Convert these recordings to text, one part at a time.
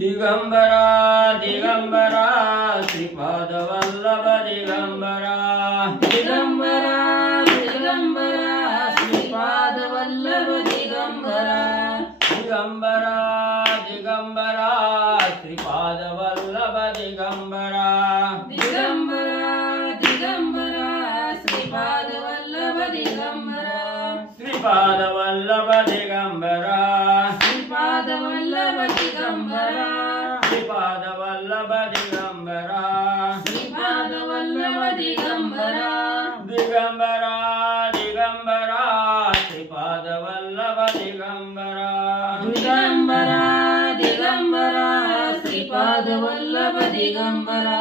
दिगंबरा दिगंबरा श्रीपाद वल्लभ दिगंबरा दिगंबरा दिगंबरा श्रीपाद वल्लभ दिगंबरा दिगंबरा दिगंबरा श्रीपाद वल्लभ दिगंबरा दिगंबरा दिगंबरा श्रीपाद वल्लभ दिगंबरा श्रीपाद वल्लभ दिगंबरा श्रीपाद वल्लभ दिगंबरा श्रीपाद वल्लभ दिगंबरा श्रीपाद वल्लभ दिगंबरा दिगंबरा दिगंबरा श्रीपाद वल्लभ दिगंबरा दिगंबरा दिगंबरा श्रीपाद वल्लभ दिगंबरा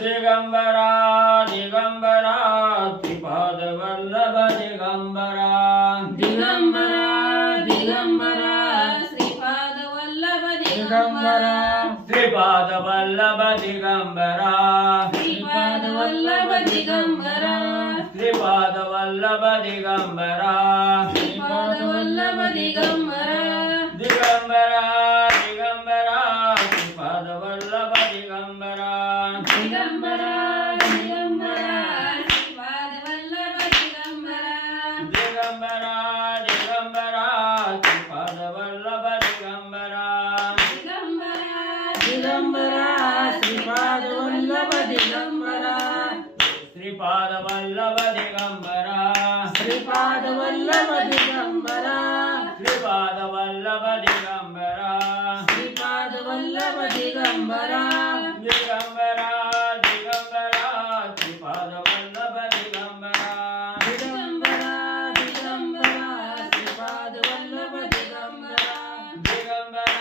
दिगंबरा दिगंबरा श्रीपाद वल्लभ दिगंबरा दिगंबरा दिगंबरा श्रीपाद वल्लभ दिगंबरा श्रीपाद वल्लभ दिगंबरा श्रीपाद वल्लभ दिगंबरा श्रीपाद वल्लभ दिगंबरा श्रीपाद वल्लभ दिगंबरा दिगंबरा दिगंबरा श्रीपाद वल्लभ दिगंबरा दिगंबरा दिगंबरा श्रीपाद वल्लभ दिगंबरा दिगंबरा दिगंबरा श्रीपाद वल्लभ दिगंबरा दिगंबरा श्रीपाद वल्लभ दिगंबरा श्रीपाद वल्लभ दिगंबरा श्रीपाद वल्लभ दिगंबरा श्रीपाद वल्लभ दिगंबरा श्रीपाद वल्लभ दिगंबरा दिगंबरा दिगंबरा श्रीपाद वल्लभ दिगंबरा दिगंबरा दिगंबरा श्रीपाद वल्लभ दिगंबरा दिगंबरा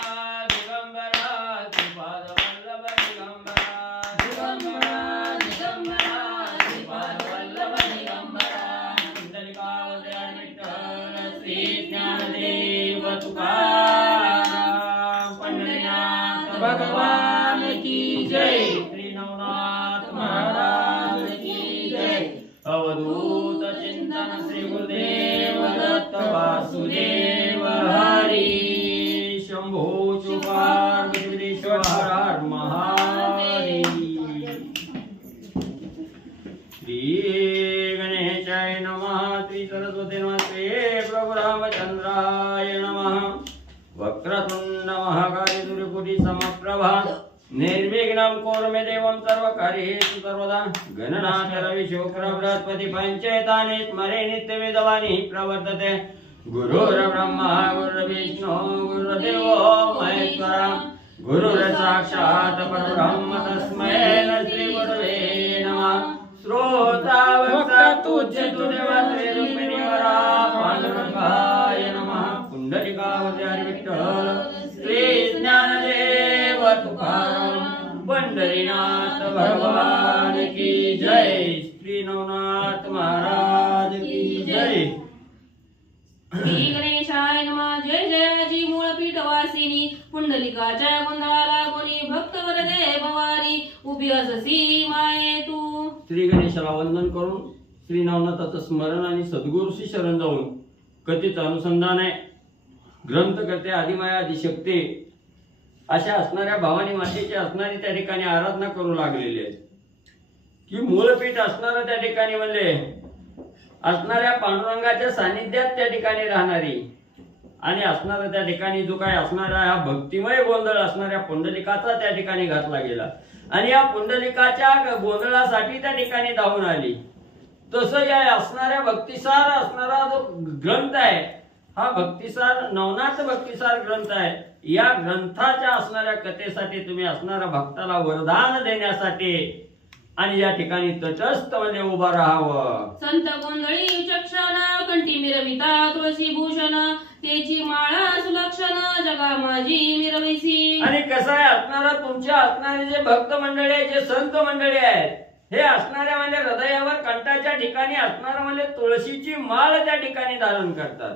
दिगंबरा श्रीपाद वल्लभ दिगंबरा दिगंबरा दिगंबरा श्रीपाद वल्लभ दिगंबरा पुंडलिकावतार विठ्ठल श्री ज्ञानदेव तुकाराम पंढरीनाथ भगवान की जय श्री नवनाथ महाराज की जय अवधूत चिंतन श्री गुरुदेव दत्त वासुदेव हरी शंभो चुकार विश्वेश्वर हर हर महादेव श्री गणेशाय नमः श्री सरस्वती नमः श्री प्रभु रामचंद्राय नमः वक्रतुंड महाकाय सूर्यकोटि समप्रभा निर्विघ्नं कुरु मे देवं सर्वकार्येषु सर्वदा गणनाथ रवि शुक्र बृहस्पति पंचेतानि स्मरे नित्यवेदवाणी प्रवर्तते गुरुर्ब्रह्मा गुरुर्विष्णु गुरुर्देवो महेश्वरा गुरुर्साक्षात् परब्रह्म तस्मै श्री गुरवे नमः श्रोता वक्ता तुझ्य तुदेवात्रे रूपिणी वरा पांडुरंगाय नमः पुंडलिकावतार विठ्ठल श्री ज्ञानदेव तुकाराम पंढरीनाथ भगवान की जय श्री नवनाथ महाराज की जय श्री गणेशाय नमः जय जयाची मूळपीठ वासिनी पुंडलिकाच्या गोंधळाला कोणी भक्त वरदे भवानी उभी अससी माये तू श्री गणेशाला वंदन करून श्री नवनाथाचं स्मरण आणि सद्गुरूशी शरण जाऊन कथित अनुसंधान आहे ग्रंथकर्ते आदिमाया आदिशक्ती अशा असणाऱ्या भवानी मातेची असणारी त्या ठिकाणी आराधना करू लागलेली आहे की मूलपीठ असणारं त्या ठिकाणी म्हणले असणाऱ्या पांडुरंगाच्या सानिध्यात त्या ठिकाणी राहणारी आणि असणारा त्या ठिकाणी जो काय असणारा हा भक्तिमय गोंधळ असणाऱ्या पुंडलिकाचा त्या ठिकाणी घातला गेला आणि या पुंडलिकाच्या गोंधळासाठी त्या ठिकाणी धावून आली तसं या असणाऱ्या भक्तिसार असणारा जो ग्रंथ आहे हा भक्तिसार नवनाथ भक्तिसार ग्रंथ आहे या ग्रंथाच्या असणाऱ्या कथेसाठी तुम्ही असणाऱ्या भक्ताला वरदान देण्यासाठी आणि या ठिकाणी तटस्थ म्हणजे उभा राहावं संत गोंधळी विचक्षण कंठी मिरविता तुळशी भूषण त्याची माळा सुलक्षण जगा माझी मिरविसी आणि कसं आहे असणारा तुमच्या असणारे जे भक्त मंडळी आहे जे संत मंडळी आहेत हे असणाऱ्या म्हणजे हृदयावर कंठाच्या ठिकाणी असणारा म्हणजे तुळशीची माळ त्या ठिकाणी धारण करतात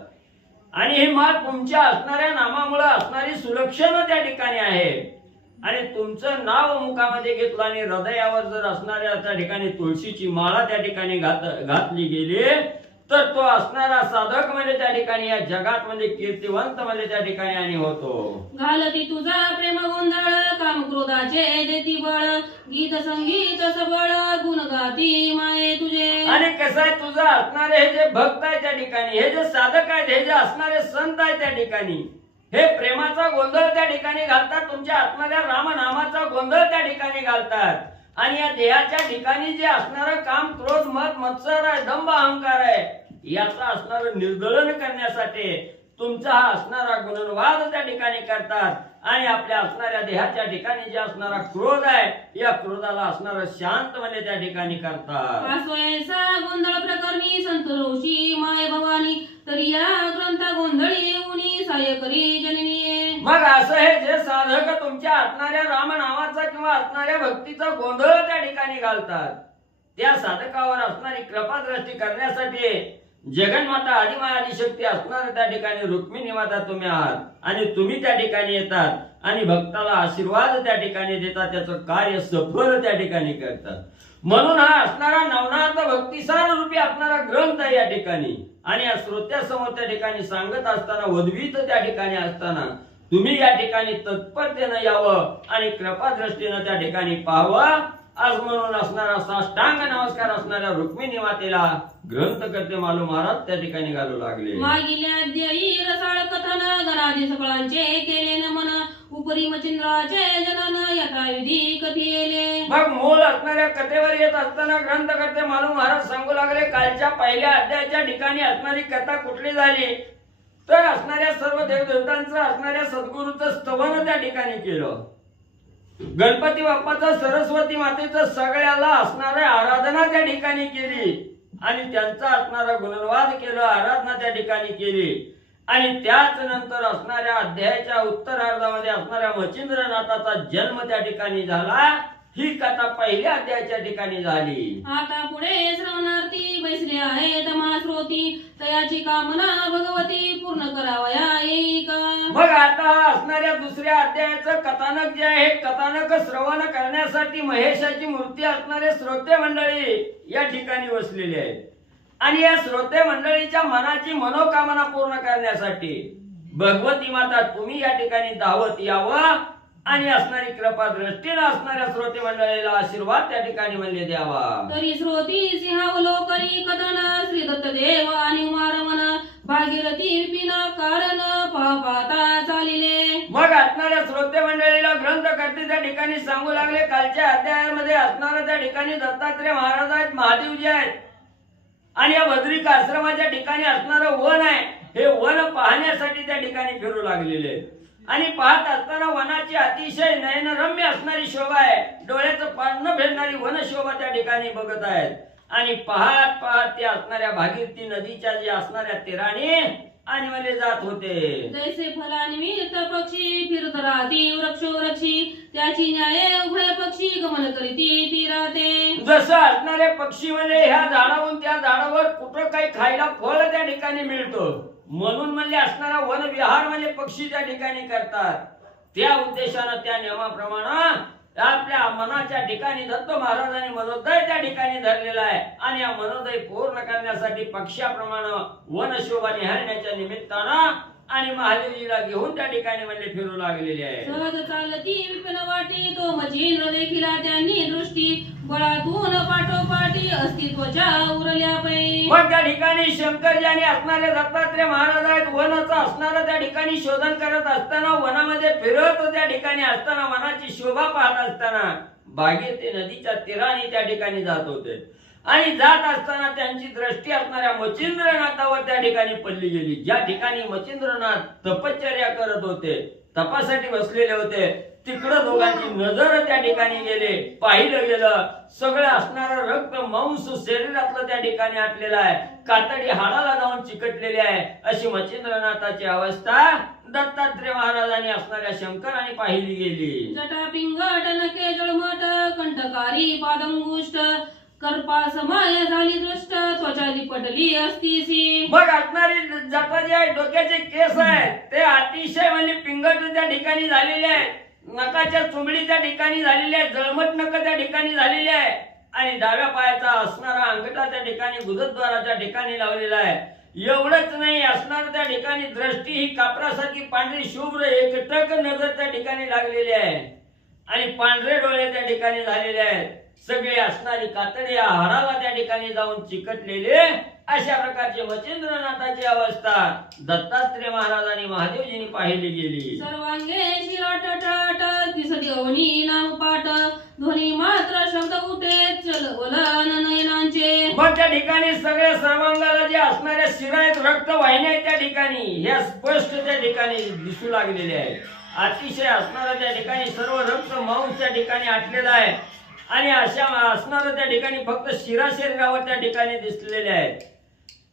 आणि ही माळ तुमच्या असणाऱ्या नामामुळे असणारी सुलक्षण त्या ठिकाणी आहे आणि तुमचं नाव मुखामध्ये घेतलं आणि हृदयावर जर असणाऱ्या त्या ठिकाणी तुळशीची माळा त्या ठिकाणी घातली गेली तर तो असणारा साधक म्हणजे त्या ठिकाणी या जगात म्हणजे कीर्तिवंत म्हणजे त्या ठिकाणी आणि होतो. घालती तुझा प्रेम गोंधळ काम क्रोधाचे देती बळ गीत संगीत सबळ गुण गाती माये तुझे. आणि कसं आहे तुझं असणारे हे जे भक्त आहे त्या ठिकाणी, हे जे साधक आहेत, हे जे असणारे संत आहे त्या ठिकाणी, हे प्रेमाचा गोंधळ त्या ठिकाणी घालतात, तुमच्या असणाऱ्या रामनामाचा गोंधळ त्या ठिकाणी घालतात. आणि या देहाच्या ठिकाणी जे असणारं काम क्रोध मत मत्सर आहे, दंभ अहंकार आहे, याचं असणारं निर्दलन करण्यासाठी तुमचा हा असणारा गुणवाद त्या ठिकाणी करतात. आणि आपल्या असणाऱ्या देहाच्या ठिकाणी जे असणारा क्रोध आहे, या क्रोधाला असणारं शांत म्हणजे त्या ठिकाणी करतात. आसवयसा गोंधळ प्रकरणी संत ऋषी माय भवानी तरी या ग्रंथा गोंधळी येऊनी साय करी जननी. मग असं हे जे साधक तुमच्या असणाऱ्या रामनामाचा किंवा असणाऱ्या भक्तीचा गोंधळ त्या ठिकाणी घालतात, त्या साधकावर असणारी कृपादृष्टी करण्यासाठी जगन्माता आदिमाया आदिशक्ती असणार त्या ठिकाणी रुक्मिणी माता तुम्ही आहात. आणि तुम्ही त्या ठिकाणी येतात आणि भक्ताला आशीर्वाद त्या ठिकाणी देतात, त्याचं कार्य सफल त्या ठिकाणी करतात. म्हणून हा असणारा नवनाथ भक्तिसार रूपी असणारा ग्रंथ आहे या ठिकाणी. आणि या श्रोत्यासमोर त्या ठिकाणी सांगत असताना, वदवीत त्या ठिकाणी असताना तुम्ही या ठिकाणी तत्परतेनं यावं आणि कृपादृष्टीनं त्या ठिकाणी पाहावं. आज म्हणून असणारा साष्टांग नमस्कार असणाऱ्या रुक्मिणी मातेला ग्रंथकर्ते मालू महाराज त्या ठिकाणी घालू लागले. मागिल्या अद्यई रसाळ कथन गणादी सकळांचे केले नमन उपरी मचिंद्राचे जनन यथाविधी कथिले. मग मूळ असणाऱ्या कथेवर येत असताना ग्रंथकर्ते मालू महाराज सांगू लागले, कालच्या पहिल्या अध्यायाच्या ठिकाणी असणारी कथा कुठली झाली तर असणाऱ्या सर्व देवदेवतांचं असणाऱ्या सद्गुरूचं स्तवन त्या ठिकाणी केलं. गणपती बाप्पाचं, सरस्वती मातेचं सगळ्याला असणाऱ्या आराधना त्या ठिकाणी केली आणि त्यांचा असणारा गुणवाद केलं, आराधना त्या ठिकाणी केली. आणि त्याच नंतर असणाऱ्या अध्यायाच्या उत्तरार्धामध्ये असणाऱ्या मच्छिंद्रनाथाचा जन्म त्या ठिकाणी झाला. ही कथा पहिल्या अध्यायाच्या ठिकाणी झाली. आता पुढे श्रवणार्थी बैसले आहेत महाश्रोती तयाची कामना भगवती पूर्ण करावया येई का. मग आता असणाऱ्या दुसऱ्या अध्यायाचं कथानक जे आहे, कथानक श्रवण करण्यासाठी महेशाची मूर्ती असणारे श्रोते मंडळी या ठिकाणी बसलेले आहेत. आणि या श्रोते मंडळीच्या मनाची मनोकामना पूर्ण करण्यासाठी भगवती माता तुम्ही या ठिकाणी दावत यावं आणि असणारी कृपा दृष्टीनं असणाऱ्या श्रोते मंडळीला आशीर्वाद त्या ठिकाणी म्हणले द्यावा. तरी श्रोती सिंहावलोकरी कथन श्री दत्तदेव आणि उमारमन भागीरथी विपिन कारण पाहता चालिले. मग असणाऱ्या श्रोते मंडळीला ग्रंथकर्ते त्या ठिकाणी सांगू लागले, कालच्या अध्यायामध्ये असणाऱ्या त्या ठिकाणी दत्तात्रय महाराज आहेत, महादेवजी आहेत. आणि या बद्रिका आश्रमाच्या ठिकाणी असणारं वन आहे, हे वन पाहण्यासाठी त्या ठिकाणी फिरू लागलेले. आणि पाहत असताना वनाची अतिशय नयनरम्य असणारी शोभा आहे, डोळ्याचं पारणं भेटणारी वन शोभा त्या ठिकाणी बघत आहेत. आणि पाहत पाहत ते असणाऱ्या भागीरथी नदीच्या जे असणाऱ्या तीराने आणि मले जात होते. जैसे फलान्वित पक्षी फिरत राहती वृक्षोवृक्षी त्याची न्याय उभय पक्षी गमन करीती तीराते. जसं असणारे पक्षी म्हणजे ह्या झाडावरून त्या झाडावर कुठं काही खायला फळ त्या ठिकाणी मिळतं, म्हणून म्हणजे असणारा वन विहार म्हणजे पक्षी त्या ठिकाणी करतात. त्या उद्देशानं त्या नियमाप्रमाणे आपल्या मनाच्या ठिकाणी दत्त महाराजांनी मनोदय त्या ठिकाणी धरलेला आहे. आणि या मनोदय पूर्ण करण्यासाठी पक्षाप्रमाणे वन शोभा निहाळण्याच्या निमित्तानं आणि महादेवजीला घेऊन त्या ठिकाणी म्हणजे फिरू लागलेले आहे. सहज चालती विपिन वाटी तो मचिंद्र देखिला त्यांनी दृष्टी बळातून पाठोपाठी अस्तित्वाच्या उरल्या पै. मग त्या ठिकाणी शंकरजी असणारे दत्तात्रय महाराज आहेत, वनाचं असणारं त्या ठिकाणी शोधन करत असताना, वनामध्ये फिरत त्या ठिकाणी असताना, वनाची शोभा पाहत असताना भागीरथी नदीच्या तीराने त्या ठिकाणी जात होते. आणि जात असताना त्यांची दृष्टी असणाऱ्या मच्छिंद्रनाथावर त्या ठिकाणी पडली गेली. ज्या ठिकाणी मच्छिंद्रनाथ तपश्चर्या करत होते, तपासाठी बसलेले होते, तिकडं दोघांची नजर त्या ठिकाणी गेले. पाहिलं गेलं सगळं असणारं रक्त मांस शरीरातलं त्या ठिकाणी आटलेलं आहे, कातडी हाडाला जाऊन चिकटलेली आहे. अशी मच्छिंद्रनाथाची अवस्था दत्तात्रय महाराजांनी असणाऱ्या शंकराने पाहिली गेली. जटा पिंगट नके जळमट कंठकारी पादंगुष्ट कर्पा समाय झाली दृष्ट त्वचा लिपटली असतीसी. मग असणारी जटा जे आहे, डोक्याचे केस आहेत ते अतिशय म्हणजे पिंगट त्या ठिकाणी झालेले आहे, नकाच्या चुंबडी त्या ठिकाणी झालेली आहे, जळमट नक त्या ठिकाणी झालेली आहे. आणि डाव्या पायाचा असणारा अंगठा त्या ठिकाणी गुदद्वाराच्या ठिकाणी लावलेला आहे। एवढंच नाही, असणार त्या ठिकाणी दृष्टी ही कापरासारखी पांढरी शुभ्र एकटक नजर त्या ठिकाणी लागलेली आहे आणि पांढरे डोळे त्या ठिकाणी झालेले आहेत। सगळे असणारी कातडी या हाराला त्या ठिकाणी जाऊन चिकटलेले अशा प्रकारची मच्छिंद्रनाथाची अवस्था दत्तात्रय महाराज आणि महादेवजींनी पाहिली गेली। सर्वांगे शिराटटाट दिसती अवनी नाम पाठ ध्वनी मात्र शब्द उठे चलवलन नयनांचे। मग त्या ठिकाणी सगळ्या सर्वांगाला जे असणाऱ्या शिरा आहेत, रक्त वाहिन्या आहेत त्या ठिकाणी ह्या स्पष्ट त्या ठिकाणी दिसू लागलेल्या आहेत। अतिशय असणारा त्या ठिकाणी सर्व रक्त मांस त्या ठिकाणी आटलेला आहे आणि अशा असणारं त्या ठिकाणी फक्त शिरा शरीरावर त्या ठिकाणी दिसलेले आहेत।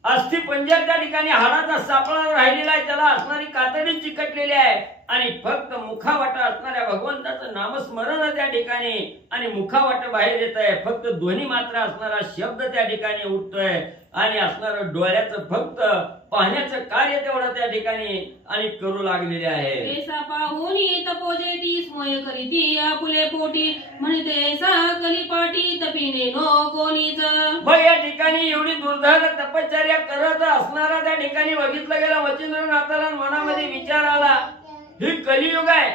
अस्थि पंजर त्या ठिकाणी हाडाचा सापळा राहिलेला आहे, त्याला असणारी कातडी चिकटलेली आहे आणि फक्त मुखावाट असणाऱ्या भगवंताचं नामस्मरण त्या ठिकाणी आणि मुखावाट बाहेर येत आहे। फक्त ध्वनी मात्र असणारा शब्द त्या ठिकाणी उठतोय आणि असणारं डोळ्याचं फक्त पाहण्याचं कार्य तेवढं त्या ठिकाणी आणि करू लागलेले आहे। ऐसा पाहुनी तपोजेटी स्मय करीती आपुले पोटी म्हणते सा कलिपाटी तपिने नो कोणीच। मग या ठिकाणी एवढी दुर्धर तपश्चर्या करत असणारा त्या ठिकाणी बघितलं गेलं मच्छिंद्रनाथाला मनामध्ये विचार आला, ही कलियुग आहे,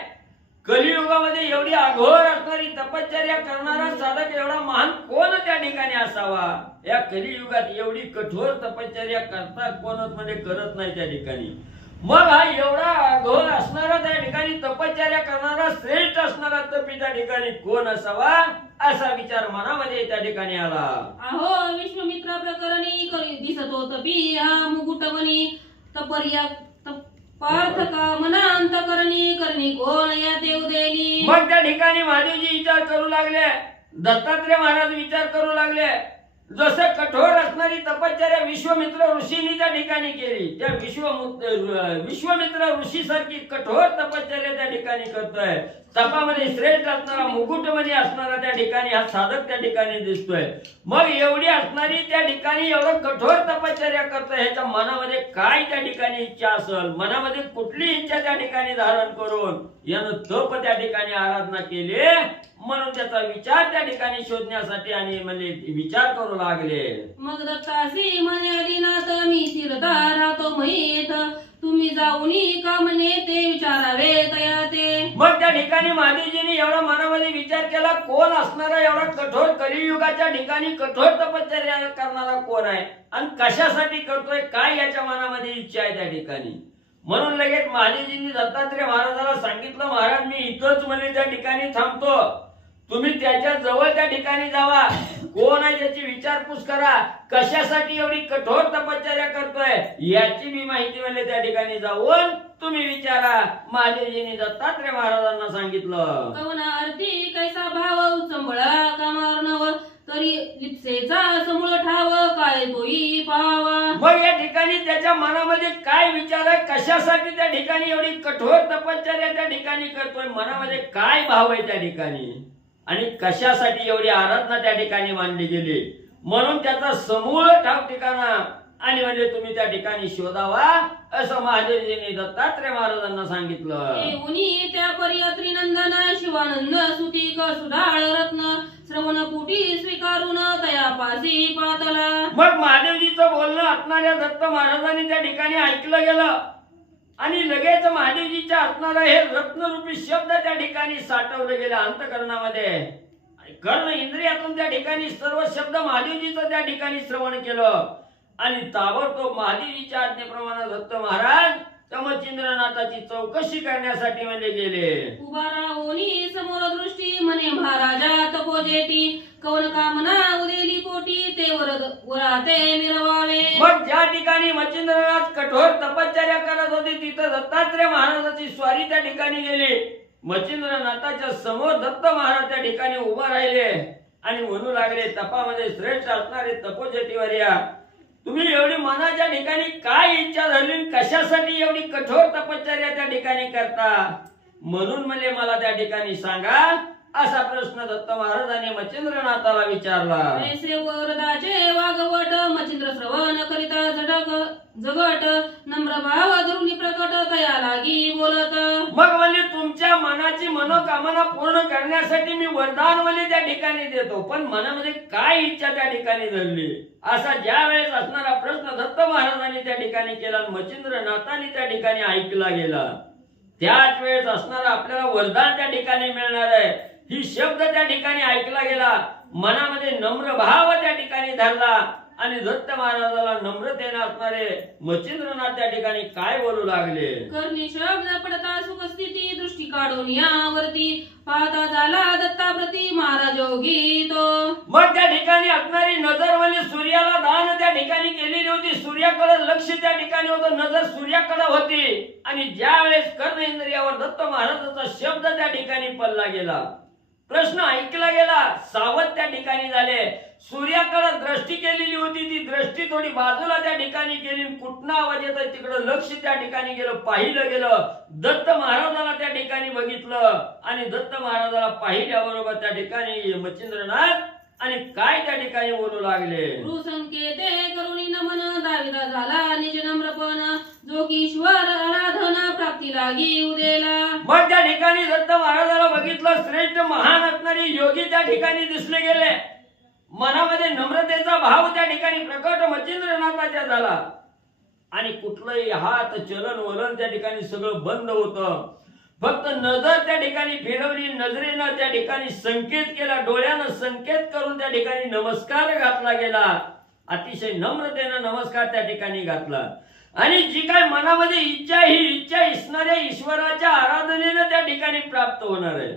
कलियुगामध्ये एवढी अघोर असणारी तपश्चर्या करणारा साधक एवढा महान कोण त्या ठिकाणी असावा। या कलियुगात एवढी कठोर तपश्चर्या करता कोणच म्हणजे करत नाही त्या ठिकाणी। मग हा एवढा अघोर असणारा त्या ठिकाणी तपश्चर्या करणारा श्रेष्ठ असणारा तपी त्या ठिकाणी कोण असावा असा विचार मनामध्ये त्या ठिकाणी आला। अहो विश्वामित्र प्रकरणी दिसतो तपी हा मुकुटमणी तपर्या पार्थ कामनांत करणी कोण या देव देली। मग त्या ठिकाणी महादेवजी विचार करू लागले, दत्तात्रय महाराज विचार करू लागले, जसं कठोर असणारी तपश्चर्या विश्वामित्र ऋषींनी त्या ठिकाणी केली, त्या विश्वामित्र ऋषी सारखी कठोर तपश्चर्या त्या ठिकाणी करतोय। तपामध्ये श्रेष्ठ असणारा मुकुटमणी असणारा त्या ठिकाणी हा साधक त्या ठिकाणी दिसतोय। मग एवढी असणारी त्या ठिकाणी एवढं कठोर तपश्चर्या करतोय, ह्याच्या मनामध्ये काय त्या ठिकाणी इच्छा असेल, मनामध्ये कुठली इच्छा त्या ठिकाणी धारण करून यानं तप त्या ठिकाणी आराधना केली, म्हणून त्याचा विचार त्या ठिकाणी शोधण्यासाठी आणि म्हणजे विचार करू लागले। मग दत्तासी म्हणे आदिनाथ मी स्थिरता राहतो माहीत तुम्ही जाऊनी का म्हणे ते विचारावे तया ते। मग त्या ठिकाणी महादेवजींनी एवढा मनामध्ये विचार केला, कोण असणारा एवढा कठोर कलियुगाच्या ठिकाणी कठोर तपश्चर्या करणारा कोण आहे आणि कशासाठी करतोय, काय याच्या मनामध्ये इच्छा आहे त्या ठिकाणी। म्हणून लगेच महादेवजींनी दत्तात्रय महाराजाला सांगितलं, महाराज मी इथंच म्हणजे त्या ठिकाणी थांबतो, तुम्ही त्याच्या जवळ त्या ठिकाणी जावा, कोण आहे याची विचारपूस करा, कशासाठी एवढी कठोर तपश्चर्या करतोय याची मी माहिती म्हणजे त्या ठिकाणी जाऊन तुम्ही विचारा। महादेवजींनी दत्तात्रय महाराजांना सांगितलं, कवना अर्थी कैसा भाव उचंबळा कामार्णव तरी लिप्सेचा समूळ ठाव काय तोही पावा। मग या ठिकाणी त्याच्या मनामध्ये काय विचार आहे, कशासाठी त्या ठिकाणी एवढी कठोर तपश्चर्या त्या ठिकाणी करतोय, मनामध्ये काय भाव आहे त्या ठिकाणी आणि कशासाठी एवढी आराधना त्या ठिकाणी मांडली गेली, म्हणून त्याचा समूळ ठाव ठिकाणा आणि म्हणजे तुम्ही त्या ठिकाणी शोधावा असं महादेवजींनी दत्तात्रय महाराजांना सांगितलं। येऊनी त्या पर्यात्री नंदन शिवानंद सुतिक सुधाळ रत्न श्रवण पुटी स्वीकारून तयापासी पातला। मग महादेवजीचं बोलणं असणाऱ्या दत्त महाराजांनी त्या ठिकाणी ऐकलं गेलं आणि लगेच महादेवजीच्या असणारा हे रत्नरूपी शब्द त्या ठिकाणी साठवले गेले अंतःकरणामध्ये। कर्ण इंद्रियातून त्या ठिकाणी सर्व शब्द महादेवजीचं त्या ठिकाणी श्रवण केलं आणि ताबडतोब महादेवजीच्या आज्ञेप्रमाणे दत्त महाराज मच्छिंद्रनाथाची चौकशी करण्यासाठी म्हणजे गेले। उभा राहुनी समोर दृष्टी म्हणे महाराजा तपोजेटी कवन कामना उदेली पोटी ते वराते मिरवावे। मग ज्या ठिकाणी मच्छिंद्रनाथ कठोर तपश्चर्या करत होते तिथं दत्तात्रय महाराजाची स्वारी त्या ठिकाणी गेली। मच्छिंद्रनाथाच्या समोर दत्त महाराज त्या ठिकाणी उभा राहिले आणि म्हणू लागले, तपामध्ये श्रेष्ठ असणारे तपोजेटीवर्या, तुम्ही एवढी मनाच्या ठिकाणी काय इच्छा धरली, कशासाठी एवढी कठोर तपश्चर्या त्या ठिकाणी करता, म्हणून म्हणजे मला त्या ठिकाणी सांगा असा प्रश्न दत्त महाराजांनी मच्छिंद्रनाथाला विचारला. ऐसे वरदाचे वागवट मच्छिंद्र श्रवण करिता झटक जगट नम्र भाव धरुनी प्रकट तया लागी बोलत. मग म्हणजे तुमच्या मनाची मनोकामना पूर्ण करण्यासाठी मी वरदान म्हणजे त्या ठिकाणी देतो, पण मनामध्ये काय इच्छा त्या ठिकाणी धरली असा ज्या वेळेस असणारा प्रश्न दत्त महाराजांनी त्या ठिकाणी केला, मच्छिंद्रनाथांनी त्या ठिकाणी ऐकला गेला. त्याच वेळेस असणारा आपल्याला वरदान त्या ठिकाणी मिळणार आहे ही शब्द त्या ठिकाणी ऐकला गेला. मनामध्ये नम्र भाव त्या ठिकाणी धरला आणि दत्त महाराजाला नम्रतेने असणारे मच्छिंद्रनाथ त्या ठिकाणी काय बोलू लागले. कर्णी शब्द पडता सुख स्थिती दृष्टी काढून यावरती पाहता झाला दत्ताप्रती महाराज योगी तो. मग त्या ठिकाणी असणारी नजर म्हणजे सूर्याला दान त्या ठिकाणी केलेली होती. सूर्याकडे लक्ष त्या ठिकाणी होतं, नजर सूर्याकडे होती. आणि ज्या वेळेस कर्णेंद्रियावर दत्त महाराजाचा शब्द त्या ठिकाणी पडला गेला, प्रश्न ऐकला गेला, सावध त्या ठिकाणी झाले. सूर्याकडे दृष्टी केलेली होती, ती दृष्टी थोडी बाजूला त्या ठिकाणी केली. कुठनं आवाज येतोय तिकडे लक्ष त्या ठिकाणी गेलं, पाहिलं गेलं. दत्त महाराजाला त्या ठिकाणी बघितलं आणि दत्त महाराजाला पाहिल्याबरोबर त्या ठिकाणी मच्छिंद्रनाथ आणि काय त्या ठिकाणी बोलू लागले. संकेते करुणी नमन दाविदा झाला निज नम्रपण जो की ईश्वर आराधना प्राप्ती लागी उदेला. मग त्या ठिकाणी दत्त महाराजाला बघितलं, श्रेष्ठ महान असणारी योगी त्या ठिकाणी दिसले गेले. मनामध्ये नम्रतेचा भाव त्या ठिकाणी प्रकट मच्छिंद्रनाथाच्या झाला आणि कुठलंही हात चलन वलन त्या ठिकाणी सगळं बंद होतं. फक्त नजर त्या ठिकाणी फिरवली, नजरेनं त्या ठिकाणी संकेत केला, डोळ्यानं संकेत करून त्या ठिकाणी नमस्कार घातला गेला. अतिशय नम्रतेनं नमस्कार त्या ठिकाणी घातला आणि जी काय मनामध्ये इच्छा ही इच्छा असणाऱ्या ईश्वराच्या आराधनेनं त्या ठिकाणी प्राप्त होणार आहे.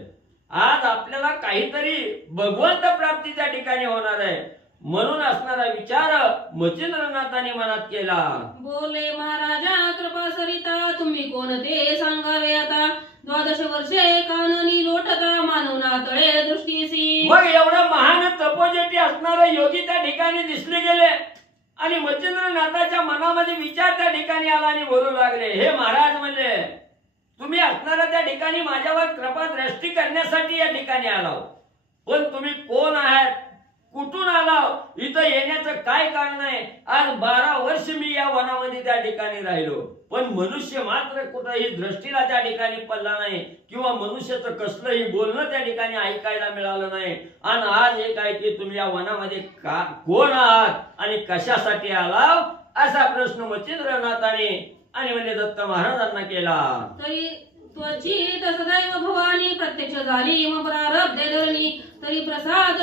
आज आपल्याला काहीतरी भगवंत प्राप्ती त्या ठिकाणी होणार आहे म्हणून असणारा विचार मच्छिंद्रनाथाने मनात केला. बोले महाराजा कृपा सरिता तुम्ही कोण ते सांगावे आता 12 वर्षे काननी लोटता मानवना तळे दृष्टीसी. मग एवढा महान तपोजटी असणारा योगी त्या ठिकाणी दिसले गेले आणि मच्छिंद्रनाथाच्या मनामध्ये विचार त्या ठिकाणी आला आणि बोलू लागले. हे महाराज म्हणले, तुम्ही असणारा त्या ठिकाणी माझ्यावर कृपा दृष्टी करण्यासाठी या ठिकाणी आलाव, पण तुम्ही कोण आहात, कुठून आलाव, इथं येण्याचं काय कारण आहे. आज 12 वर्ष मी या वनामध्ये त्या ठिकाणी राहिलो, पण मनुष्य मात्र कुठेही दृष्टीला त्या ठिकाणी पडला नाही किंवा मनुष्याचं कसलंही बोलणं त्या ठिकाणी ऐकायला मिळालं नाही. आणि आज एक आहे की तुम्ही या वनामध्ये कोण आहात आणि कशासाठी आलाव असा प्रश्न मच्छिंद्रनाथाने आणि म्हणजे दत्त महाराजांना केला. तरी त्वचित सदैव भवानी प्रत्यक्ष झाली मग प्रारब्धे धरणी तरी प्रसाद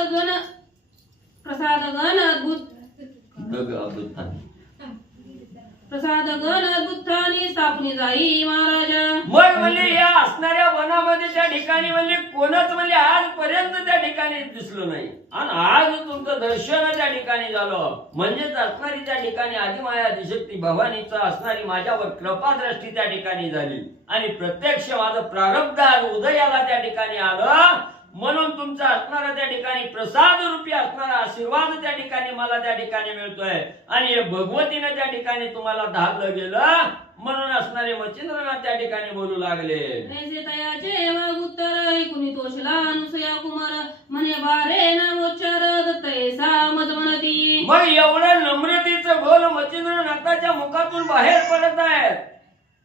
गण अद्भुतानी स्थापनी जाई महाराजा. मग म्हणजे या असणाऱ्या वनामध्ये त्या ठिकाणी म्हणजे कोणच म्हणजे आजपर्यंत त्या ठिकाणी दिसलं नाही आणि आज तुमचं दर्शन त्या ठिकाणी झालं. म्हणजेच असणारी त्या ठिकाणी आदिमाया आदिशक्ती भवानीचा असणारी माझ्यावर कृपा दृष्टी त्या ठिकाणी झाली आणि प्रत्यक्ष माझं प्रारब्ध उदयाला त्या ठिकाणी आलं म्हणून तुमचा असणारा त्या ठिकाणी प्रसाद रूपी असणारा आशीर्वाद त्या ठिकाणी मला त्या ठिकाणी मिळतोय आणि हे भगवतीने त्या ठिकाणी तुम्हाला धारलं गेलं म्हणून असणारे मच्छिंद्रनाथ त्या ठिकाणी बोलू लागले. ऐसे तयाचे वागुत्तर कुणी तोषला अनुसया कुमार म्हणे बारे नामोच्चार दत्तयसा मत म्हणती. मग एवढं नम्रतेचं बोल मच्छिंद्रनाथाच्या मुखातून बाहेर पडत आहेत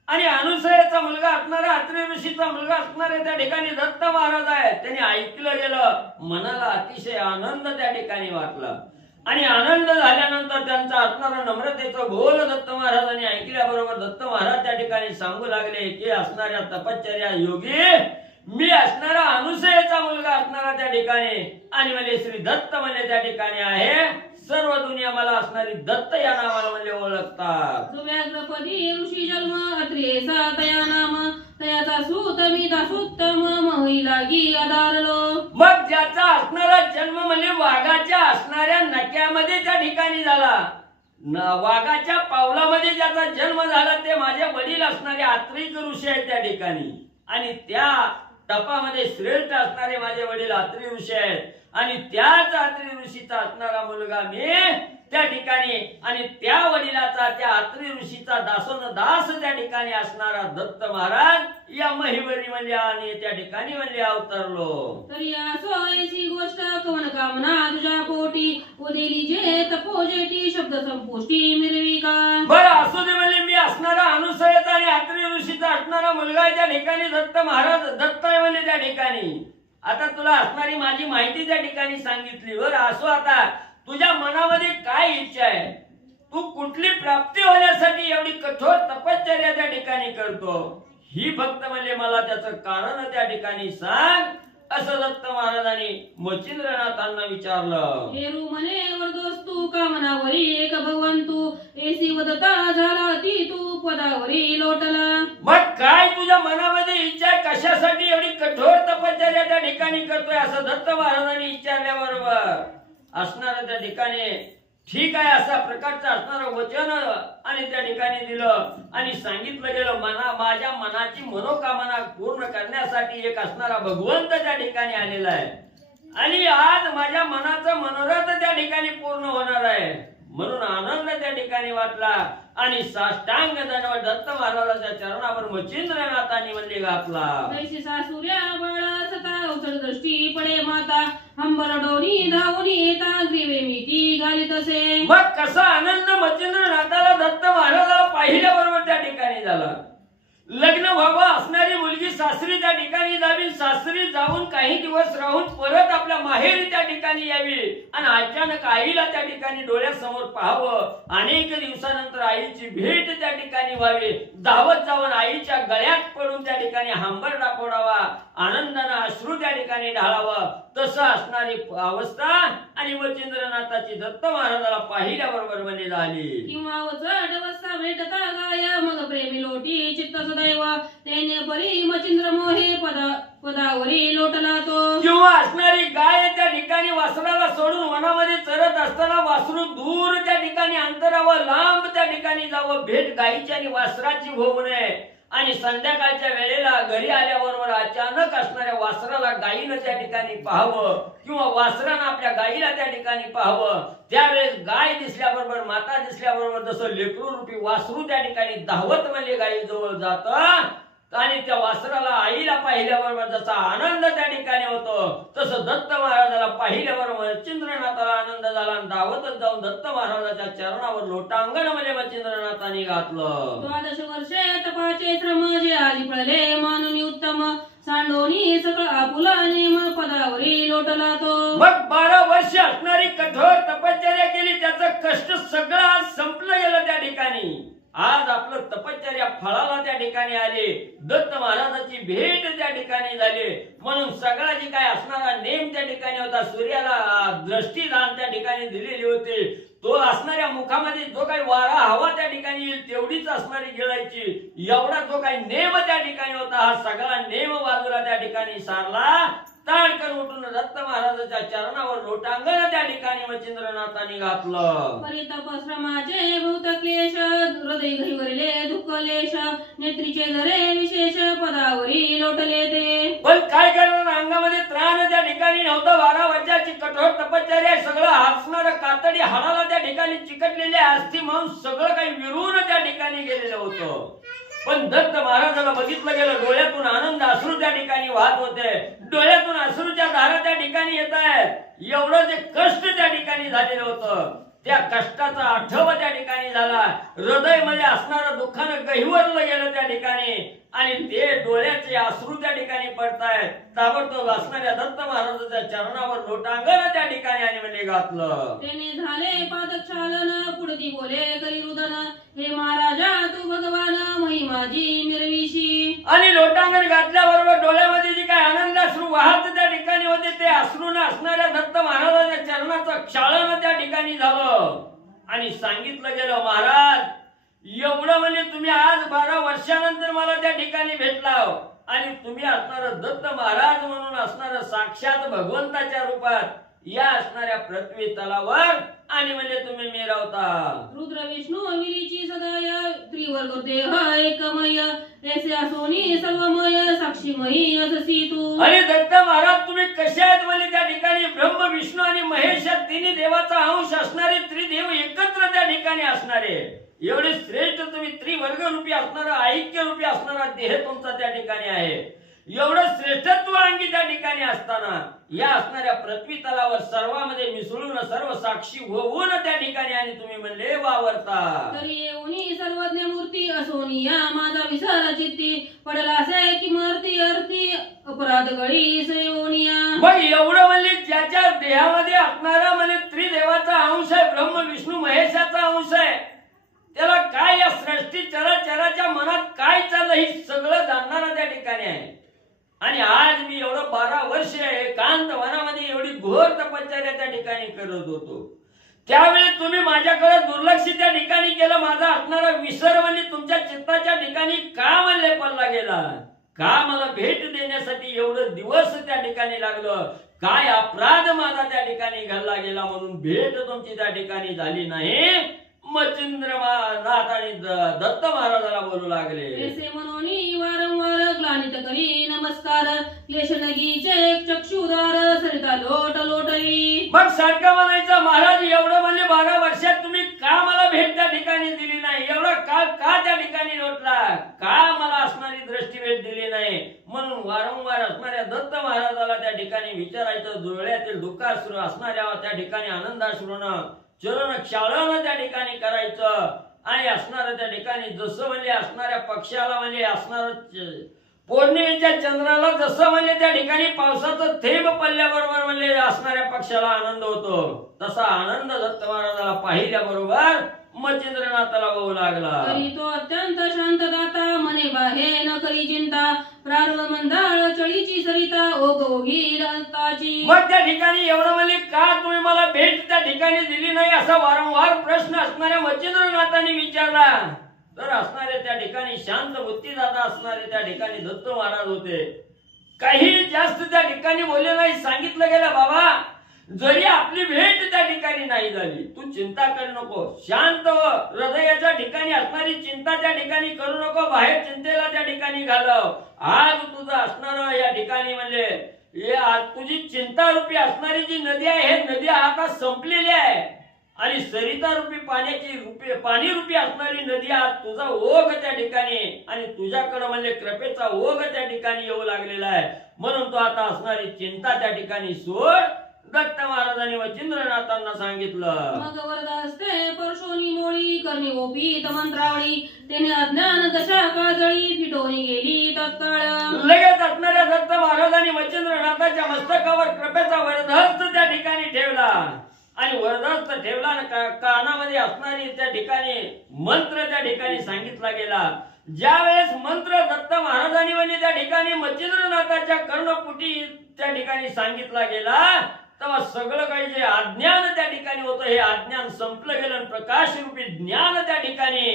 आणि अनुसयाचा मुलगा असणारा अत्रि ऋषीचा मुलगा असणारे त्या ठिकाणी दत्त महाराज आहेत. त्यांनी ऐकलं गेलं, मनाला अतिशय आनंद त्या ठिकाणी वाटला आणि आनंद झाल्यानंतर त्यांचा असणारा नम्रतेचं बोल दत्त महाराजांनी ऐकल्याबरोबर दत्त महाराज त्या ठिकाणी सांगू लागले की असणाऱ्या तपश्चर्या योगी मी असणारा अनुसयाचा मुलगा असणारा त्या ठिकाणी आणि म्हणजे श्री दत्त म्हणजे त्या ठिकाणी आहे. सर्व दुनिया मला असणारी दत्त या नावाला म्हणजे ओळखतात. व्याघ्रपदी ऋषी जन्म अत्रेसा तया नाम तयाचा सूत मी दासोत्तम महिलागी आधारलो. मग ज्याचा असणारा जन्म म्हणजे वाघाच्या असणाऱ्या नक्यामध्ये त्या ठिकाणी झाला, वाघाच्या पावलामध्ये ज्याचा जन्म झाला ते माझे वडील असणारे अत्रिक ऋषी आहेत त्या ठिकाणी आणि त्या तपामध्ये श्रेष्ठ असणारे माझे वडील अत्रि ऋषी आहेत आणि त्याच अत्रि ऋषीचा असणारा मुलगा मी त्या ठिकाणी आणि त्या वडिलाचा त्या अत्री ऋषीचा दास त्या ठिकाणी असणारा दत्त महाराज या महिवरी म्हणजे आणि त्या ठिकाणी म्हणजे अवतरलो. तरी असो ऐसी गोष्ट कवन कामना तुझ्या पोटी उदेली जे तपोजेटी शब्द संपुष्टी मिरवी का. बरं असू दे म्हणजे मी असणारा अनुसयत आणि अत्री ऋषीचा असणारा मुलगा आहे त्या ठिकाणी दत्त महाराज दत्त आहे म्हणजे त्या ठिकाणी. आता तुला असणारी माझी माहिती त्या ठिकाणी सांगितली. बरं असो आता तुझ्या मनामध्ये काय इच्छा आहे, तू कुठली प्राप्ती होण्यासाठी एवढी कठोर तपश्चर्या त्या ठिकाणी करतो, ही फक्त म्हणजे मला त्याचं कारण त्या ठिकाणी सांग असं दत्त महाराजांनी मच्छिंद्रनाथांना विचारलं. हेरू म्हणे वरदोस्तू कामनावरी एक भगवंतू एसी वदता झाला ती तू पदावरी लोटला. मग काय तुझ्या मनामध्ये इच्छा आहे, कशासाठी एवढी कठोर तपश्चर्या त्या ठिकाणी करतोय असं दत्त महाराजांनी विचारल्याबरोबर असणारं त्या ठिकाणी ठीक आहे असा प्रकारचं असणारं वचन आणि त्या ठिकाणी दिलं आणि सांगितलं गेलं माझ्या मनाची मनोकामना पूर्ण करण्यासाठी एक असणारा भगवंत त्या ठिकाणी आलेला आहे आणि आज माझ्या मनाचं मनोरथ त्या ठिकाणी पूर्ण होणार आहे म्हणून आनंद त्या ठिकाणी वाटला आणि साष्टांग दंडवत दत्त महाराजांच्या चरणावर मच्छिंद्रनाथांनी म्हणजे घातला. तैसी सासूर्या बाळा सता अवचड दृष्टी पडे माता हंबर डोनी धावनी येता ग्रीवे मिठी घालीत असे. मग कसा आनंद मच्छिंद्रनाथाला दत्त महाराजाला पाहिल्याबरोबर त्या ठिकाणी झाला. लग्न व्हावं असणारी मुलगी सासरी त्या ठिकाणी जावी, सासरी जाऊन काही दिवस राहून परत आपल्या माहेरी त्या ठिकाणी यावी आणि अचानक आईला त्या ठिकाणी डोळ्यासमोर पाहावं, अनेक दिवसानंतर आईची भेट त्या ठिकाणी व्हावी, धावत जाऊन आईच्या गळ्यात पडून त्या ठिकाणी हांबरडा फोडावा, आनंदानं अश्रू त्या ठिकाणी ढाळावं, तसं असणारी अवस्था आणि मच्छिंद्रनाथाची दत्त महाराजाला पाहिल्याबरोबर म्हणजे झाली. किंवा वचड अवस्था भेटता गाय मग प्रेमी लोटी चित्त सदैव तेने परी मचिंद्र मोहे पदावरी लोटला तो. किंवा असणारी गाय त्या ठिकाणी वासराला सोडून वनामध्ये चरत असताना वासरू दूर त्या ठिकाणी अंतरावर लांब त्या ठिकाणी जावं, भेट गायीची आणि वासराची होऊ नये आणि संध्याकाळच्या वेळेला घरी आल्याबरोबर अचानक असणाऱ्या वासराला गायीनं त्या ठिकाणी पाहावं किंवा वासरानं आपल्या गायीला त्या ठिकाणी पाहावं. त्यावेळेस गाय दिसल्याबरोबर माता दिसल्याबरोबर जसं लेकरू रूपी वासरू त्या ठिकाणी धावत म्हणजे गायी जवळ जात आणि त्या वासराला आईला पाहिल्याबरोबर जसा आनंद त्या ठिकाणी होतो तसं दत्त महाराजाला पाहिल्याबरोबर मच्छिंद्रनाथाला आनंद झाला आणि धावतच जाऊन दत्त महाराजाच्या चरणावर लोटांगण म्हणजे मच्छिंद्रनाथांनी घातलं. 12 वर्षे तपाचे श्रम जे आली पळले मानुनी उत्तम सांडोनी सकळ आपुला नेम पदावरी लोटला तो. मग 12 वर्ष असणारी कठोर तपश्चर्या केली, त्याचं कष्ट सगळं आज संपलं गेलं त्या ठिकाणी. आज आपलं तपश्चर्या फळाला त्या ठिकाणी आले, दत्त महाराजाची भेट त्या ठिकाणी झाली म्हणून सगळा जी काय असणारा नेम त्या ठिकाणी होता, सूर्याला दृष्टीदान त्या ठिकाणी दिलेली होती, तो असणाऱ्या मुखामध्ये जो काही वारा हवा त्या ठिकाणी येईल तेवढीच असणारी गिळायची, एवढा जो काही नेम त्या ठिकाणी होता हा सगळा नेम बाजूला त्या ठिकाणी सारला. ताडकन उठून दत्त महाराजाच्या चरणावर लोटांगण त्या ठिकाणी मच्छिंद्रनाथांनी घातलं. परितपश्रमाचे भूत क्लेश हृदय घरीवरले दुःख लेश नेत्रीचे जरे विशेष पदावरी लोटले ते. पण काय करणार, अंगामध्ये त्राण त्या ठिकाणी नव्हतं. 12 वर्षाची कठोर तपश्चर्या, सगळं हसणारं कातडी हाडाला त्या ठिकाणी चिकटलेले अस्थि म्हणून सगळं काही विरून त्या ठिकाणी गेलेलं होतं. पण दत्त महाराजाला बघितलं गेलं, डोळ्यातून आनंद अश्रू त्या ठिकाणी वाहत होते, डोळ्यातून अश्रूच्या धारा त्या ठिकाणी येत आहेत. एवढं जे कष्ट त्या ठिकाणी झालेलं होतं त्या कष्टाचा आठव त्या ठिकाणी झाला. हृदय मध्ये असणारं दुःखानं गहिवरलं गेलं त्या ठिकाणी आणि ते डोळ्याचे अश्रू त्या ठिकाणी पडतायत. ताबडतोब असणाऱ्या दत्त महाराजाच्या चरणावर लोटांगण त्या ठिकाणी आणि म्हणजे घातलं. त्याने झाले पादक्षालन पुढती बोले करी रुदन हे महाराजा तू भगवान महिमाजी मिरविशी. आणि लोटांगण घातल्याबरोबर डोळ्यामध्ये जी काय आनंद अश्रू वाहत त्या ठिकाणी होते ते अश्रूनं असणाऱ्या दत्त महाराजाच्या चरणाचं क्षालन त्या ठिकाणी झालं आणि सांगितलं गेलं, महाराज एवढं म्हणजे तुम्ही आज 12 वर्षानंतर मला त्या ठिकाणी भेटला आणि तुम्ही असणार दत्त महाराज म्हणून असणार साक्षात भगवंताच्या रूपात या असणाऱ्या पृथ्वी तलावर आणि म्हणजे तुम्ही मिरवता. रुद्र विष्णू अमिरीची सदा या त्रिवर्ग देह एकमय ऐसे असोनी सर्वमय साक्षीमयी अससी तू. आणि दत्त महाराज तुम्ही कसे आहेत म्हणजे त्या ठिकाणी ब्रह्म विष्णू आणि महेश या तिन्ही देवाचा अंश असणारे त्रिदेव एकत्र त्या ठिकाणी असणारे एवढे श्रेष्ठ तुम्ही त्रिवर्ग रूपी असणारा ऐक्य रूपी असणारा देह तुमचा त्या ठिकाणी आहे. एवढं श्रेष्ठत्व अंगी त्या ठिकाणी असताना या असणाऱ्या पृथ्वी तलावर सर्वांमध्ये मिसळून सर्व साक्षी होऊन त्या ठिकाणी आणि तुम्ही म्हणले वावरता. तरी येऊनी सर्वज्ञ मूर्ती असोनी या माझा विसर चित्ती पडला से की मूर्ती अर्थी अपराध गळी सयोनिया. मग एवढं म्हणजे ज्याच्या देहामध्ये असणारा म्हणजे त्रिदेवाचा अंश आहे ब्रह्म विष्णू महेशाचा अंश आहे त्याला काय या सृष्टी चराचराच्या मनात काय चाललं हे सगळं जाणणारा त्या ठिकाणी आहे. आणि आज मी एवढं 12 वर्ष एकांत वनामध्ये एवढी घोर तपश्चर्या त्या ठिकाणी करत होतो त्यावेळी तुम्ही माझ्याकडे दुर्लक्ष त्या ठिकाणी केलं. माझा असणारा विसर म्हणजे तुमच्या चित्ताच्या ठिकाणी का म्हणले पडला गेला का मला भेट देण्यासाठी एवढं दिवस त्या ठिकाणी लागलं काय अपराध माझा त्या ठिकाणी घडला गेला म्हणून भेट तुमची त्या ठिकाणी झाली नाही. मच्छिंद्रनाथ आणि दत्त महाराजाला बोलू लागले. ऐसे मनोनी वारंवार ग्लानित करी नमस्कार क्लेश नगीचे चक्षुदार सरिता लोट लोटली. मग सारखं म्हणायचं महाराज एवढं म्हणजे 12 वर्षात तुम्ही का मला भेट त्या ठिकाणी दिली नाही एवढा काळ का त्या ठिकाणी लोटला का मला असणारी दृष्टी भेट दिली नाही म्हणून वारंवार असणाऱ्या दत्त महाराजाला त्या ठिकाणी विचारायचं. डोळ्यातील दुःखाश्रू असणाऱ्या त्या ठिकाणी आनंदाश्रूनं चरण क्षालन त्या ठिकाणी करायचं. आणि असणाऱ्या त्या ठिकाणी जसं म्हणजे असणाऱ्या पक्षाला म्हणजे असणार पौर्णिमेच्या चंद्राला जसं म्हणजे त्या ठिकाणी पावसाचं थेंब पडल्याबरोबर म्हणजे असणाऱ्या पक्षाला आनंद होतो तसा आनंद दत्त महाराजाला पाहिल्याबरोबर मच्छिंद्रनाथाला होऊ लागला. तरी तो अत्यंत शांत दाता मने बाहे न करी चिंता प्रारंभ मंदाळ चळीची सरिता ओघ ओघी रक्ताची. मग त्या ठिकाणी एवढं म्हणजे का तुम्ही मला भेट त्या ठिकाणी दिली नाही असा वारंवार प्रश्न असणाऱ्या मच्छिंद्रनाथांनी विचारला. तर असणारे त्या ठिकाणी शांत बुद्धिदाता असणारे त्या ठिकाणी दत्त महाराज होते. काही जास्त त्या ठिकाणी बोलले नाही. सांगितलं गेलं बाबा जरी आपली भेट त्या ठिकाणी नाही झाली तू चिंता करू नको शांत हो. हृदयाच्या ठिकाणी असणारी चिंता त्या ठिकाणी करू नको बाहेर चिंतेला त्या ठिकाणी घालव. आज तुझं असणार या ठिकाणी म्हणजे तुझी चिंता रूपी असणारी जी नदी आहे हे नदी आता संपलेली आहे आणि सरिता रूपी पाणी रूपी असणारी नदी आज तुझा ओघ त्या ठिकाणी आणि तुझ्याकडे म्हणजे कृपेचा ओघ त्या ठिकाणी येऊ लागलेला आहे म्हणून तू आता असणारी चिंता त्या ठिकाणी सोड. दत्त महाराजांनी मच्छिंद्रनाथांना सांगितलं. मग वरदास्ते परशोनी मोळी करणी ओपीत मंत्रावळी त्याने अज्ञान दशा काजळी फिटोनी गेली तत्काळ. लगेच असणाऱ्या दत्त महाराजांनी मच्छिंद्रनाथाच्या मस्तकावर कृपेचा वरदहस्त त्या ठिकाणी ठेवला आणि वरदहस्त ठेवला कानामध्ये असणारी त्या ठिकाणी मंत्र त्या ठिकाणी सांगितला गेला. ज्या वेळेस मंत्र दत्त महाराजांनी म्हणजे त्या ठिकाणी मच्छिंद्रनाथाच्या कर्णपुटी त्या ठिकाणी सांगितला गेला तेव्हा सगळं काही जे अज्ञान त्या ठिकाणी होतं हे अज्ञान संपलं गेलं प्रकाश रूपी ज्ञान त्या ठिकाणी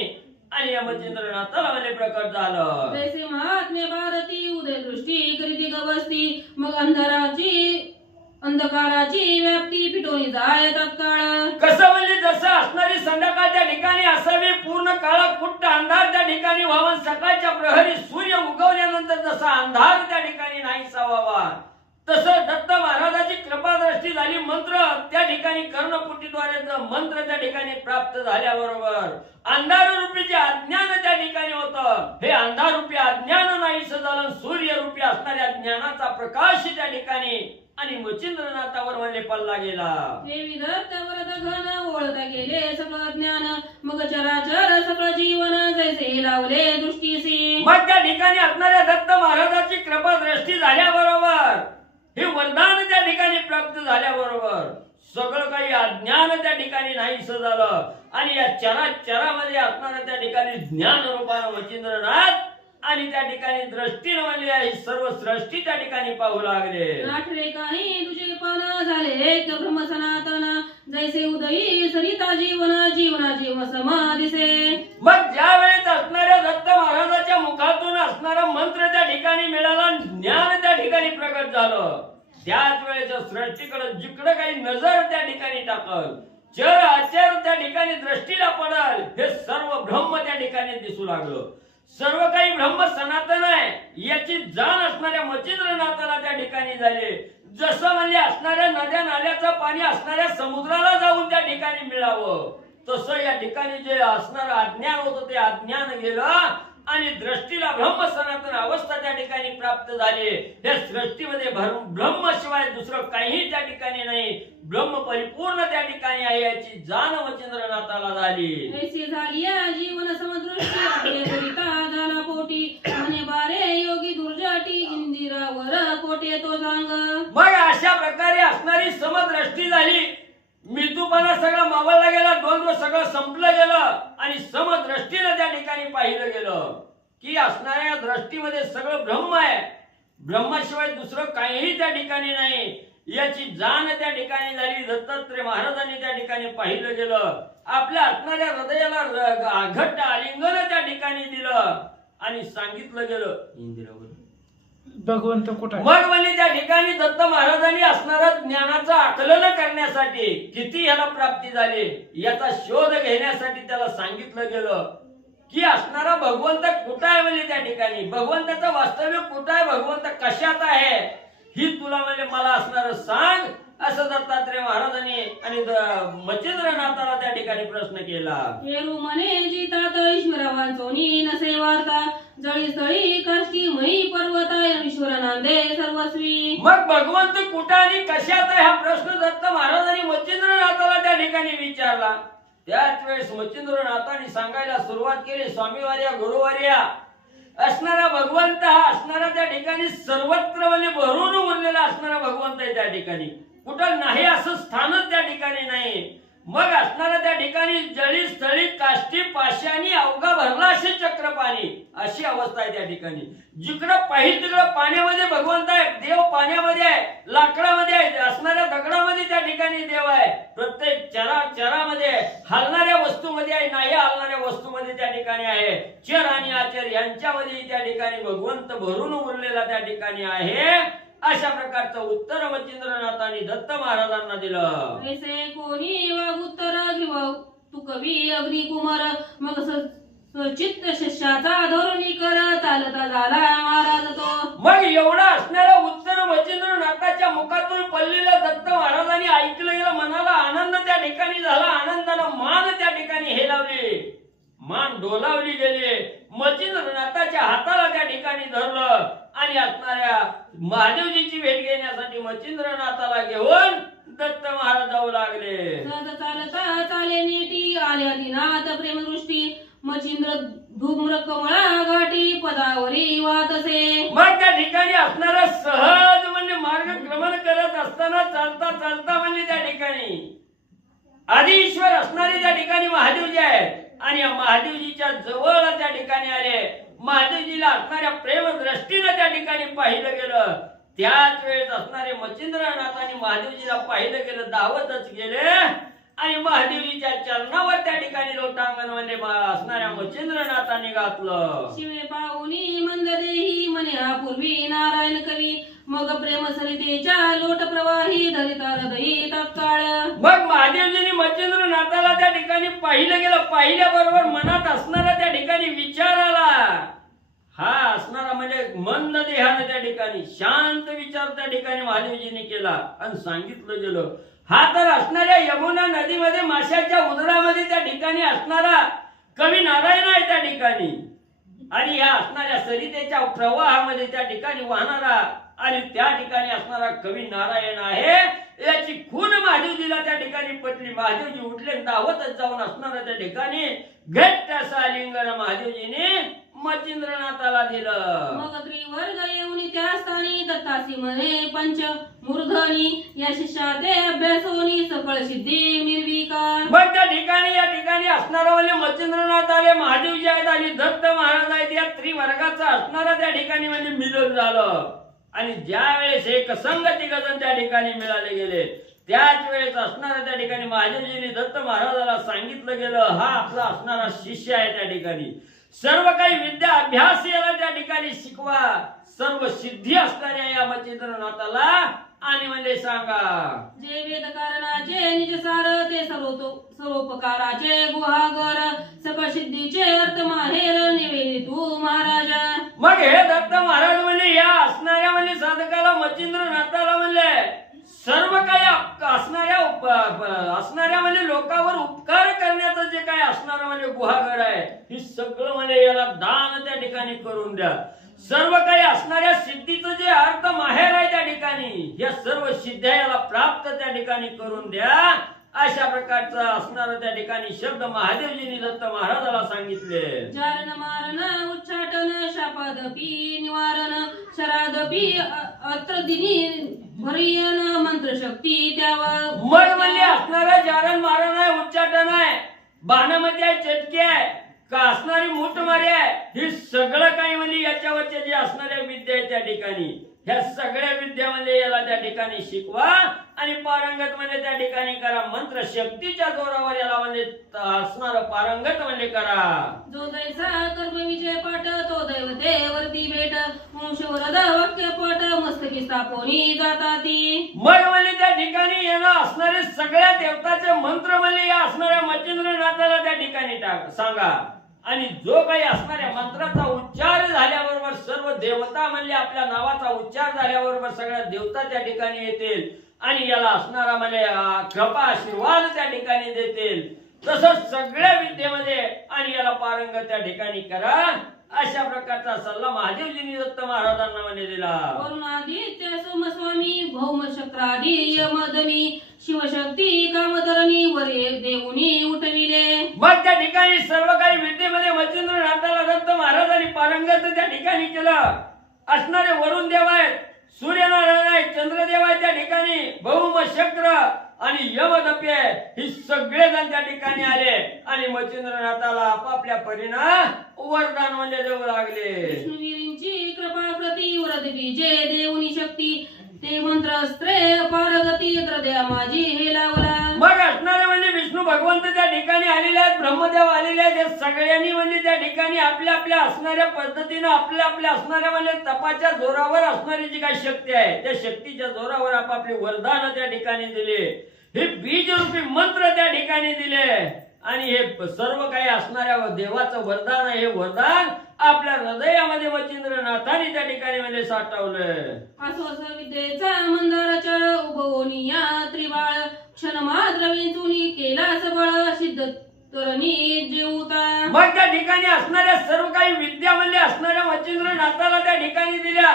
आणि या मच्छिंद्रनाथाला म्हणजे प्रकट झालं. जैसे महात्मे भारती उदय दृष्टी करीती गवस्ती मग अंधकाराची व्याप्ती फिटोनी जाय तत्काळ. कसं म्हणजे जसं असणारी संध्याकाळ त्या ठिकाणी असावी पूर्ण काळा कुट्ट अंधार त्या ठिकाणी व्हावा सकाळच्या प्रहरी सूर्य उगवल्यानंतर जसा अंधार त्या ठिकाणी नाहीसा व्हावा तसं दत्त महाराजाची कृपादृष्टी झाली. मंत्र त्या ठिकाणी कर्णपुटीद्वारे मंत्र त्या ठिकाणी प्राप्त झाल्याबरोबर अंधार रूपी जे अज्ञान त्या ठिकाणी होतं हे अंधार रूपी अज्ञान नाहीसं झालं. सूर्य रूपी असणाऱ्या ज्ञानाचा प्रकाश त्या ठिकाणी आणि मच्छिंद्रनाथावर म्हणजे पडला गेला. देवी दत्त वरद घन ओळता गेले सगळं ज्ञान मग चराचर सगळं जीवन जैसे लावले दृष्टीसी. मग त्या ठिकाणी असणाऱ्या दत्त महाराजाची कृपादृष्टी झाल्याबरोबर हे वरदान त्या ठिकाणी प्राप्त झाल्याबरोबर सगळं काही अज्ञान त्या ठिकाणी नाहीसं झालं आणि या चराचरामध्ये असणाऱ्या त्या ठिकाणी ज्ञान रूपानं मच्छिंद्रनाथ आणि त्या ठिकाणी दृष्टीनं म्हणजे ही सर्व सृष्टी त्या ठिकाणी पाहू लागले. आठवे काही तुझे पान झाले एक ब्रह्म सनातन जैसे उदयी सरिता जीवना जीव समाधिसे. मग ज्या वेळेस असणाऱ्या दत्त महाराजाच्या मुखातून असणारा मंत्र त्या ठिकाणी मिळाला ज्ञान त्या ठिकाणी प्रकट झालं त्याच वेळेस सृष्टीकडे जिकडे काही नजर त्या ठिकाणी टाकल, चर आचर त्या ठिकाणी दृष्टीला पडल, हे सर्व ब्रह्म त्या ठिकाणी दिसू लागलं. सर्व काही ब्रह्म सनातन आहे याची जाण असणाऱ्या मच्छिंद्रनाथाला त्या ठिकाणी झाले. जसं म्हणजे असणाऱ्या नद्या नाल्याचं पाणी असणाऱ्या समुद्राला जाऊन त्या ठिकाणी मिळावं, तसं या ठिकाणी जे असणारं अज्ञान होतं ते अज्ञान गेलं आणि दृष्टीला ब्रह्म सनातन अवस्था त्या ठिकाणी प्राप्त झाली. त्या सृष्टीमध्ये ब्रह्म शिवाय दुसरं काही त्या ठिकाणी नाही, ब्रह्म परिपूर्ण त्या ठिकाणी आहे याची जाण मच्छिंद्रनाथाला झाली. ऐसी झाली जीवन समदृष्टी आपले करिता झाला पोटी, म्हणे बारे योगी दुर्जटी इंदिरावर कोटे तो सांग. मग अशा प्रकारे असणारी समदृष्टी झाली. मृत्यूपणा सगळं मावळला गेला, द्वंद्व सगळं संपलं गेलं आणि समदृष्टीनं त्या ठिकाणी पाहिलं गेलं की असणाऱ्या दृष्टीमध्ये सगळं ब्रह्म आहे, ब्रह्माशिवाय दुसरं काहीही त्या ठिकाणी नाही याची जाण त्या ठिकाणी झाली. दत्तात्रय महाराजांनी त्या ठिकाणी पाहिलं गेलं, आपल्या असणाऱ्या हृदयाला घट्ट आलिंगन त्या ठिकाणी दिलं आणि सांगितलं गेलं इंदिरावर भगवंत कुठे आहे? मग म्हणजे त्या ठिकाणी दत्त महाराजांनी असणारा ज्ञानाचं आकलन करण्यासाठी किती याला प्राप्ती झाली याचा शोध घेण्यासाठी त्याला सांगितलं गेलं की असणारा भगवंत कुठं आहे. म्हणजे त्या ठिकाणी भगवंताचं वास्तव्य कुठं आहे, भगवंत कशात आहे ही तुला म्हणजे मला असणार सांग, असं दत्तात्रय महाराजांनी आणि मच्छिंद्रनाथाला त्या ठिकाणी प्रश्न केला. हेरू म्हणे जितात ईश्वरावांचोनी नसे वार्ता, जळी स्थळी काष्टी मही पर्वता ईश्वर नांदे सर्वस्वी. मग भगवंत कुठं आणि कशात आहे हा प्रश्न दत्त महाराजांनी मच्छिंद्रनाथाला त्या ठिकाणी विचारला. त्याच वेळेस मच्छिंद्रनाथांनी सांगायला सुरुवात केली, स्वामीवार्या गुरुवार्या असणारा भगवंत हा असणारा त्या ठिकाणी सर्वत्र म्हणजे भरून उरलेला असणारा भगवंत आहे. त्या ठिकाणी कुठं नाही असं स्थानच त्या ठिकाणी नाही. मग असणारा त्या ठिकाणी जळी स्थळी काष्टी पाशानी अवघा भरला असे चक्रपाणी अशी अवस्था आहे. त्या ठिकाणी जिकडं पाहिजे तिकडं पाण्यामध्ये भगवंत आहे, देव पाण्यामध्ये आहे, लाकडामध्ये आहे, असणाऱ्या दगडामध्ये त्या ठिकाणी देव आहे, प्रत्येक चरामध्ये हलणाऱ्या वस्तूमध्ये आहे, नाही हलणाऱ्या वस्तूमध्ये त्या ठिकाणी आहे, चर आणि आचर यांच्यामध्ये त्या ठिकाणी भगवंत भरून उरलेला त्या ठिकाणी आहे. अशा प्रकारचं उत्तर मच्छिंद्रनाथांनी दत्त महाराजांना दिलं. ऐसे कोणी वागुत्तर किंवा तू कवी अग्निकुमार, मग चित्त शिष्याचा धोरणी कर चालता झाला महाराज तो. मग एवढं असणारं उत्तर मच्छिंद्रनाथाच्या मुखातून पडलेलं दत्त महाराजांनी ऐकलं गेलं, मनाला आनंद त्या ठिकाणी झाला, आनंदानं मान त्या ठिकाणी हेलावली, मान डोलावली गेली. मच्छिंद्रनाथाच्या हाताला त्या ठिकाणी धरलं आणि असणाऱ्या महादेवजीची भेट घेण्यासाठी मच्छिंद्रनाथाला घेऊन दत्त महाराज जाऊ लागले. सहज चालता चाले नेटी आल्या दिनात प्रेमदृष्टी, मच्छिंद्र धूम्र कमळा घाटी पदावरी वातसे. मग त्या ठिकाणी असणारा सहज म्हणजे मार्गक्रमण करत असताना चालता चालता म्हणजे त्या ठिकाणी आदि ईश्वर असणारे त्या ठिकाणी महादेवजी आहेत आणि या महादेवजीच्या जवळ त्या ठिकाणी आले. महादेवजीला असणाऱ्या प्रेम दृष्टीने त्या ठिकाणी पाहिलं गेलं. त्याच वेळेस असणारे मच्छिंद्रनाथांनी महादेवजीला पाहिलं गेलं, धावतच गेले आणि महादेवजीच्या चरणावर त्या ठिकाणी लोटांगण मध्ये असणाऱ्या मच्छिंद्रनाथांनी घातलं. शिवे पाहुनी मंद देही म्हणे हा पूर्वी नारायण कवी, मग प्रेम सरितेच्या लोट प्रवाही धरिता हृदयी तत्काळ. मग महादेवजींनी मच्छिंद्रनाथाला त्या ठिकाणी पाहिलं गेलं. पाहिल्याबरोबर मनात असणारा त्या ठिकाणी विचार आला. हा असणारा म्हणजे मंद देहाने त्या ठिकाणी शांत विचार त्या ठिकाणी महादेवजींनी केला आणि सांगितलं गेलं, हा तर असणाऱ्या यमुना नदीमध्ये माशाच्या उदरामध्ये त्या ठिकाणी असणारा कवी नारायण आहे त्या ठिकाणी आणि या असणाऱ्या सरितेच्या प्रवाहामध्ये त्या ठिकाणी वाहणारा आणि त्या ठिकाणी असणारा कवी नारायण आहे. याची खून महादेवजीला त्या ठिकाणी पटली. महादेवजी उठले, धावतच जाऊन असणारा त्या ठिकाणी घट्ट असं आलिंगन महादेवजीने मच्छिंद्रनाथाला दिलं. मग त्रिवर्ग येऊन त्या स्थानी दत्तासी म्हणे पंच मूर्धनी, या शिष्याते अभ्यासोनी सकळ सिद्धी मिरविका. मग त्या ठिकाणी या ठिकाणी असणारा म्हणजे मच्छिंद्रनाथ आले, महादेवजी आहेत आणि दत्त महाराज आहेत. या त्रिवर्गाचा असणारा त्या ठिकाणी म्हणजे मिलन झालं आणि ज्या वेळेस एक संगती गजन त्या ठिकाणी मिळाले गेले त्याच वेळेस असणारा त्या ठिकाणी महादेवजींनी दत्त महाराजाला सांगितलं गेलं, हा आपला असणारा शिष्य आहे. त्या ठिकाणी सर्व काही विद्या अभ्यास याला त्या ठिकाणी शिकवा, सर्व सिद्धी असणाऱ्या या मच्छिंद्रनाथाला आणि म्हणजे सांगा जे वेद कारणाचे निजसार ते सर्वोपकाराचे गुहागर सकळ सिद्धीचे अर्थ माहेर निवेदी तू महाराजा. मग हे दत्त महाराज म्हणजे या असणाऱ्या म्हणजे साधकाला मच्छिंद्रनाथाला म्हणले सर्व काही असणाऱ्या म्हणजे लोकांवर उपकार करण्याचं जे काही असणारं म्हणजे गुहागर आहे ही सगळं म्हणजे याला दान त्या ठिकाणी करून द्या. सर्व काही असणाऱ्या सिद्धीचं जे अर्थ माहेर आहे त्या ठिकाणी या सर्व सिद्ध्या याला प्राप्त त्या ठिकाणी करून द्या. अशा प्रकारचं असणार त्या ठिकाणी शब्द महादेवजींनी दत्त महाराजाला सांगितले. जारण मारण उच्चाटन शापादपी निवारण शरादपी अत्र दिनी भरियन मंत्र शक्ती त्यावर. मग म्हणजे असणारं जारण मारण आहे उच्चाटन आहे बाणामध्ये आहे चटके आहे का असणारी मूठ मारी आहे हे सगळं काही म्हणजे याच्यावरचे जे असणाऱ्या विद्या आहे त्या ठिकाणी ह्या सगळ्या विद्यामध्ये याला त्या ठिकाणी शिकवा आणि पारंगत म्हणजे त्या ठिकाणी करा. मंत्र शक्तीच्या जोरावर याला म्हणजे असणार पारंगत म्हणजे करा. जो जैसा कर्म विजय पाठ तो दैवते वरती भेट वंशवरद वाक्य पट मस्तकी स्थापोनी जाताती. मग म्हणजे त्या ठिकाणी याला असणारे सगळ्या देवताचे मंत्र म्हणजे या असणाऱ्या मच्छिंद्रनाथाला त्या ठिकाणी सांगा आणि जो काही असणाऱ्या मंत्राचा उच्चार झाल्याबरोबर सर्व देवता म्हणजे आपल्या नावाचा उच्चार झाल्याबरोबर सगळ्या देवता त्या ठिकाणी येतील आणि याला असणारा म्हणजे कृपा आशीर्वाद त्या ठिकाणी देतील. तसंच सगळ्या विद्येमध्ये आणि याला पारंगत त्या ठिकाणी करा. अशा प्रकारचा सल्ला महादेवजींनी दत्त महाराजांना म्हणजे दिला. वरुणादित्य सोमस्वामी भौम शक्रादी यमदमी शिवशक्ती कामधरणी वरे देऊनी उठविले. मग त्या ठिकाणी सर्व काही विद्येमध्ये मच्छिंद्रनाथाला दत्त महाराजांनी पारंगत त्या ठिकाणी केलं. असणारे वरुण देव आहेत सूर्यनारायण आहेत चंद्रदेव आहेत त्या ठिकाणी भौम शक्र आणि यमदप्य ही सगळे जण त्या ठिकाणी आले आणि मच्छिंद्रनाथाला आपापल्या परीनं वरदान म्हणजे देऊ लागले. विष्णुवीरींची कृपा प्रति वरद बीजे देऊनी शक्ती ते मंत्रस्त्रे पारगती हृदया माझी हे लावला. मग असणारे म्हणजे विष्णू भगवंत त्या ठिकाणी आलेले आहेत ब्रह्मदेव आलेले आहेत सगळ्यांनी म्हणजे त्या ठिकाणी आपल्या आपल्या असणाऱ्या पद्धतीनं आपल्या आपल्या असणाऱ्या म्हणजे तपाच्या जोरावर असणारी जी काही शक्ती आहे त्या शक्तीच्या जोरावर आपापले वरदान त्या ठिकाणी दिले. हे बीज रूपी मंत्र त्या ठिकाणी दिले आणि हे सर्व काही असणाऱ्या देवाचं वरदान आहे. हे वरदान आपल्या हृदयामध्ये मच्छिंद्रनाथांनी त्या ठिकाणी म्हणजे साठवलं. आसोस विद्येचा मंदाराच्या उभवनिया त्रिबाळ क्षणमात्र विंचुनी केला सबळ सिद्ध तरणी जेवता. मग त्या ठिकाणी असणाऱ्या सर्व काही विद्या म्हणजे असणाऱ्या मच्छिंद्रनाथाला त्या ठिकाणी दिल्या.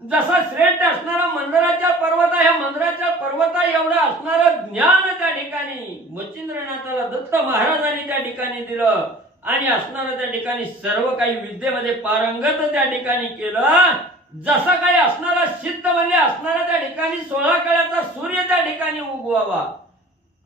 जसा श्रेष्ठ असणारा मंदिराच्या पर्वत ह्या मंदिराच्या पर्वता एवढं असणारं ज्ञान त्या ठिकाणी मच्छिंद्रनाथाला दत्त महाराजांनी त्या ठिकाणी दिलं आणि असणारं त्या ठिकाणी सर्व काही विद्येमध्ये पारंगत त्या ठिकाणी केलं. जसा काही असणारा सिद्ध म्हणजे असणारा त्या ठिकाणी 16 कळ्याचा सूर्य त्या ठिकाणी उगवावा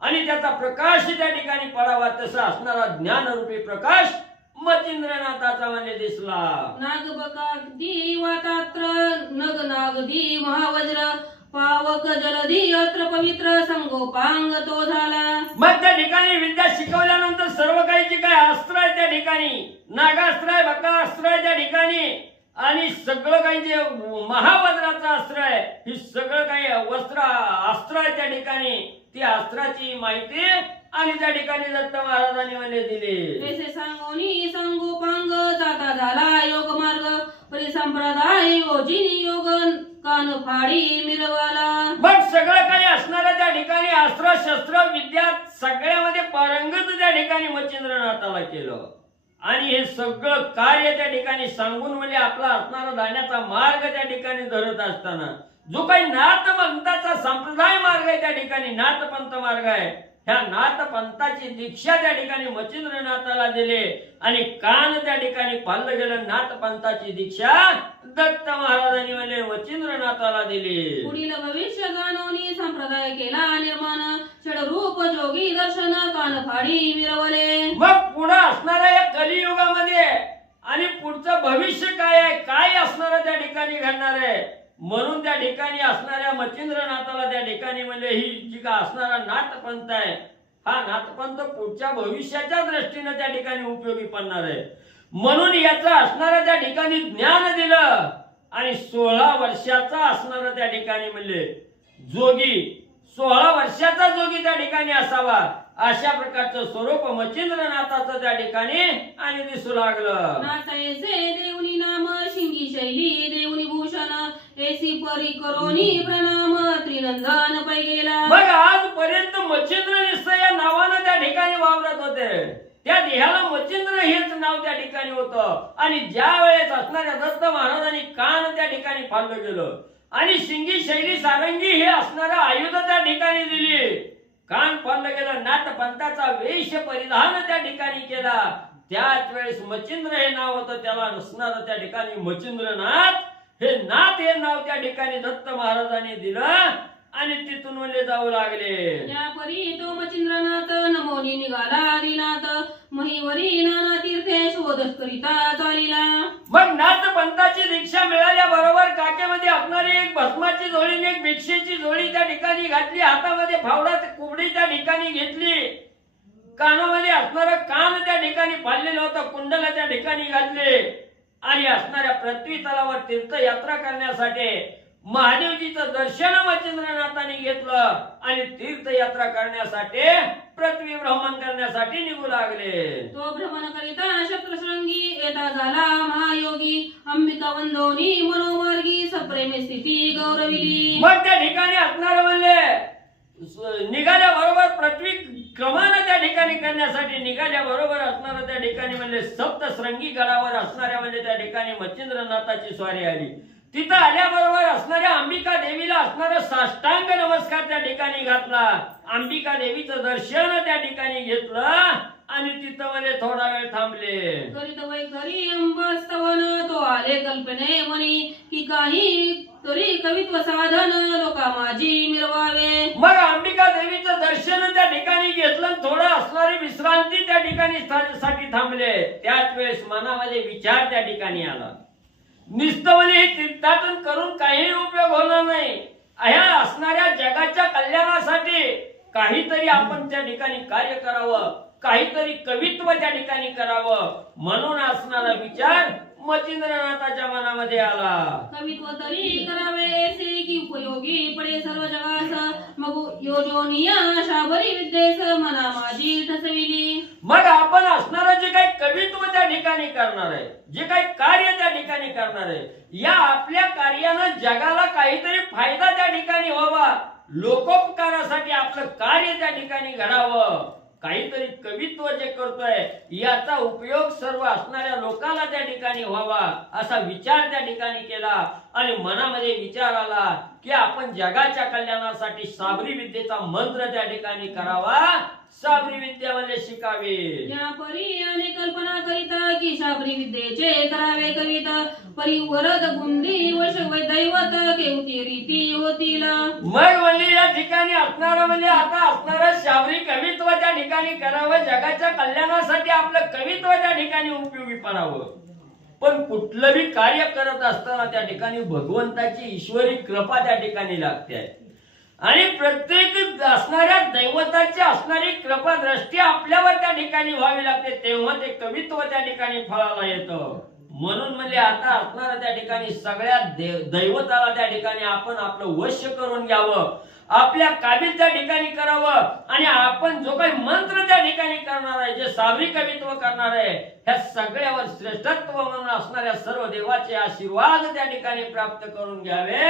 आणि त्याचा प्रकाश त्या ठिकाणी पडावा तसा असणारा ज्ञानरूपी प्रकाश मच्छिंद्रनाथाचा म्हणजे दिसला. नागबकादी वातात्र नग नागदी महावज्र पावक जलधी अत्र पवित्र संगोपांग तो झाला. मग त्या ठिकाणी विद्या शिकवल्यानंतर सर्व काही जे काही अस्त्र आहे त्या ठिकाणी नागास्त्र आहे बकास्त्र आहे त्या ठिकाणी आणि सगळं काही जे महावज्राचं अस्त्र आहे ही सगळं काही अस्त्र आहे त्या ठिकाणी ती अस्त्राची माहिती आणि त्या ठिकाणी दत्त महाराजांनी म्हणजे दिली. तसे सांगोनी संगोपांग जाता झाला योग मार्ग परिसंप्रदाय योजिनी योग कान फाडी मिरवाला. मग सगळं काही असणाऱ्या त्या ठिकाणी अस्त्र शस्त्र विद्या सगळ्यामध्ये पारंगत त्या ठिकाणी मच्छिंद्रनाथाला केलं आणि हे सगळं कार्य त्या ठिकाणी सांगून म्हणजे आपला असणारा जाण्याचा मार्ग त्या ठिकाणी धरत असताना जो काही नाथपंथाचा संप्रदाय मार्ग आहे त्या ठिकाणी नाथपंथ मार्ग आहे ह्या नाथपंथाची दीक्षा त्या ठिकाणी मच्छिंद्रनाथाला दिले आणि कान त्या ठिकाणी पाळलं गेलं. नाथपंथाची दीक्षा दत्त महाराजांनी म्हणजे मच्छिंद्रनाथाला दिली. पुढील भविष्य जाणवणी संप्रदाय केला निर्माण षडरूप जोगी दर्शन कान फाडी मिरवले. मग पुढे असणाऱ्या या कलियुगामध्ये आणि पुढचं भविष्य काय आहे काय असणार त्या ठिकाणी घडणार आहे म्हणून त्या ठिकाणी असणाऱ्या मच्छिंद्रनाथाला त्या ठिकाणी म्हणजे ही जी का असणारा नाथपंथ आहे हा नाथपंथ पुढच्या भविष्याच्या दृष्टीने त्या ठिकाणी उपयोगी पडणार आहे म्हणून याचं असणाऱ्या त्या ठिकाणी ज्ञान दिलं आणि 16 वर्षाचा असणारा त्या ठिकाणी म्हणले जोगी, 16 वर्षाचा जोगी त्या ठिकाणी असावा, अशा प्रकारचं स्वरूप मच्छिंद्रनाथाचं त्या ठिकाणी आणि दिसू लागलं. नाचायचे देऊनी नाम शिंगी शैली देऊनी भूषण एसी परी करोनी प्रणाम त्रिनंदन पै गेला. मग आजपर्यंत मच्छिंद्र निस्सय या नावानं त्या ठिकाणी वावरत होते. त्या देहाला मच्छिंद्र हेच नाव त्या ठिकाणी होतं. आणि ज्या वेळेस असणाऱ्या दत्त महाराजांनी कान त्या ठिकाणी फाडलं गेलं आणि शिंगी शैली सारंगी हे असणारं आयुध त्या ठिकाणी दिली, कान फाडलं गेलं, नाथपंथाचा वेश परिधान त्या ठिकाणी केला, त्याच वेळेस मच्छिंद्र हे नाव होतं. त्याला नसणारं त्या ठिकाणी मच्छिंद्रनाथ हे नाथ हे नाव त्या ठिकाणी दत्त महाराजांनी दिलं आणि तिथून वळले जाऊ लागले. या परी तो मच्छिंद्रनाथ नमोनी निघाला आदिनाथ महिवरी नाना तीर्थे शोधच करिता चालिला. मग नाथपंथाची दीक्षा मिळाल्या बरोबर काकेमध्ये असणारी एक भस्माची जोडी आणि एक भिक्षेची जोडी त्या ठिकाणी घातली, हातामध्ये फावडा कुबडी त्या ठिकाणी घेतली, कानामध्ये असणारं कान त्या ठिकाणी फाडलेलं होतं, कुंडला त्या ठिकाणी घातले आणि असणाऱ्या पृथ्वी तलावर तीर्थयात्रा करण्यासाठी महादेवजीचं दर्शन मच्छिंद्रनाथांनी घेतलं आणि तीर्थयात्रा करण्यासाठी पृथ्वी भ्रमण करण्यासाठी निघू लागले. तो भ्रमण करिता शत्रशृंगी येता झाला महायोगी अंबिका वंदोनी मनोमार्गी सप्रेमे स्थिती गौरविली. मग त्या ठिकाणी असणार म्हणले निघाल्या बरोबर पृथ्वी क्रमानं त्या ठिकाणी करण्यासाठी निघाल्या बरोबर असणार त्या ठिकाणी म्हणले सप्तशृंगी गडावर असणाऱ्या म्हणजे त्या ठिकाणी मच्छिंद्रनाथाची स्वारी आली. तिथं आल्याबरोबर असणाऱ्या अंबिका देवीला असणारा साष्टांग नमस्कार त्या ठिकाणी घातला, अंबिका देवीचं दर्शन त्या ठिकाणी घेतलं आणि तिथं मध्ये थोडा वेळ थांबले. करीत वैखरी अंबस्तवन तो आले कल्पने मनी की काही तरी कवित्व साधन लोका माझी मिरवावे. मग अंबिका देवीचं दर्शन त्या ठिकाणी घेतलं, थोडं असणारी विश्रांती त्या ठिकाणी साठी थांबले. त्याच वेळेस मनामध्ये विचार त्या ठिकाणी आला, निस्तवली तीर्थाटन करून काही उपयोग होणार नाही, ह्या असणाऱ्या जगाच्या कल्याणासाठी काहीतरी आपण त्या ठिकाणी कार्य करावं, काहीतरी कवित्व त्या ठिकाणी करावं. म्हणून असणारा विचार मच्छिंद्रनाथाच्या मनामध्ये आला. कवित्व तरी करावे ऐसे की उपयोगी पडे सर्व जगास मग योजोनिया शाबरी विद्येस मना माझी ठसविली. मग आपण असणारं जे काही कवित्व त्या ठिकाणी करणार आहे, जे काही कार्य त्या ठिकाणी करणार आहे, या आपल्या कार्यानं जगाला काहीतरी फायदा त्या ठिकाणी व्हावा, लोकोपकारासाठी आपलं कार्य त्या ठिकाणी घडावं, काहीतरी कवित्व जे करतोय याचा उपयोग सर्व असणाऱ्या लोकांना त्या ठिकाणी व्हावा असा विचार त्या ठिकाणी केला. आणि मनामध्ये विचार आला की आपण जगाच्या कल्याणासाठी साबरी विद्येचा मंत्र त्या ठिकाणी करावा, साबरी विद्या म्हणजे शिकावे. या परी अनेक कल्पना करिता की शाबरी विद्येचे करावे कविता परी वरद गुंडी वश दैवत केवती रीती होतील. मग म्हणजे या ठिकाणी असणारं म्हणजे आता असणारं शाबरी कवित्व त्या ठिकाणी करावं, जगाच्या कल्याणासाठी आपलं कवित्व त्या ठिकाणी उपयोगी पडावं. पण कुठलंही कार्य करत असताना त्या ठिकाणी भगवंताची ईश्वरी कृपा त्या ठिकाणी लागते आणि प्रत्येक असणाऱ्या दैवताची असणारी कृपा दृष्टी आपल्यावर त्या ठिकाणी व्हावी लागते, तेव्हा ते कवित्व त्या ठिकाणी फळाला येतं. म्हणून म्हणजे आता असणाऱ्या त्या ठिकाणी सगळ्या दैवताला त्या ठिकाणी आपण आपलं वश्य करून घ्यावं, आपल्या काबील त्या ठिकाणी करावं आणि आपण जो काही मंत्र त्या ठिकाणी करणार आहे, जे साबरी कवित्व करणार आहे, ह्या सगळ्यावर श्रेष्ठत्व म्हणून असणाऱ्या सर्व देवाचे आशीर्वाद त्या ठिकाणी प्राप्त करून घ्यावे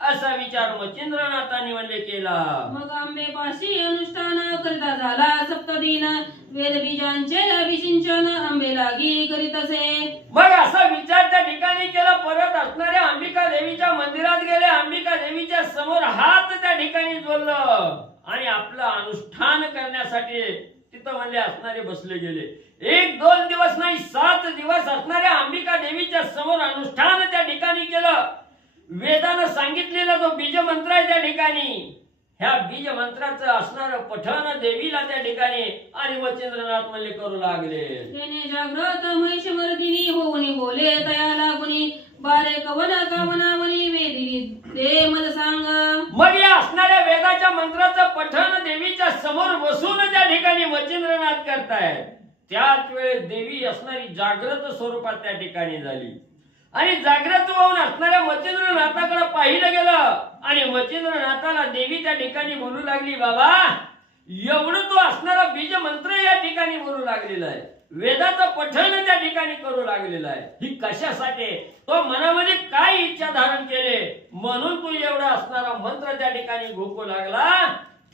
असा विचार मच्छिंद्रनाथांनी म्हणजे केला. मग आंबेपाशी अनुष्ठान करिता झाला सप्तदिन वेद बीजांचे अभिषिंचन आंबे लागी करीत असे. मग असा विचार त्या ठिकाणी केला. परत असणाऱ्या अंबिका देवीच्या मंदिरात गेले, अंबिका देवीच्या समोर हात त्या ठिकाणी जोडलं आणि आपलं अनुष्ठान करण्यासाठी तिथं म्हणजे असणारे बसले गेले. 1-2 दिवस नाही 7 दिवस असणाऱ्या अंबिका देवीच्या समोर अनुष्ठान त्या ठिकाणी केलं. वेदानं सांगितलेला जो बीज मंत्र आहे त्या ठिकाणी, ह्या बीज मंत्राचं असणारं पठण देवीला त्या ठिकाणी आणि मच्छिंद्रनाथ म्हणले करू लागले. तेने जागृत महिष मर्दिनी होऊनी बोले तया लागुनी बारे कवन कामना वनी वेदिनी ते मद सांग. मग या असणाऱ्या वेदाच्या मंत्राचं पठण देवीच्या समोर बसून त्या ठिकाणी मच्छिंद्रनाथ करतायत. त्याच वेळेस देवी असणारी जागृत स्वरूपात त्या ठिकाणी झाली आणि जागृत होऊन असणाऱ्या मच्छिंद्रनाथाकडे पाहिलं गेलं आणि मच्छिंद्रनाथाला देवी त्या ठिकाणी बोलू लागली, बाबा एवढं तो असणारा बीज मंत्र या ठिकाणी बोलू लागलेला आहे, वेदाचं पठण त्या ठिकाणी करू लागलेलं आहे, ही कशासाठी, तो मनामध्ये काय इच्छा धारण केले म्हणून तू एवढा असणारा मंत्र त्या ठिकाणी घोकू लागला,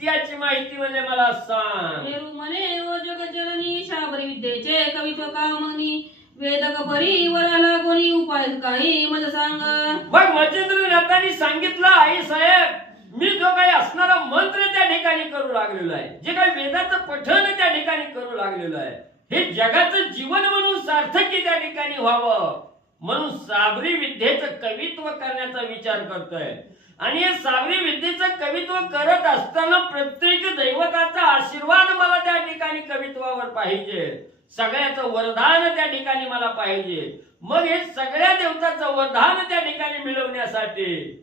त्याची माहिती म्हणजे मला सांग. मेरू म्हणे ओ जगज्जननी शाबरी विद्येचे कवित्व कामनी वेदक परी वराला कोणी उपाय काही मज सांग. मग मच्छिंद्रनाथांनी सांगितलं, आई साहेब मी जो काही असणारा मंत्र त्या ठिकाणी करू लागलेलो आहे, जे काही वेदाचं पठण त्या ठिकाणी करू लागलेलो आहे, हे जगाचं जीवन म्हणून सार्थकी त्या ठिकाणी व्हावं म्हणून साबरी विद्येचं कवित्व करण्याचा विचार करतोय. आणि हे साबरी विद्येचं कवित्व करत असताना प्रत्येक दैवताचा आशीर्वाद मला त्या ठिकाणी कवित्वावर पाहिजे, सगळ्याचं वरदान त्या ठिकाणी मला पाहिजे. मग हे सगळ्या देवताचं वरदान त्या ठिकाणी मिळवण्यासाठी,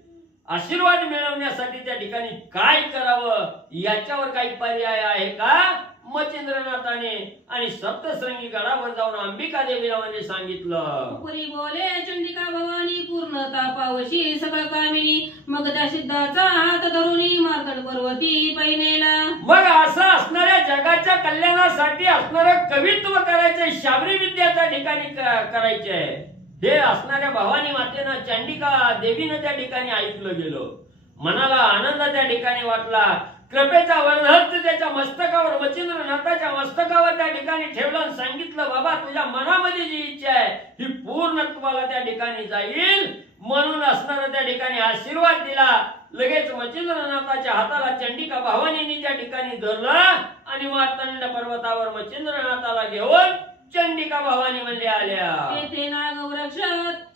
आशीर्वाद मिळवण्यासाठी त्या ठिकाणी काय करावं याच्यावर काही पर्याय आहे का? मच्छिंद्रनाथाने आणि सप्तशृंगी गडावर जाऊन अंबिका देवीला म्हणजे सांगितलं. पुरी बोले चंडिका भवानी पूर्णता पावशी सकळ कामिनी मग त्या सिद्धाचा हात धरुनी मार्तंड पर्वती पैनेला. मग असं असणाऱ्या जगाच्या कल्याणासाठी असणारं कवित्व करायचंय, शाबरी विद्या त्या ठिकाणी करायची आहे. हे असणाऱ्या भवानी मातेनं चंडिका देवीनं त्या ठिकाणी ऐकलं गेलं, मनाला आनंद त्या ठिकाणी वाटला. कृपेचा वरदहस्त त्याच्या मस्तकावर, मच्छिंद्रनाथाच्या मस्तकावर त्या ठिकाणी ठेवलं आणि सांगितलं, बाबा तुझ्या मनामध्ये जी इच्छा आहे ही पूर्णत्वाला त्या ठिकाणी जाईल म्हणून असणारा त्या ठिकाणी आशीर्वाद दिला. लगेच मच्छिंद्रनाथाच्या हाताला चंडिका भवानीने त्या ठिकाणी धरलं आणि मार्तंड पर्वतावर मच्छिंद्रनाथाला घेऊन चंडिका भवानी म्हणजे आल्या. तेथे नागवृक्ष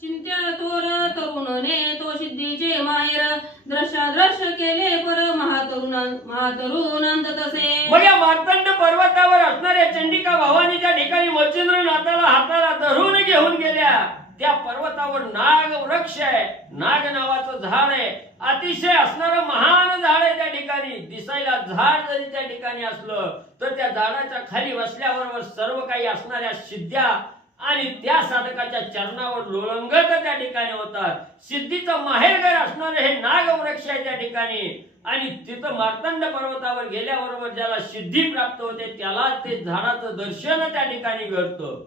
चिंत्या थोर तरुणने तो सिद्धीचे माहेर दृश्यादृश्य केले पर महातरुणांत तसे. मग या मार्तंड पर्वतावर असणाऱ्या चंडिका भवानीच्या ठिकाणी मच्छिंद्रनाथाला हाताला धरून घेऊन गेल्या. त्या पर्वतावर नाग वृक्ष आहे, नाग नावाचं झाड आहे, अतिशय असणारं महान झाड आहे. त्या ठिकाणी दिसायला झाड जरी त्या ठिकाणी असलं तर त्या झाडाच्या खाली बसल्याबरोबर सर्व काही असणाऱ्या सिद्ध्या आणि त्या साधकाच्या चरणावर लोळंगत त्या ठिकाणी होतात. सिद्धीचं माहेरघर असणारे हे नाग वृक्ष आहे त्या ठिकाणी. आणि तिथं मार्तंड पर्वतावर गेल्याबरोबर ज्याला सिद्धी प्राप्त होते त्याला ते झाडाचं दर्शन त्या ठिकाणी घडतं.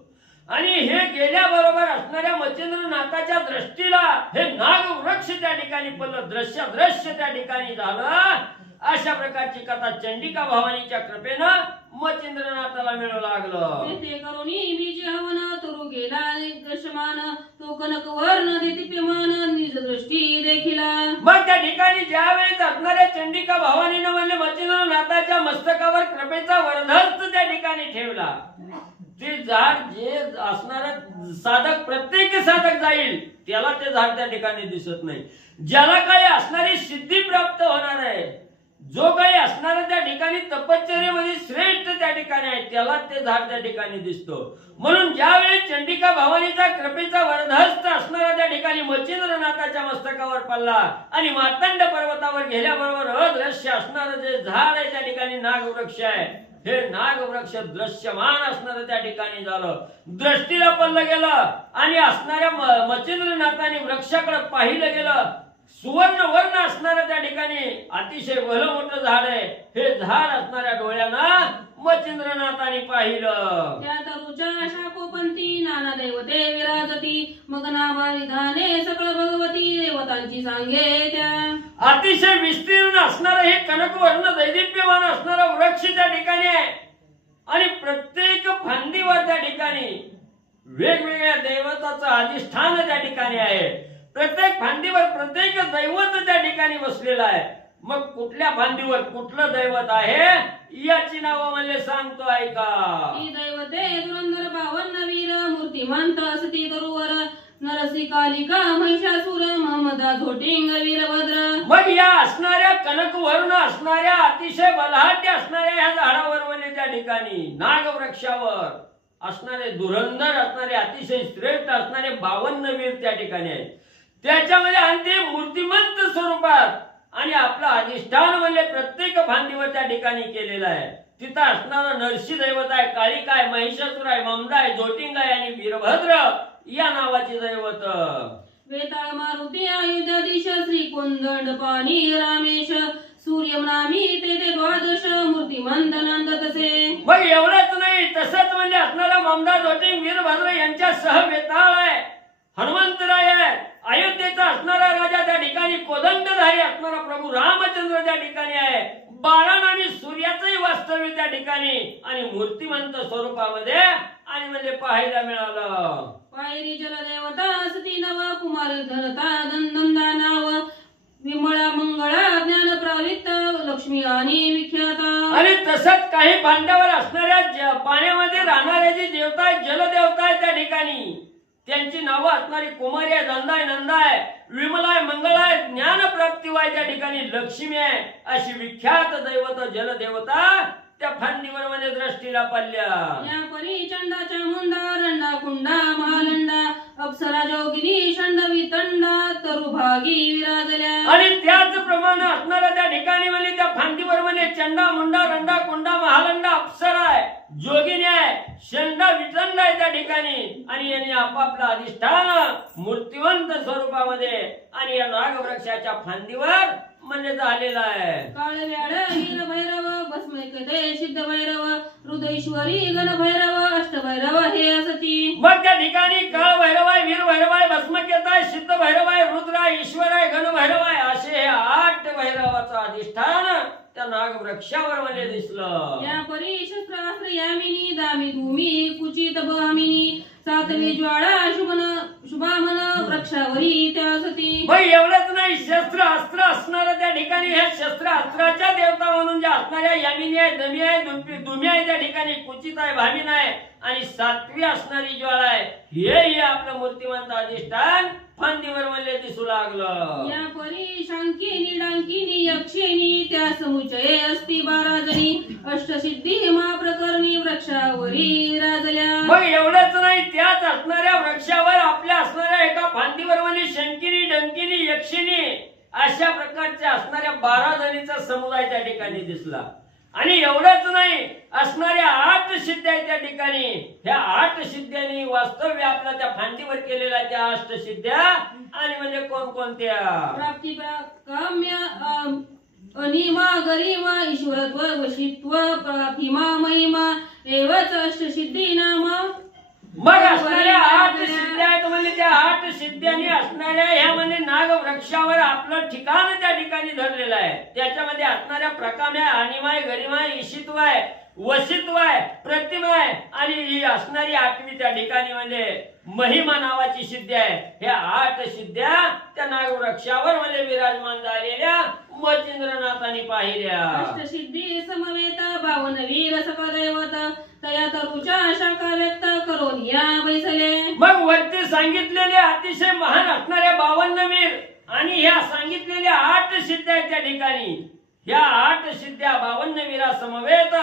आणि हे गेल्याबरोबर असणाऱ्या मच्छिंद्रनाथाच्या दृष्टीला हे नाग वृक्ष त्या ठिकाणी पडलं, दृश्य त्या ठिकाणी झालं. अशा प्रकारची कथा चंडिका भवानीच्या कृपेनं मच्छिंद्रनाथाला मिळू लागलं. ते करुणी बीज हवन तरू गेला दृश्यमान तो कनक वर्ण दिप्यमान निज दृष्टी देखिला. मग त्या ठिकाणी ज्या वेळेस असणाऱ्या चंडिका भवानीनं म्हणजे मच्छिंद्रनाथाच्या मस्तकावर कृपेचा वरदहस्त त्या ठिकाणी ठेवला. ते झाड जे असणारा साधक, प्रत्येक साधक जाईल त्याला ते झाड त्या ठिकाणी दिसत नाही. ज्याला काही असणारी सिद्धी प्राप्त होणार आहे, जो काही असणारा त्या ठिकाणी तपश्चर्येमध्ये श्रेष्ठ त्या ठिकाणी आहे त्याला ते झाड त्या ठिकाणी दिसतो. म्हणून ज्यावेळी चंडिका भवानीचा कृपेचा वरदहस्त असणारा त्या ठिकाणी मच्छिंद्रनाथाच्या मस्तकावर पडला आणि मार्तंड पर्वतावर गेल्याबरोबर अदृश्य असणारं जे झाड आहे त्या ठिकाणी नागवृक्ष आहे, हे नागवृक्ष दृश्यमान असणारं त्या ठिकाणी झालं, दृष्टीला पडलं गेलं. आणि असणाऱ्या मच्छिंद्रनाथाने वृक्षाकडे पाहिलं गेलं. सुवर्ण वर्ण असणाऱ्या त्या ठिकाणी अतिशय भलं मोठं झाड आहे. हे झाड असणाऱ्या डोळ्यांना मच्छिंद्रनाथाने पाहिलं. त्या तरुच्या शाकोपंथी नाना दैवते विराजती मग नामा विधाने सकळ भगवती देवतांची सांगे त्या. अतिशय विस्तीर्ण असणारं हे कनकवर्ण दैदिप्यमान असणारा वृक्ष त्या ठिकाणी आहे. आणि प्रत्येक फांदीवर त्या ठिकाणी वेगवेगळ्या दैवताचं अधिष्ठान त्या ठिकाणी आहे. प्रत्येक फांदीवर प्रत्येक दैवत त्या ठिकाणी बसलेलं आहे. मग कुठल्या फांदीवर कुठलं दैवत आहे याची नावं म्हणजे सांगतो ऐका. ती दैवते धुरंधर 52 वीर मूर्तिमंत असती तरुवर नरसी कालिका महिषासुर महमदा झोटिंग वीरभद्र. मग या असणाऱ्या कनकवर्ण असणाऱ्या अतिशय बलहाट्य असणाऱ्या ह्या झाडावर म्हणजे त्या ठिकाणी नागवृक्षावर असणारे धुरंधर असणारे अतिशय श्रेष्ठ असणारे 52 वीर त्या ठिकाणी आहेत. त्याच्यामध्ये आणि ते मूर्तिमंत स्वरूपात आणि आपलं अधिष्ठान म्हणजे प्रत्येक फांदीवर त्या ठिकाणी केलेलं आहे. तिथं असणारा नरसी दैवत आहे, काळिका आहे, महिषासुर आहे, ममदा आहे, जोटिंग आहे आणि वीरभद्र या नावाची दैवत. वेताळ मारुती अयोध्याधीश श्री कोंदंड पाणी रामेश सूर्यमनामी ते द्वादश मूर्तिमंत नंद तसे. मग एवढंच नाही, तसंच म्हणजे असणारा ममदार जोटिंग वीरभद्र यांच्या सह वेताळ आहे, हनुमंतराय आहे, अयोध्येचा असणारा राजा त्या ठिकाणी कोदंडधारी असणारा प्रभू रामचंद्र त्या ठिकाणी आहे, 12 नामी सूर्याचंही वास्तव्य त्या ठिकाणी आणि मूर्तिमंत स्वरूपामध्ये आणि म्हणजे पाहायला मिळालं. पायरी जलदेवता सती नव कुमार धनता नंदा नाव विमळा मंगळा ज्ञान प्रवृत्त लक्ष्मी आणि विख्याता. आणि तसंच काही भांड्यावर असणाऱ्या पाण्यामध्ये राहणाऱ्या जी देवता आहे, जलदेवता आहे त्या ठिकाणी, त्यांची नावं असणारी कुमारी आहे, धंदा आहे, नंदा आहे, विमला आहे, मंगळ आहे, ज्ञान प्राप्ती आहे त्या ठिकाणी लक्ष्मी आहे, अशी विख्यात दैवत जलदेवता त्या फांदीवर मध्ये दृष्टीला पडल्या. या परी चंडाच्या मुंडा रंडा कुंडा महालंडा अप्सरा जोगिनी षंडवी तंडा तरुभागी विराजल्या. आणि त्याचप्रमाणे असणाऱ्या त्या ठिकाणी म्हणजे त्या फांदीवर म्हणजे चंडा मुंडा रंडा कुंडा महालंडा अप्सरा आहे, जोगिनी आहे, षंडा वितंड आहे त्या ठिकाणी आणि यांनी आपापला अधिष्ठान मूर्तिवंत स्वरूपामध्ये आणि या नागवृक्षाच्या फांदीवर म्हणजे झालेला आहे. काळव्याड वीर भैरव भस्मैकते सिद्ध भैरव हृदयश्वरी गण भैरव अष्टभैरव हे असती. मग त्या ठिकाणी काळ भैरव आहे, वीर भैरव आहे, भस्मकेत आहे, सिद्ध भैरव आहे, रुद्र आहे, ईश्वर आहे, गण भैरव आहे, असे हे 8 भैरवाचं अधिष्ठान त्या नागवृक्षावर म्हणजे दिसलं. या परी शस्त्रास्त्र यामिनी दामी धूमी कुचित बहामिनी सातवी ज्वाळा शुभामन वृक्षावरी त्या सती. मग एवढंच नाही, शस्त्र अस्त्र असणारं त्या ठिकाणी हे शस्त्र अस्त्राच्या देवता म्हणून ज्या असणाऱ्या यामिनी आहे, दमी आहे, दुमी आहे त्या ठिकाणी, कुचित आहे, भामिन आहे आणि 7वी असणारी ज्वाळा आहे, हे आपलं मूर्तिमंत अधिष्ठान फांदीवर म्हणजे दिसू लागलं. या परी शांकिनी डांकिनी यक्षिणी त्या समुचये असती 12 जणी अष्टसिद्धी महाप्रकरणी वृक्षावरी राजल्या. मग एवढंच नाही, त्याच असणाऱ्या वृक्षावर आपल्या असणाऱ्या एका फांदीवर म्हणजे शंकिनी डंकिनी यक्षिणी अशा प्रकारच्या असणाऱ्या 12 जणीचा समुदाय त्या ठिकाणी दिसला. आणि एवढंच नाही, असणाऱ्या 8 सिद्ध्या त्या ठिकाणी, ह्या 8 सिद्ध्यांनी वास्तव्य आपल्या त्या फांदीवर केलेल्या त्या अष्टसिद्ध्या आणि म्हणजे कोणकोणत्या? प्राप्ती काम्य अनिमा गरिमा ईश्वरत्व वशित्व प्रतिमा महिमा एवच अष्टसिद्धी नाम. मग असणाऱ्या 8 सिद्ध्या आहेत म्हणजे त्या 8 सिद्ध्यांनी असणाऱ्या ह्या म्हणजे नागवृक्षावर आपलं ठिकाण त्या ठिकाणी धरलेलं आहे. त्याच्यामध्ये असणाऱ्या प्रकाम्य अनिमाय गरिमाय ईशित्व आहे, वशित्व आहे, प्रतिमा आहे आणि ही असणारी 8वी त्या ठिकाणी म्हणजे महिमा नावाची सिद्धी आहे. ह्या 8 सिद्ध्या त्या नागवृक्षावर म्हणजे विराजमान झालेल्या मच्छिंद्रनाथांनी पाहिल्या. अष्टसिद्धी समवेत 52 वीर सकदैवत तया तरुच्या शाखा व्यक्त करून या बैसले. मग वरती सांगितलेले अतिशय महान असणाऱ्या 52 वीर आणि ह्या सांगितलेल्या 8 सिद्ध्या आहेत त्या ठिकाणी, ह्या 8 सिद्ध्या 52 वीरा समवेत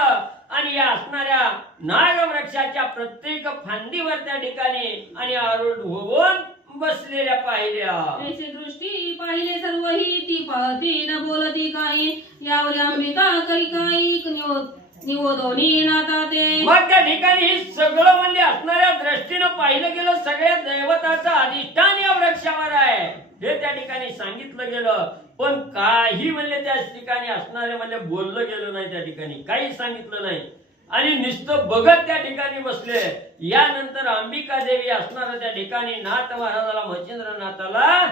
आणि या असणाऱ्या नागवृक्षाच्या प्रत्येक फांदीवर त्या ठिकाणी आणि आरूढ होऊन बसलेल्या पाहिल्या. त्याची दृष्टी पाहिले सर्वही ती पाहती न बोलती काही यावर अंबिका करी काही निवोदोनी नाता ते. मग त्या ठिकाणी सगळं म्हणजे असणाऱ्या दृष्टीनं पाहिलं गेलं, सगळ्या दैवताचं अधिष्ठान या वृक्षावर आहे हे त्या ठिकाणी सांगितलं गेलं, पण काही म्हणजे त्या ठिकाणी असणारे म्हणजे बोललं गेलं नाही, त्या ठिकाणी काही सांगितलं नाही आणि नुसतं बघत त्या ठिकाणी बसले. यानंतर अंबिका देवी असणार त्या ठिकाणी नाथ महाराजाला मच्छिंद्रनाथाला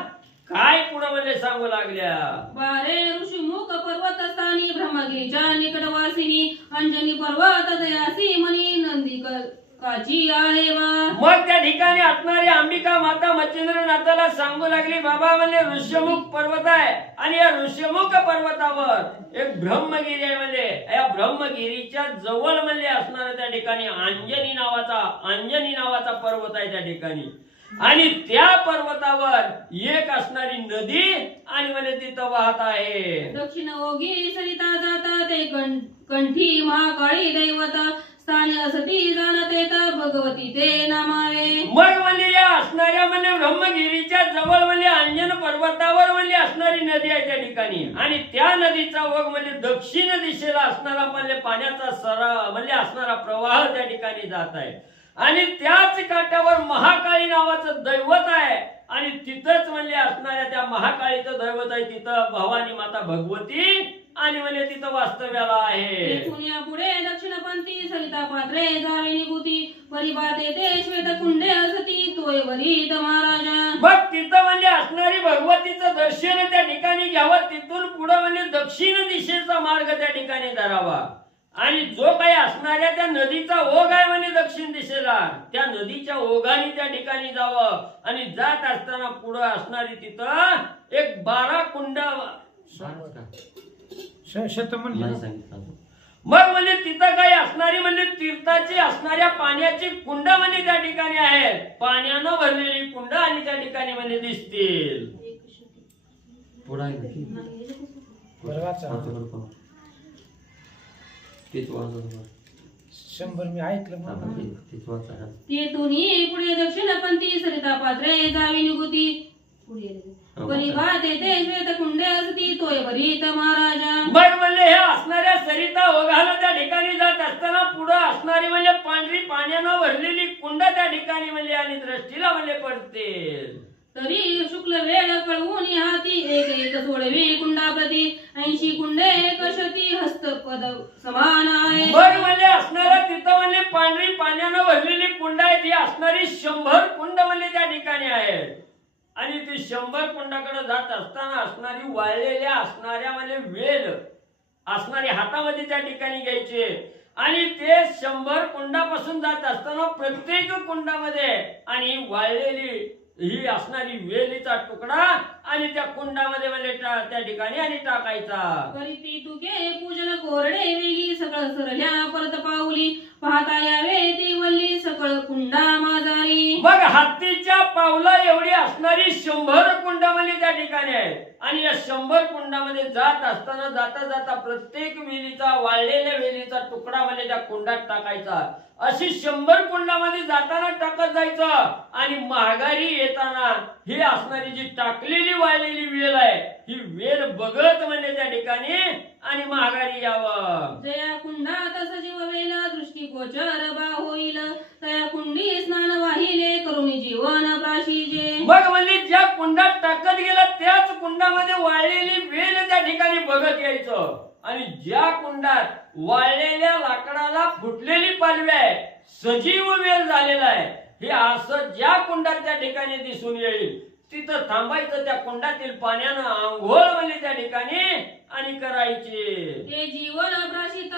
काय पुढे म्हणजे सांगू लागल्या. 12 ऋषीमुख पर्वत स्थानी ब्रह्मगिरीच्या निकटवासिनी अंजनी पर्वत दयासी मनी नंदिकाची आहे वा. मग त्या ठिकाणी असणारी अंबिका माता मच्छिंद्रनाथाला सांगू लागली, बाबा म्हणजे ऋष्यमुख पर्वत आहे आणि या ऋष्यमुख पर्वतावर एक ब्रह्मगिरी आहे, म्हणजे या ब्रह्मगिरीच्या जवळ म्हणजे असणार त्या ठिकाणी अंजनी नावाचा पर्वत आहे त्या ठिकाणी आणि त्या पर्वतावर एक असणारी नदी आणि म्हणजे तिथं वाहत आहे. दक्षिण ओगी सरिता जाता ते कंठी महाकाळी दैवत स्थानी असती जाणते भगवती ते नामावे. मग म्हणजे या असणाऱ्या म्हणजे ब्रह्मगिरीच्या जवळ म्हणजे अंजन पर्वतावर म्हणजे असणारी नदी आहे त्या ठिकाणी आणि त्या नदीचा ओघ म्हणजे दक्षिण दिशेला असणारा म्हणजे पाण्याचा म्हणजे असणारा प्रवाह त्या ठिकाणी जात आहे आणि त्याच काठावर महाकाळी नावाचं दैवत आहे आणि तिथंच म्हणले असणाऱ्या त्या महाकाळीचं दैवत आहे तिथं भवानी माता भगवती आणि म्हणजे तिथं वास्तव्याला आहे. तेथून या पुढे दक्षिणपंथी सरिता पात्रे जावे निघुती परिभाते ते श्वेत कुंडे असती तोय वरीत महाराजा. मग तिथं म्हणजे असणारी भगवतीचं दर्शन त्या ठिकाणी घ्यावं. तिथून पुढे म्हणजे दक्षिण दिशेचा मार्ग त्या ठिकाणी धरावा आणि जो काही असणाऱ्या त्या नदीचा ओघ आहे म्हणजे दक्षिण दिशेला त्या नदीच्या ओघाने त्या ठिकाणी जावं आणि जात असताना पुढे असणारी तिथं एक 12 कुंड मग म्हणजे तिथं काही असणारी म्हणजे तीर्थाची असणाऱ्या पाण्याची कुंड म्हणजे त्या ठिकाणी आहेत. पाण्यानं भरलेली कुंड आणि त्या ठिकाणी म्हणजे दिसतील. शंभर मी ऐकलं. तेथून पुढे दक्षिणपंथी सरिता पात्रे जावी निघुती परिभाते ते श्वेत कुंडे असती तोय वरीत महाराजा. मग म्हणजे हे असणाऱ्या सरिता ओघाला त्या ठिकाणी जात असताना पुढे असणारी म्हणजे पांढरी पाण्यानं भरलेली कुंड त्या ठिकाणी म्हणजे आणि दृष्टीला म्हणजे पडते. तरी शुक्ल वेळ कळवून हाती एक एक सोडवी कुंडाप्रती 80 कुंडे कशती हस्तपद समान आहे. मग म्हणजे असणारा तिथं म्हणजे पांढरी पाण्यानं भरलेली कुंड आहे ती असणारी 100 कुंड म्हणजे त्या ठिकाणी आहेत आणि ती 100 कुंडाकडे जात असताना असणारी वाळलेल्या असणाऱ्या म्हणजे वेल असणारी हातामध्ये त्या ठिकाणी घ्यायचे आणि ते 100 कुंडापासून जात असताना प्रत्येक कुंडामध्ये आणि वाळलेली ही असणारी वेलीचा तुकडा आणि त्या कुंडामध्ये म्हणजे त्या ठिकाणी आणि टाकायचा. करीती तुके पूजन कोरडे वेली सकळ सरल्या परत पाऊली पाहता यावे ती वल्ली सकळ कुंडा माझारी. मग हत्तीच्या पावला एवढी असणारी 100 कुंड म्हणजे त्या ठिकाणी आहेत आणि या 100 कुंडामध्ये जात असताना जाता जाता प्रत्येक वेलीचा वाळलेल्या वेलीचा तुकडा म्हणजे त्या कुंडात टाकायचा. अशी 100 कुंडामध्ये जाताना टाकत जायचं आणि माघारी येताना ही असणारी जी टाकलेली वाळलेली वेल आहे ही वेल बघत म्हणजे त्या ठिकाणी आणि माघारी यावं. जया कुंडात सजीव वेल दृष्टी गोचर बा होईल तया कुंडी स्नान वाहिले करून जीवन प्राशीजे. मग म्हणजे ज्या कुंडात टाकत गेला त्याच कुंडामध्ये वाळलेली वेल त्या ठिकाणी बघत यायचं आणि ज्या कुंडात वाळलेल्या लाकडाला फुटलेली पालवी आहे सजीव वेल झालेला आहे हे असं ज्या कुंडात त्या ठिकाणी दिसून येईल तिथं थांबायचं. त्या कुंडातील पाण्यानं आंघोळ म्हणजे त्या ठिकाणी आणि करायची. ते जीवन प्राशित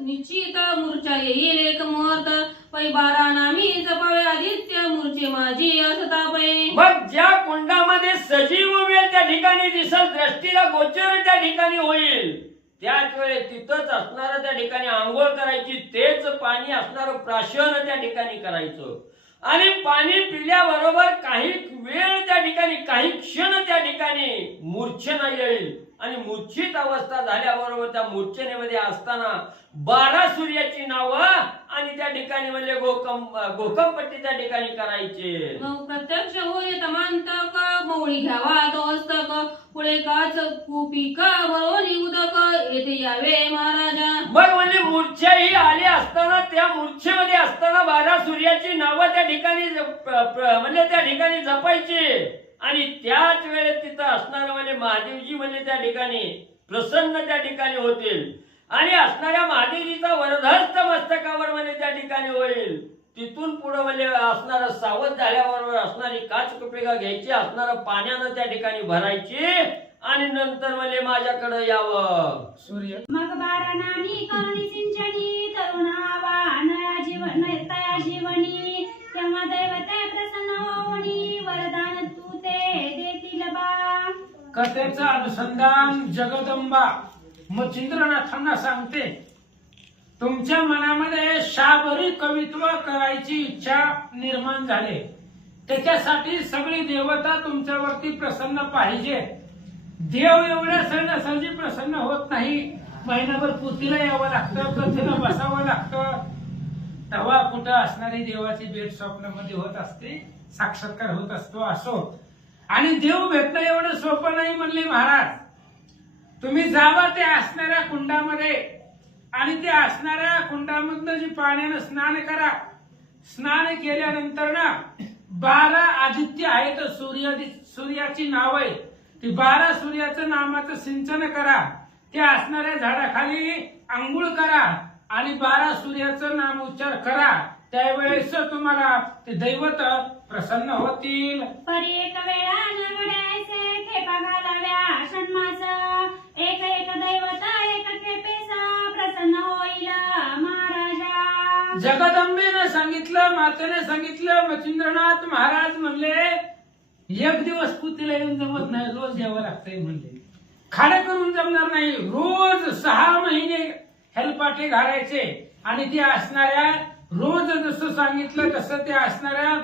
निश्चित मूर्छा येईल एक मुहूर्त पै 12 नामी जपावे आदित्य मूर्छे माझी असता पै. मग ज्या कुंडामध्ये सजीव वेल त्या ठिकाणी दिसत दृष्टीला गोचर त्या ठिकाणी होईल त्याच वेळेस तिथंच असणार त्या ठिकाणी आंघोळ करायची. तेच पाणी असणार प्राशन त्या ठिकाणी करायचं आणि पाणी पिल्याबरोबर काही वेळ त्या ठिकाणी काही क्षण त्या ठिकाणी मूर्छना येईल आणि मूर्छित अवस्था झाल्याबरोबर त्या मूर्छनेमध्ये असताना 12 सूर्याची नावं आणि त्या ठिकाणी म्हणजे गोकमपट्टी त्या ठिकाणी करायचे. मग प्रत्यक्ष होय तमांतक मौळी घ्यावा तो हस्तक पुढे काच कुपिका बरोनी उदक येथे यावे महाराजा. मग म्हणजे मूर्छा ही आली असताना त्या मूर्छेमध्ये असताना 12 सूर्याची नावं त्या ठिकाणी म्हणजे त्या ठिकाणी जपायची आणि त्याच वेळेस तिथं असणार म्हणजे महादेवजी म्हणजे त्या ठिकाणी प्रसन्न त्या ठिकाणी होतील आणि असणाऱ्या महादेवजीचा वरदहस्त मस्तकावर म्हणजे त्या ठिकाणी होईल. तिथून पुढे म्हणजे असणार सावध झाल्याबरोबर असणारी काच कुपिका घ्यायची असणार पाण्यानं त्या ठिकाणी भरायची आणि नंतर म्हणजे माझ्याकडे यावं. सूर्य मग 12 नामी करुणी सिंचनी तरुणावा नया जीवन तया जीवनी तेव्हा दैवते प्रसन्न होऊनी वरदान तू ते देतील बा. कथेचं अनुसंधान जगदंबा मच्छिंद्रनाथांना सांगते. तुमच्या मनामध्ये शाबरी कवित्व करायची इच्छा निर्माण झाली त्याच्यासाठी सगळी देवता तुमच्यावरती प्रसन्न पाहिजे. देव एवढ्या सहजासहजी प्रसन्न होत नाही. महिनाभर पुतीला यावं लागतं कथेला बसावं लागतं तेव्हा कुठं असणारी देवाची भेट स्वप्नामध्ये होत असते साक्षात्कार होत असतो असो आणि देव भेटणं एवढं सोपं नाही म्हणले महाराज. तुम्ही जावा त्या असणाऱ्या कुंडामध्ये आणि त्या असणाऱ्या कुंडामधनं जी पाण्यानं स्नान करा स्नान केल्यानंतर ना 12 आदित्य आहेत, सूर्याची नाव आहे, ती 12 सूर्याचं नामाचं सिंचन करा, त्या असणाऱ्या झाडाखाली आंघोळ करा आणि 12 सूर्याचं नाम उच्चार करा, त्यावेळेस तुम्हाला ते दैवत प्रसन्न होतील. परी एक वेळा न घडायचे खेपा घालाव्या षण्मास, एक एक दैवत एक खेपेसा प्रसन्न होईल महाराजा. जगदंबेनं सांगितलं, मातेने सांगितलं. मच्छिंद्रनाथ महाराज म्हणले एक दिवस पुतीला येऊन जमत नाही, रोज यावं लागतंय म्हणले. खाडं करून जमणार नाही, रोज 6 महिने हेलपाटे घालायचे आणि ते असणाऱ्या रोज जसं सांगितलं तसं ते असणाऱ्या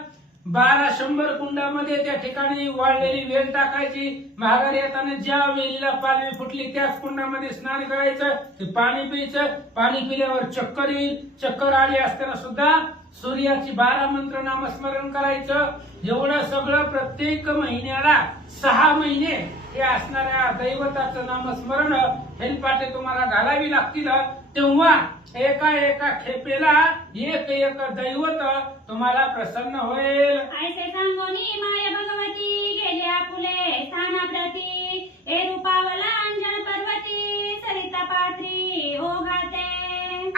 1200 कुंडामध्ये त्या ठिकाणी वाळलेली वेल टाकायची. माघारी येताना ज्या वेलीला पालवी फुटली त्याच कुंडामध्ये स्नान करायचं, ते पाणी प्यायचं. पाणी पिल्यावर चक्कर येईल, चक्कर आली असताना सुद्धा सूर्याची 12 मंत्र नामस्मरण करायचं. एवढं सगळं प्रत्येक महिन्याला 6 महिने हे असणाऱ्या दैवताचं नामस्मरण हेलपाटे तुम्हाला घालावी लागतील. तेव्हा एका एका खेपेला एक एक दैवत तुम्हाला प्रसन्न होईल. ऐसे सांगोनी माय भगवती गेल्या फुले स्थानाप्रती, ए रूपावला अंजन पर्वती सरिता पात्री ओघाते.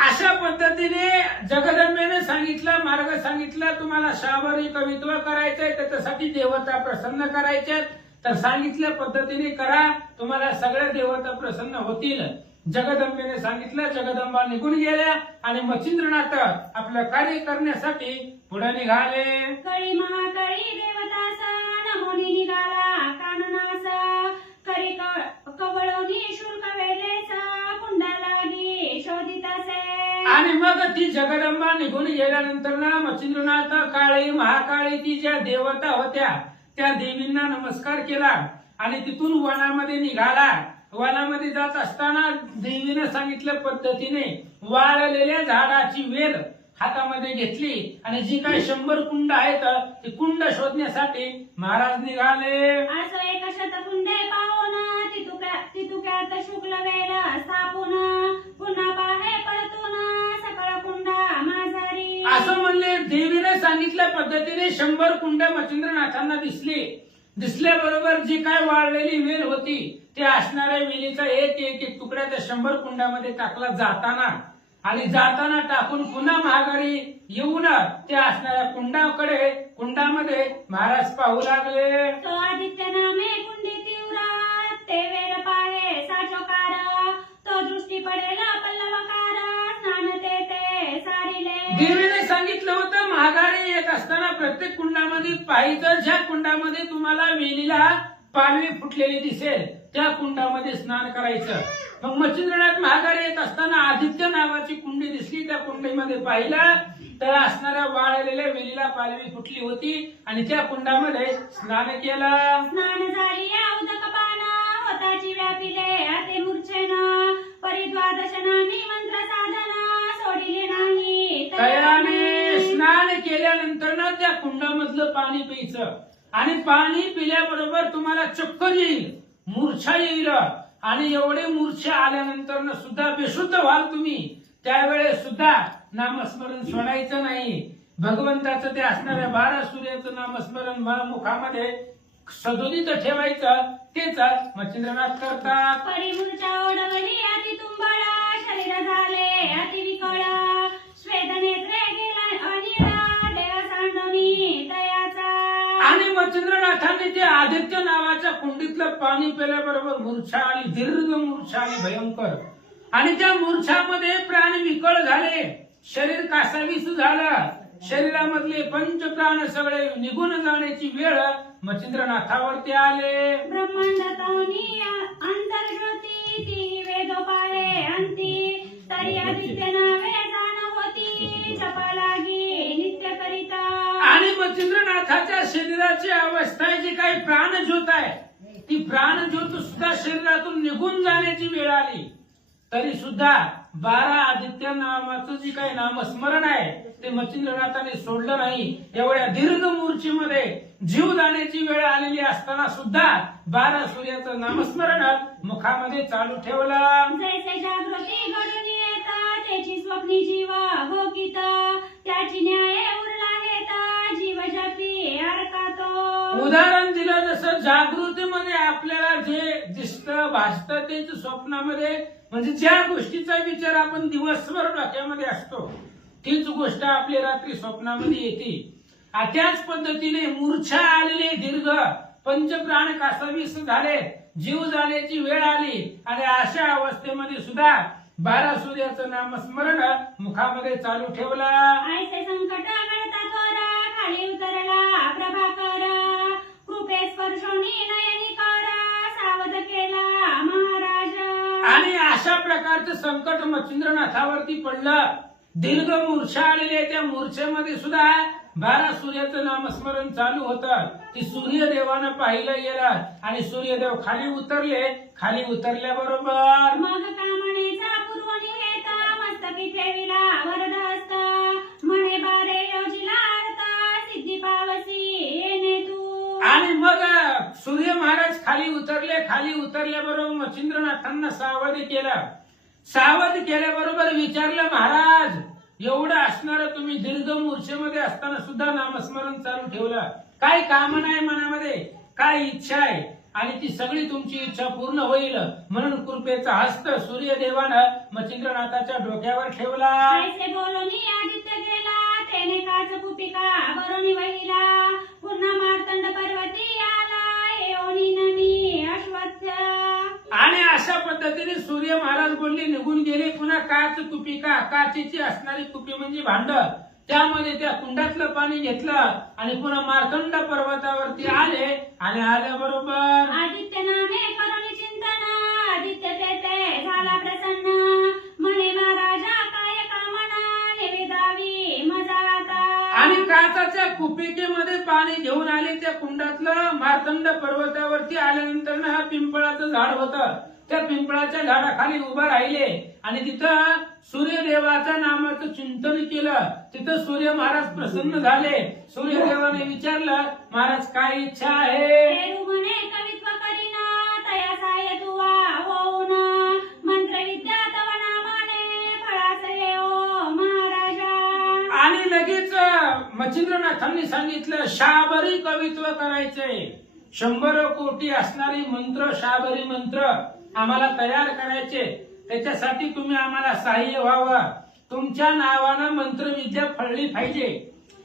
अशा पद्धतीने जगदंबेने सांगितलं, मार्ग सांगितला. तुम्हाला शाबरी कवित्व करायचंय, त्याच्यासाठी देवता प्रसन्न करायचे, तर सांगितल्या पद्धतीने करा, तुम्हाला सगळ्या देवता प्रसन्न होतील. जगदंबेने सांगितलं, जगदंबा निघून गेल्या आणि मच्छिंद्रनाथ आपलं कार्य करण्यासाठी पुढे निघाले. कळी महाकळी देवतास नमोनी निघाला काननास, करी कवळोनी शुल्क वेलेस कुंडा लागी शोधितासे. आणि मग ती जगदंबा निघून गेल्यानंतर ना मच्छिंद्रनाथ काळी महाकाळी ती ज्या देवता होत्या त्या देवींना नमस्कार केला आणि तिथून वनामध्ये निघाला. वनामध्ये जात असताना देवीने सांगितल्या पद्धतीने वाळलेल्या झाडाची वेल हातामध्ये घेतली आणि जी काही 100 कुंड आहेत ती कुंड शोधण्यासाठी महाराज निघाले. असं एक शतकुंडे पाहून तितुक्यात शुक्ल वेल स्थापून, पुन्हा पाहे पळतून सकळ कुंडा माझारी. असं म्हणले. देवीने सांगितल्या पद्धतीने 100 कुंड मच्छिंद्रनाथांना दिसल्याबरोबर जी काय वाळलेली वेल होती त्या असणाऱ्या वेलीचा एक एक तुकडा त्या 100 कुंडामध्ये टाकला जाताना, आणि जाताना टाकून पुन्हा महागारी येऊन त्या असणाऱ्या कुंडामध्ये महाराज पाहू लागले. तो आदित्य नामे कुंडी तीव्र, ते वेल पाहे साचोकार, तो दृष्टी पडेला पल्लवकार, स्नान ते सारिले. देवीने सांगितलं होतं महागारी येत असताना प्रत्येक कुंडामध्ये पाहायचं, ज्या कुंडामध्ये तुम्हाला वेलीला पालवी फुटलेली दिसेल त्या कुंडामध्ये स्नान करायचं. मग मच्छिंद्रनाथ महागारी येत असताना आदित्य नावाची कुंडी दिसली, त्या कुंडीमध्ये पाहिलं तर असणाऱ्या वाळलेल्या वेलीला पालवी फुटली होती आणि त्या कुंडामध्ये स्नान केलं. स्नान झाली उदक पान, होताची व्यापिले अति मूर्छेन, परिद्वादशनानी मंत्र साधना सोडिले नाही तयाने. स्नान केल्यानंतर ना त्या कुंडामधलं पाणी प्यायचं आणि पाणी पिल्याबरोबर तुम्हाला चक्कर येईल, मूर्छा येईल आणि एवढे मूर्छा आल्यानंतर सुद्धा बेशुद्ध व्हाल तुम्ही. त्यावेळेस सुद्धा नामस्मरण सोडायचं नाही. भगवंताचं ते असणाऱ्या 12 सूर्याचं नामस्मरण मुखामध्ये सदोदित ठेवायचं. तेच मच्छिंद्रनाथ करतात. परिमूर्छा ओढवली अति तुंबळ, शरीर झाले अति विकळ, श्वेत नेत्रे गेला अनिळा, देव सांडवणी तयाचा. आणि मच्छिंद्रनाथांनी ते आदित्य नावाच्या कुंडीतलं पाणी पिल्याबरोबर मूर्छा आली, दीर्घ मूर्छा आली भयंकर, आणि त्या मूर्छामध्ये प्राण विकळ झाले, शरीर कासावीस झालं, शरीरामधले पंचप्राण सगळे निघून जाण्याची वेळ मच्छिंद्रनाथावरती आले. ब्रह्मांडतावनी अंतर्ज्योती, ती वेदोपाये अंती, तरी आदित्य नावे जाण होती, जपा लागी नित्य करिता. आणि मच्छिंद्रनाथाच्या शरीराची अवस्था जी काही प्राणज्योत आहे ती प्राणज्योत सुद्धा शरीरातून निघून जाण्याची वेळ आली, तरी सुद्धा 12 आदित्य नावाचं जी काही नामस्मरण आहे ते मच्छिंद्रनाथाने सोडलं नाही. एवढ्या दीर्घ मूर्छेमध्ये जीव जाण्याची वेळ आलेली असताना सुद्धा 12 सूर्याचं नामस्मरण मुखामध्ये चालू ठेवलं. जैसे जागृती घडून येता, त्याची स्वप्नी जीव भोगित, त्याची न्याय उरला जागृतीमध्ये आपल्याला जे दिसतं भासतं तेच स्वप्नामध्ये, म्हणजे ज्या गोष्टीचा विचार आपण दिवसभर डोक्यामध्ये असतो तीच गोष्ट आपली रात्री स्वप्नामध्ये येते. त्याच पद्धतीने मूर्छा आलेले दीर्घ पंचप्राण कासावीस झाले, जीव जाण्याची वेळ आली आणि अशा अवस्थेमध्ये सुद्धा 12 सूर्याचं नामस्मरण मुखामध्ये चालू ठेवला. ऐसे संकट घडता तोरा खाली उतरला प्रभाकर, कृपे स्पर्शोनी नयनी करा सावध केला महाराज. आणि अशा प्रकारचं संकट मच्छिंद्रनाथावरती पडलं. दीर्घ मूर्छा आलेली, त्या मूर्छेमध्ये सुद्धा 12 सूर्याचं नामस्मरण चालू होतं. ती सूर्यदेवानं पाहिलं गेलं आणि सूर्यदेव खाली उतरले. खाली उतरल्याबरोबर मग कामनेचा पूर्व निहेता मस्तकी ठेविला वरदहस्त, म्हणे बारे योजिला अर्थ सिद्धी पावसी येणे तू. आणि मग सूर्य महाराज खाली उतरले. खाली उतरल्याबरोबर मच्छिंद्रनाथांना सावध केलं. सावध केल्याबरोबर विचारलं, महाराज एवढं असणार तुम्ही दीर्घ मूर्छेमध्ये असताना सुद्धा नामस्मरण चालू ठेवलं, काय कामना आहे मनामध्ये, काय इच्छा आहे, आणि ती सगळी तुमची इच्छा पूर्ण होईल म्हणून कृपेचा हस्त सूर्यदेवानं मच्छिंद्रनाथाच्या डोक्यावर ठेवला. ऐसे बोलूनी आदित्य गेला तेने काच कुपिका भरुनी वहिला, पुन्हा मार्तंड पर्वती आला येऊनी नमी अश्वत्थ. आणि अशा पद्धतीने सूर्य महाराज बोलले, निघून गेले. पुन्हा काच कुपिका, काचेची असणारी कुपी म्हणजे भांड, त्यामध्ये त्या कुंडातलं पाणी घेतलं आणि पुन्हा मार्कंड पर्वतावरती आले. आणि आल्याबरोबर आदित्य नामे करुणी चिंतन, आदित्य तेथे झाला प्रसन्न, म्हणे महाराजा काय कामना निवेदावी मजा आता. आणि काचाच्या कुपिकेमध्ये पाणी घेऊन आले. त्या कुंडातलं मार्तंड पर्वतावरती आल्यानंतर ना हा पिंपळाचं झाड होतं. त्या पिंपळाच्या झाडाखाली उभा राहिले आणि तिथं सूर्यदेवाच्या नामाचं चिंतन केलं. तिथं सूर्य महाराज प्रसन्न झाले. सूर्यदेवाने विचारलं, महाराज काय इच्छा आहे? हेरू म्हणे कवित्व करीना तया साय तुवा होऊन, मंत्रविद्या तव नामाने फळास येओ महाराजा. आणि लगेच मच्छिंद्रनाथांनी सांगितलं, शाबरी कवित्व करायचंय. 100 कोटी असणारी मंत्र, शाबरी मंत्र आम्हाला तयार करायचे. त्याच्यासाठी तुम्ही आम्हाला सहाय्य व्हावं. तुमच्या नावानं मंत्रविद्या फळली पाहिजे.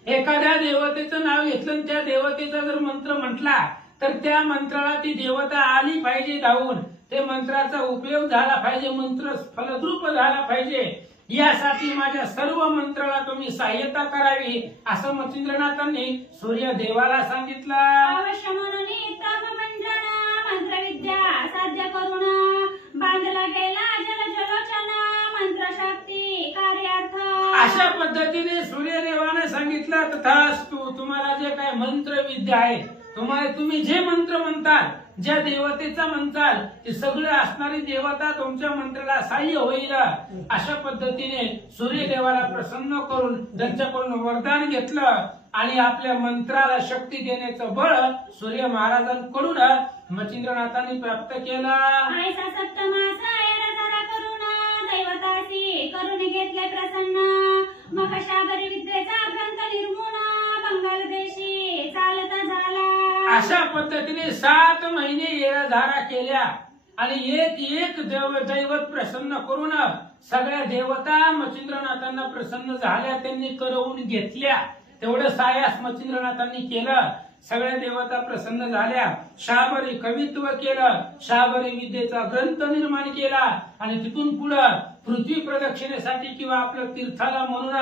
एखाद्या देवतेचं नाव घेतलं आणि त्या देवतेचा जर मंत्र म्हटला तर त्या मंत्राला ती देवता आली पाहिजे धावून. ते मंत्राचा उपयोग झाला पाहिजे, मंत्र फलद्रूप झाला पाहिजे. यासाठी माझ्या सर्व मंत्राला तुम्ही सहाय्यता करावी असं मच्छिंद्रनाथांनी सूर्यदेवाला सांगितलं. अवश्य म्हणून तपभंजन मंत्रविद्या साध्य करून, बांधला गेला जलजलोचन मंत्रशक्ती कार्यार्थ. अशा पद्धतीने सूर्यदेवाने सांगितलं, तथास्तु. तुम्हाला जे काय मंत्रविद्या आहे, तुम्ही जे मंत्र म्हणताल, ज्या देवतेचा म्हणताल, ते सगळं असणारी देवता तुमच्या मंत्राला सहाय्य होईल. अशा पद्धतीने सूर्यदेवाला प्रसन्न करून त्यांच्याकडून वरदान घेतलं आणि आपल्या मंत्राला शक्ती देण्याचं बळ सूर्य महाराजांकडून मच्छिंद्रनाथांनी प्राप्त केलं. ऐसा सप्तमास येडा करून दैवतासी करून घेतले प्रसन्न, मग शाबरी विद्येचा ग्रंथ निर्मूळ बंगाल देशी चालत झाला. अशा पद्धतीने 7 महिने येळधारा केल्या आणि एक दैवत प्रसन्न करून सगळ्या देवता मच्छिंद्रनाथांना प्रसन्न झाल्या, त्यांनी करवून घेतल्या. तेवढं सायास मच्छिंद्रनाथांनी केलं. सगळ्या देवता प्रसन्न झाल्या. शाबरी कवित्व केलं, शाबरी विद्येचा ग्रंथ निर्माण केला आणि तिथून पुढं पृथ्वी प्रदक्षिणेसाठी किंवा आपल्या तीर्थाला म्हणून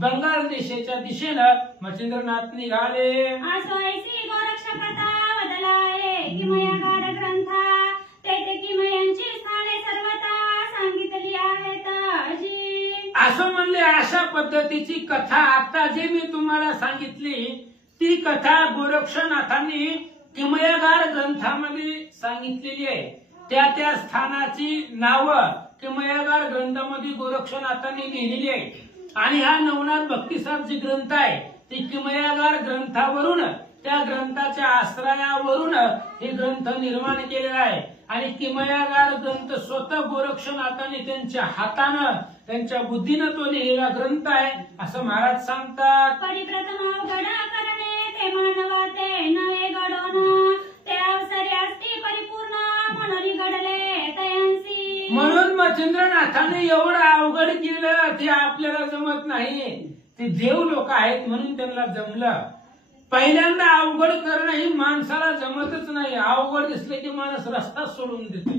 बंगाल देशाच्या दिशेनं मच्छिंद्रनाथ निघाले. असो ऐसी गोरक्ष प्रथा बदलाये किमयागार ग्रंथा, तेथे किमयांची स्थाने सर्वथा सांगितली आहेत अजी. असं म्हणले. अशा पद्धतीची कथा आता जे मी तुम्हाला सांगितली ती कथा गोरक्षनाथांनी किमयागार ग्रंथामध्ये सांगितलेली आहे. त्या स्थानाची नावं किमयागार ग्रंथामध्ये गोरक्षनाथांनी लिहिलेली आहे. आणि हा नवनाथ भक्तिसार जे ग्रंथ आहे ते किमयागार ग्रंथावरून, त्या ग्रंथाच्या आश्रयावरून हे ग्रंथ निर्माण केलेला आहे. आणि किमयागार ग्रंथ स्वतः गोरक्षनाथांनी त्यांच्या हातानं, त्यांच्या बुद्धीनं तो लिहिलेला ग्रंथ आहे असं महाराज सांगतात. परिप्रथम अवघड करणे ते मानवा ते नवे घडवून, ते अवसरी असती परिपूर्ण मनोरी घडले तयांसी. म्हणून मच्छिंद्रनाथाने एवढं अवघड केलं ते आपल्याला जमत नाही. ते देव लोक आहेत म्हणून त्यांना जमलं. पहिल्यांदा अवघड करणं ही माणसाला जमतच नाही. अवघड दिसले की माणूस रस्ता सोडून देते.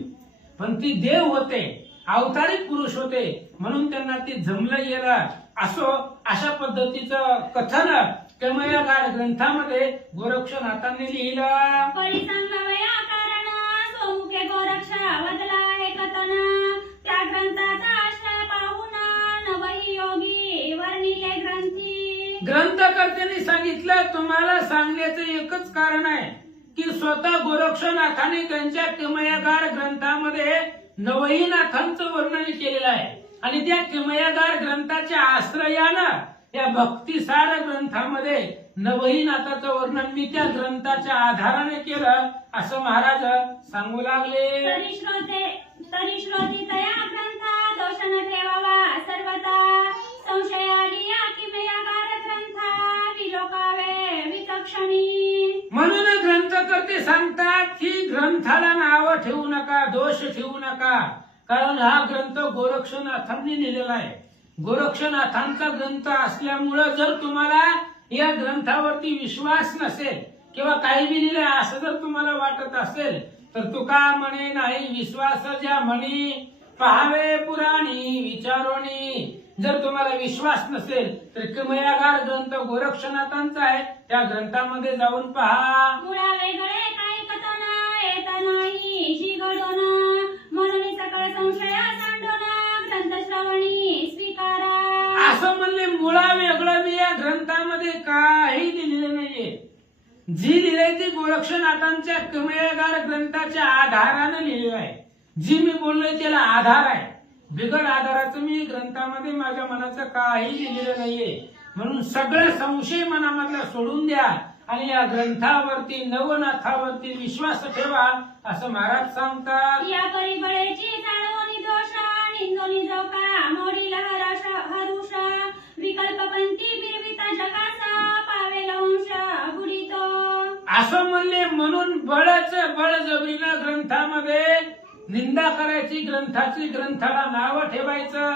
पण ती देव होते, अवतारिक पुरुष होते म्हणून त्यांना ते जमलं गेलं. अशा पद्धतीचं कथन किमयागार ग्रंथामध्ये गोरक्षनाथांनी लिहिलं. परी चांगला वया कारण सोमुखे गोरक्षा वदला हे कथन. त्या ग्रंथाचा आश्रय पाहून नवही योगी वर्णिले ग्रंथी. ग्रंथकर्त्यांनी सांगितलं तुम्हाला सांगण्याचं एकच कारण आहे की स्वतः गोरक्षनाथांनी त्यांच्या किमयागार ग्रंथामध्ये नवहीनाथांचं वर्णन केलेलं आहे. आणि त्या किमयागार ग्रंथाच्या आश्रयानं या भक्तिसार ग्रंथामध्ये नवहीनाथाचं वर्णन मी त्या ग्रंथाच्या आधाराने केलं असं महाराज सांगू लागले. तरी श्रोती तया ग्रंथा दोष न ठेवावा सर्वथा. संशय आली या किमयागार ग्रंथा विलोकावे विचक्षणी. म्हणून ग्रंथकर्ते सांगतात की ग्रंथाला नाव ठेवू नका, दोष ठेवू नका. कारण हा ग्रंथ गोरक्षनाथांनी लिहिलेला आहे. गोरक्षनाथांचा ग्रंथ असल्यामुळं जर तुम्हाला या ग्रंथावरती विश्वास नसेल किंवा काही बी लिहिलं असं जर तुम्हाला वाटत असेल तर तुका म्हणे नाही विश्वास ज्या म्हणी पहावे पुराणी विचारोणी. जर तुम्हाला विश्वास नसेल तर किमयागार ग्रंथ गोरक्षनाथांचा आहे. त्या ग्रंथामध्ये जाऊन पहा. मुळा वेगळे काही कथन येत नाही जी घडोन. म्हणून सकळ संशय सांडोन ग्रंथ श्रवणी स्वीकारा. असं म्हणले मुळा वेगळं मी या ग्रंथामध्ये काही लिहिलेलं नाहीये. जी लिहिलंय ती गोरक्षनाथांच्या किमयागार ग्रंथाच्या आधारानं लिहिलेलं आहे. जी मी बोललोय त्याला आधार आहे. बिगड आधाराचं मी ग्रंथामध्ये माझ्या मनाचं काही लिहिलेलं नाहीये. म्हणून सगळं संशय मनामधला सोडून द्या आणि या ग्रंथावरती नवनाथावरती विश्वास ठेवा असं महाराज सांगतात. या परिबळेची जाणवणी दोष निंदोनी जौका मोडीला हरुष. विकल्पपंथी बिरविता जगाचा पावेल अंश बुडितो. असं म्हणले म्हणून बळजबरीनं ग्रंथामध्ये निंदा करायची, ग्रंथाला नाव ठेवायचं.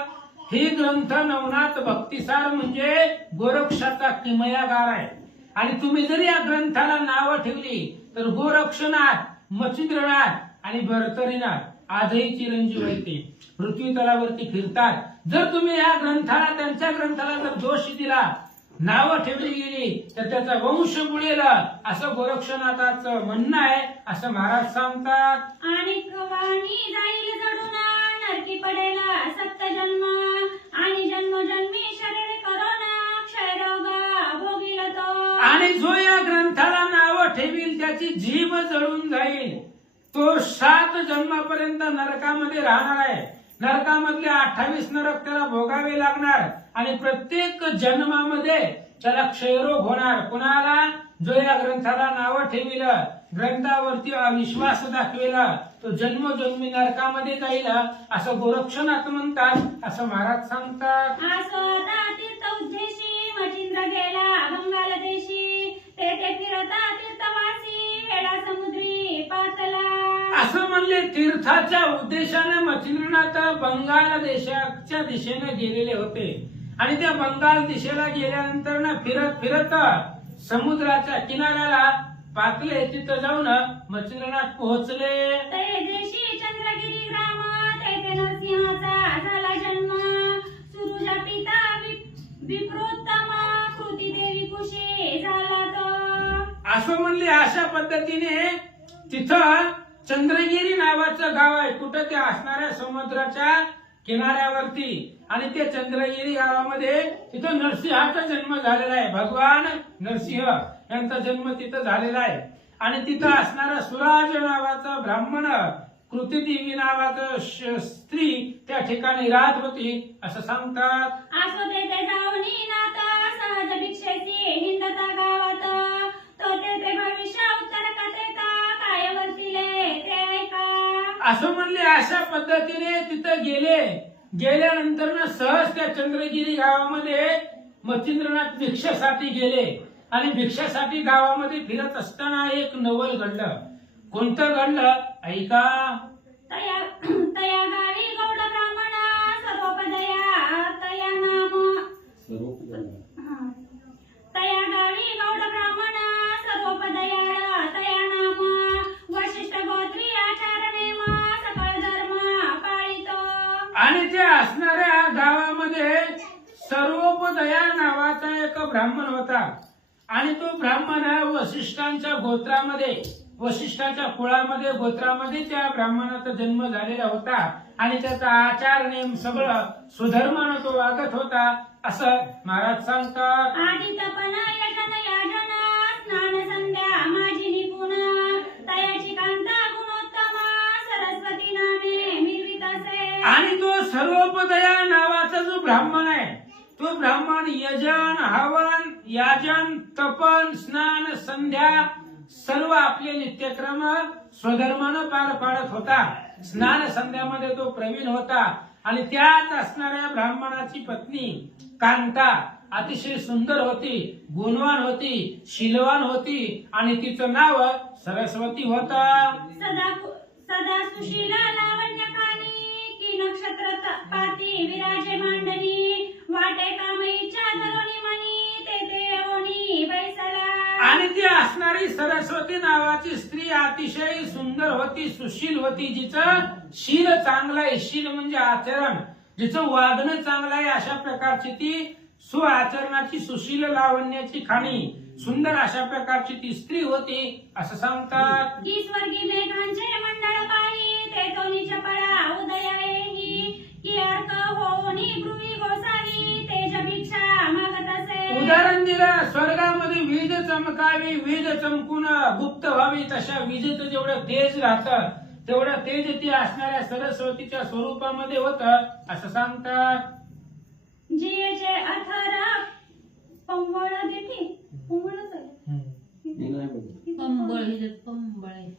ही ग्रंथ नवनाथ भक्तिसार म्हणजे गोरक्षाचा किमयागार आहे. आणि तुम्ही जर या ग्रंथाला नावं ठेवली तर गोरक्षनाथ, मच्छिंद्रनाथ आणि भर्तरीनाथ आजही चिरंजीव होते, पृथ्वी तलावरती फिरतात. जर तुम्ही या ग्रंथाला, त्यांच्या ग्रंथाला जर दोष दिला, नावं ठेवली गेली तर त्याचा वंश बुडेल असं गोरक्षनाथाचं म्हणणं आहे असं महाराज सांगतात. आणि कवानी जाईल जडून नरकी पडेल सप्त जन्म. आणि जन्मोजन्मी शरीर करोना क्षयरोग भोगील तो. आणि जो या ग्रंथाला नावं ठेवील त्याची जीभ जळून जाईल. तो 7 जन्मापर्यंत नरकामध्ये राहणार आहे. नरकामधले 28 नरक त्याला भोगावे लागणार आणि प्रत्येक जन्मामध्ये त्याला क्षयरोग होणार. कुणाला? जो या ग्रंथाला नावं ठेवील, ग्रंथावरती अविश्वास दाखवेल तो जन्मोजन्मी नरकामध्ये जाईल असं गोरक्षनाथ म्हणतात असं महाराज सांगतात. आसोता तीर्थ उद्देशी मचिंद्र गेला बंगाल देशी. तेथे फिरता तीर्थवासी वेळा समुद्री पातला. असं म्हणले तीर्थाच्या उद्देशाने मच्छिंद्रनाथ बंगाल देशाच्या दिशेने गेलेले होते. आणि त्या बंगाल दिशेला गेल्यानंतर ना फिरत फिरत समुद्राच्या किनाऱ्याला पातले. तिथं जाऊन मच्छिंद्रनाथ पोहोचले. ते देशी चंद्रगिरी ग्राम. तेथे नरसिंहाचा झाला जन्म. सुरुजा पिता विकृतम कृती देवी कुशी झाला तो. असं म्हणले अशा पद्धतीने तिथं चंद्रगिरी नावाचं गाव आहे. कुठं? ते असणाऱ्या समुद्राच्या किनाऱ्यावरती. आणि त्या चंद्रगिरी गावामध्ये तिथं नरसिंहाचा जन्म झालेला आहे. भगवान नरसिंह यांचा जन्म तिथं झालेला आहे. आणि तिथं असणारा सुराज नावाचा ब्राह्मण, कृतीदेवी नावाचं स्त्री त्या ठिकाणी राहत होती असं सांगतात. असो तेथे जाऊन नाथ सहज भिक्षेची हिंदता गावात. तो तेथे भविष्य उत्तर कथेता काय वर्तिले ते ऐका. असं म्हणले अशा पद्धतीने तिथं गेल्यानंतर ना सहज त्या चंद्रगिरी गावामध्ये मच्छिंद्रनाथ भिक्षेसाठी गेले. आणि भिक्षेसाठी गावामध्ये फिरत असताना एक नवल घडलं. कोणतं घडलं ऐका. तया तया गावी गौड ब्राह्मण सर्वोपदया तया नाम तया गावी गौड ब्राह्मण सर्वोपदया तया नाम वशिष्ठ गोत्री आचरणेम सकळ धर्म पाळितो. आणि ते असणाऱ्या गावामध्ये सर्वोपदया नावाचा एक ब्राह्मण होता आणि तो ब्राह्मण वशिष्ठांच्या गोत्रामध्ये वशिष्ठाच्या कुळामध्ये गोत्रामध्ये त्या ब्राह्मणाचा जन्म झालेला होता आणि त्याचा आचार नेम सगळं सुधर्मानं तो वागत होता असं महाराज सांगतात. आदी तपन यजन याजन स्नान संध्या माझी निपुण तयाची कांता गुणोत्तम सरस्वती नामे मिरवित असे. आणि तो सर्वोपदया नावाचा जो ब्राह्मण आहे तो ब्राह्मण यजन हवन याजन तपन स्नान संध्या सर्व आपले नित्यक्रम स्वधर्मानं पार पाडत होता. स्नान संध्यामध्ये तो प्रवीण होता आणि त्यात असणाऱ्या ब्राह्मणाची पत्नी कांता अतिशय सुंदर होती, गुणवान होती, शीलवान होती आणि तिचं नाव सरस्वती होतं. सदा सुशील लावण्य खानी की नक्षत्र पाती विराजे मांडणी वाटे कामईच्या धरोणी मणी ते ओणी बैसला. आणि ती असणारी सरस्वती नावाची स्त्री अतिशय सुंदर होती, सुशील होती, जिचं शील चांगलं आहे. शील म्हणजे आचरण, जिचं वागणं चांगलं आहे अशा प्रकारची ती सुआचरणाची सुशील लावण्याची खाणी सुंदर अशा प्रकारची ती स्त्री होती असं सांगतात. की स्वर्गी मेघांचे मंडळ पाही ते दोन्ही चपळा उदया येही की अर्क होनी भ्रुवी गोसावी तेज भिक्षा मागत असे. उदाहरण दिलं, स्वर्गामध्ये वीज चमकावी, वीज चमकून गुप्त व्हावी तशा विजेचं जेवढं तेज राहतं तेवढं तेज ती असणाऱ्या सरस्वतीच्या स्वरूपामध्ये होतं असं सांगतात. जियेचे अथर पंवळ देती पंवळच आहे. कंबळ हिजत कंबळ आहे.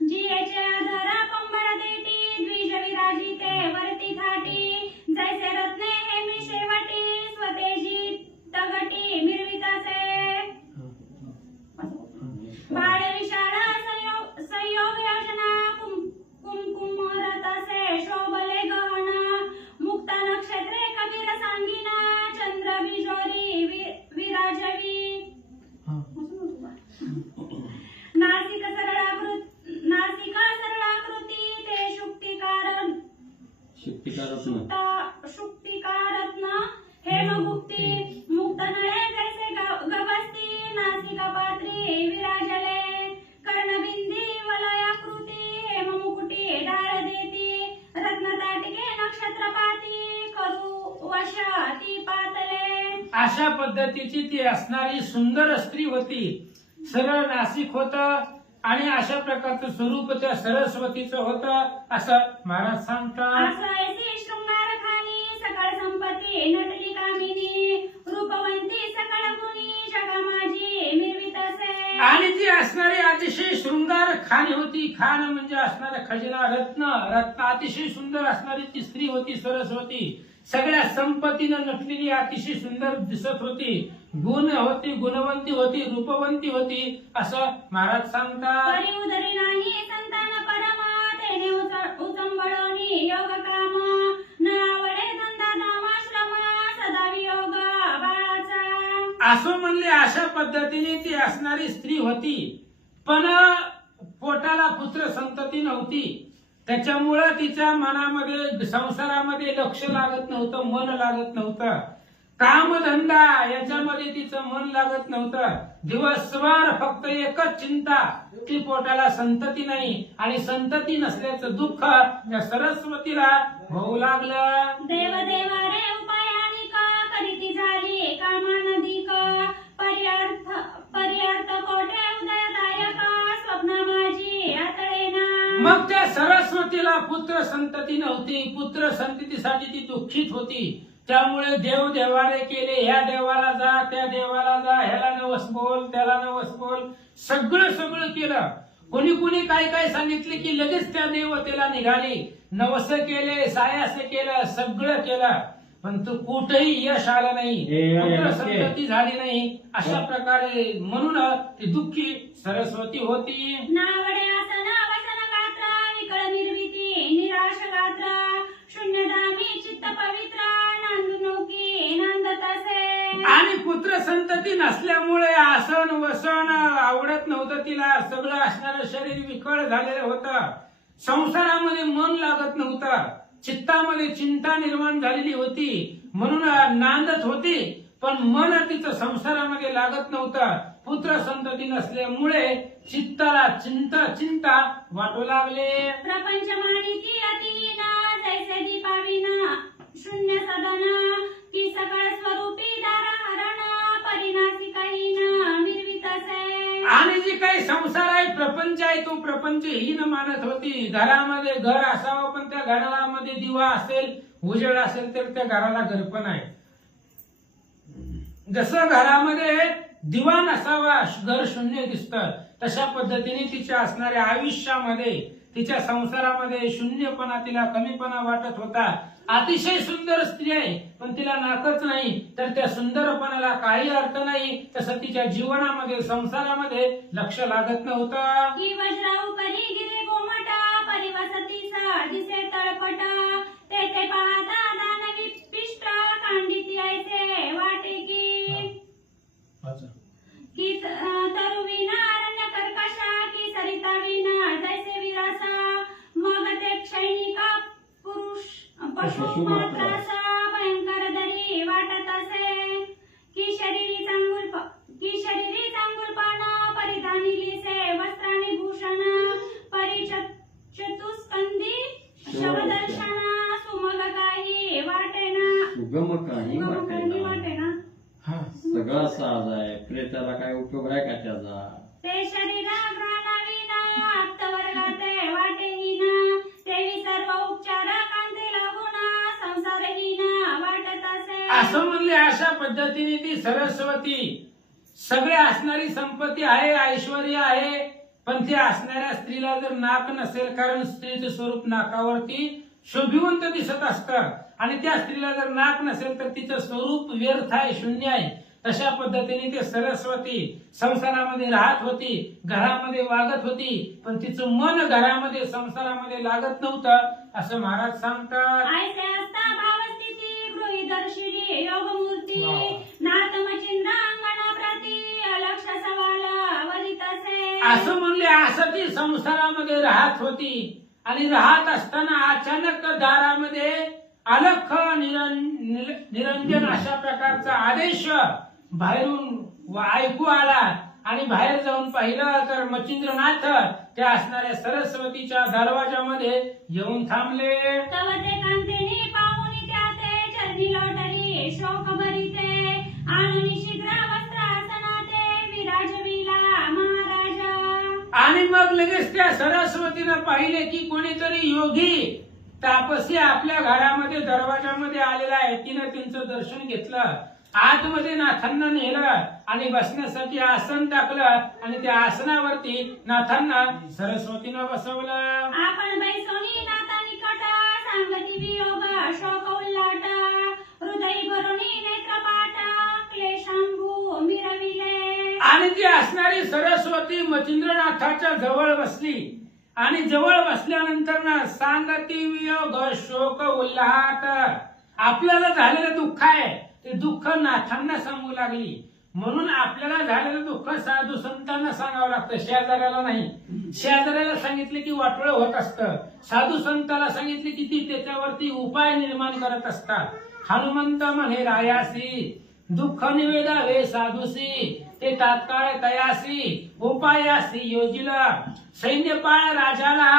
जियेचे अधर पंवळ देती द्विज विराजिते वरती थाटी जैसे रत्ने हेमी शेवटी स्वतेजी तगटी मिरवित असे. बाळ विशाळ संयोग योजना कुमकुमरत असे शोभले गहन मुक्त नक्षत्रे कबीर सांगिना चंद्र बिजोरी विराजवी. नासिका सरळाकृती ते शुक्तिकारत्न हेमगुप्ती मुक्त नळे जैसे गवस्ती नासिका पात्री विराजले कर्णबिंदी वलयाकृती हेममुकुटी डाळ देती रत्नताटिके नक्षत्रपाती करू वश ती पातले. अशा पद्धतीची ती असणारी सुंदर स्त्री होती, सरळ नासिक होत आणि अशा प्रकारचं स्वरूप त्या सरस्वतीचं होतं असं महाराज सांगतात. असं शृंगार खानी सकळ संपत्ती नटली कामिनी रूपवंती सकळ गुणी जगा माझी मिरवित असे. आणि ती असणारी अतिशय शृंगार खाणी होती. खान म्हणजे असणारा खजिना, रत्न रत्न अतिशय सुंदर असणारी ती स्त्री होती सरस्वती. सगळ्या संपत्तीनं नटलेली अतिशय सुंदर दिसत होती, गुण होती, गुणवंती होती, रूपवंती होती असं महाराज सांगतात. परी उदरी नाही संतान परम तेने उचंबळोनी योग काम न आवडे धंदा दामाश्रम सदा वियोग बाळाचा. असं म्हणले अशा पद्धतीने ती असणारी स्त्री होती, पण पोटाला पुत्र संतती नव्हती. त्याच्यामुळं तिच्या मनामध्ये संसारामध्ये लक्ष लागत नव्हतं, मन लागत नव्हतं. कामधंदा याच्यामध्ये तिचं मन लागत नव्हतं. दिवसभर फक्त एकच चिंता की पोटाला संतती नाही आणि संतती नसल्याचं दुःख या सरस्वतीला होऊ लागलं. देव देवा रे उपायानिक करीती झाली कामानधिक पर्यार्थ कोठे उदयदायक स्वप्न माझी आतळेना. मग त्या सरस्वतीला पुत्र संतती नव्हती, पुत्र संततीसाठी ती दुःखित होती. त्यामुळे देव देवारे केले, ह्या देवाला जा, त्या देवाला जा, ह्याला नवस बोल, त्याला नवस बोल, सगळं केलं. कोणी काय सांगितले की लगेच त्या देवतेला निघाली, नवस केले, सायास केलं, सगळं केलं. पण तो कुठेही यश आलं नाही, पुत्र संतती झाली नाही. अशा प्रकारे म्हणून ती दुःखी सरस्वती होती. नावडे आसन वसन गात्र विकळ निर्मिती निराश गात्र शून्यधामी चित्त पवित्र नांदुनोकी नांदत असे. आणि पुत्र संतती नसल्यामुळे आसन वसन आवडत नव्हतं तिला. सगळं असणारं शरीर विकळ झालेलं होतं. संसारामध्ये मन लागत नव्हतं. चित्तामध्ये चिंता निर्माण झालेली होती म्हणून नांदत होती, पण मन तिचं संसारामध्ये लागत नव्हतं. पुत्र संतती नसल्यामुळे चित्ताला चिंता वाटू लागले. प्रपंच मानिती अतीना जैसे दीपाविना शून्य सदना की सकळ स्वरूपी दारा हरण परिणासी काही ना निर्वित असे. आणि जी काही संसार आहे, प्रपंच आहे, तो प्रपंचहीन मानत होती. घरामध्ये घर असावं, पण त्या घरामध्ये दिवा असेल, उजेड असेल तर त्या घराला घरपण आहे. जसं घरामध्ये दिवा नसावा, घर शून्य दिसतं, तशा पद्धतीने तिच्या असणाऱ्या आयुष्यामध्ये, तिच्या संसारामध्ये शून्यपणा, तिला कमीपणा वाटत होता. अतिशय सुंदर स्त्री आहे, पण तिला नाकच नाही, तर त्या सुंदरपणाला काही अर्थ नाही. तसं तिच्या जीवनामध्ये, संसारामध्ये लक्ष लागत नव्हतं. की वज्राऊ करी गिरे गोमटा परिवसती सा दिसे तळपट तेथे पाहता दानवी पिष्ट कांडिती ऐसे वाटे की तरुविना अरण्य कर्कशा की सरिता विना जैसे विरासा मग ते क्षैनिका पुरुष पशु मात्रासा भयंकर दरी वाटत असे. की शरीरी चांगुलपणा परिधानिली से वस्त्राने भूषण परिचतुस्कंदी शवदर्शना सुमग काही वाटेना. सुगम काही वाटेना सगळा साज आहे, प्रेताला काय उपयोग आहे का त्याचा? ते शरीरा घ्राणाविना आप्तवर्गाते वाटेहीना तेवी सर्व उपचार कांती लागुना संसारहीना वाटत असे. असं म्हणले. अशा पद्धतीने ती सरस्वती सगळे असणारी संपत्ती आहे, ऐश्वर्य आहे, पण ती असणाऱ्या स्त्रीला जर नाक नसेल, कारण स्त्रीचं स्वरूप नाकावरती शोभिवंत दिसत असतं, आणि त्या स्त्रीला जर नाक नसेल तर तिचं स्वरूप व्यर्थ आहे, शून्य आहे. तशा पद्धतीने ते सरस्वती संसारामध्ये राहत होती, घरामध्ये वागत होती, पण तिचं मन घरामध्ये, संसारामध्ये लागत नव्हतं, असं महाराज सांगतात. ऐसे असता भावस्थिती गृहीदर्शिनी योगमूर्ती नाथमचिंद्रांगण प्रती अलक्ष सवाला वरित असे. असं म्हणले. असं ती संसारामध्ये राहत होती, आणि राहत असताना अचानक दारामध्ये अलख निरंजन अशा प्रकारचा आदेश बाहेरून ऐकू आला, आणि बाहेर जाऊन पाहिलं तर मच्छिंद्रनाथ त्या असणाऱ्या सरस्वतीच्या दरवाजामध्ये येऊन थांबले. तव ते कांतेने पाहुनी त्याते चरणी लोटली शोक भरिते आणून शीघ्र वस्त्रासनाते विराजविला महाराजा. आणि मग लगेच त्या सरस्वतीनं पाहिले की कोणीतरी योगी तापसी आपल्या घरामध्ये दरवाजामध्ये आलेला आहे. तिनं त्यांचं दर्शन घेतलं, आतमध्ये नाथांना नेलं आणि बसण्यासाठी आसन टाकलं, आणि त्या आसनावरती नाथांना सरस्वतीनं बसवलं. आपण बैसोनी नाता निकट सांगती वियोग शोक उल्लाट हृदय भरुनी नेत्रपाट क्लेशांभू मिरविले. आणि ती असणारी सरस्वती मच्छिंद्रनाथाच्या जवळ बसली, आणि जवळ बसल्यानंतर ना सांगती वियोग शोक उल्हाट, आपल्याला झालेलं दुःख आहे ते दुःख नाथांना सांगू लागली. म्हणून आपल्याला झालेलं दुःख साधू संतांना सांगावं लागतं, शेजाऱ्याला नाही. शेजाऱ्याला सांगितले की वाटोळं होत असतं, साधू संताला सांगितले की ती त्याच्यावरती उपाय निर्माण करत असतात. हनुमंत म्हणे रायासी दुःख निवेदावे साधूसी ते तात्काळ तयासी उपायासी योजिला. सैन्यपाळ राजाला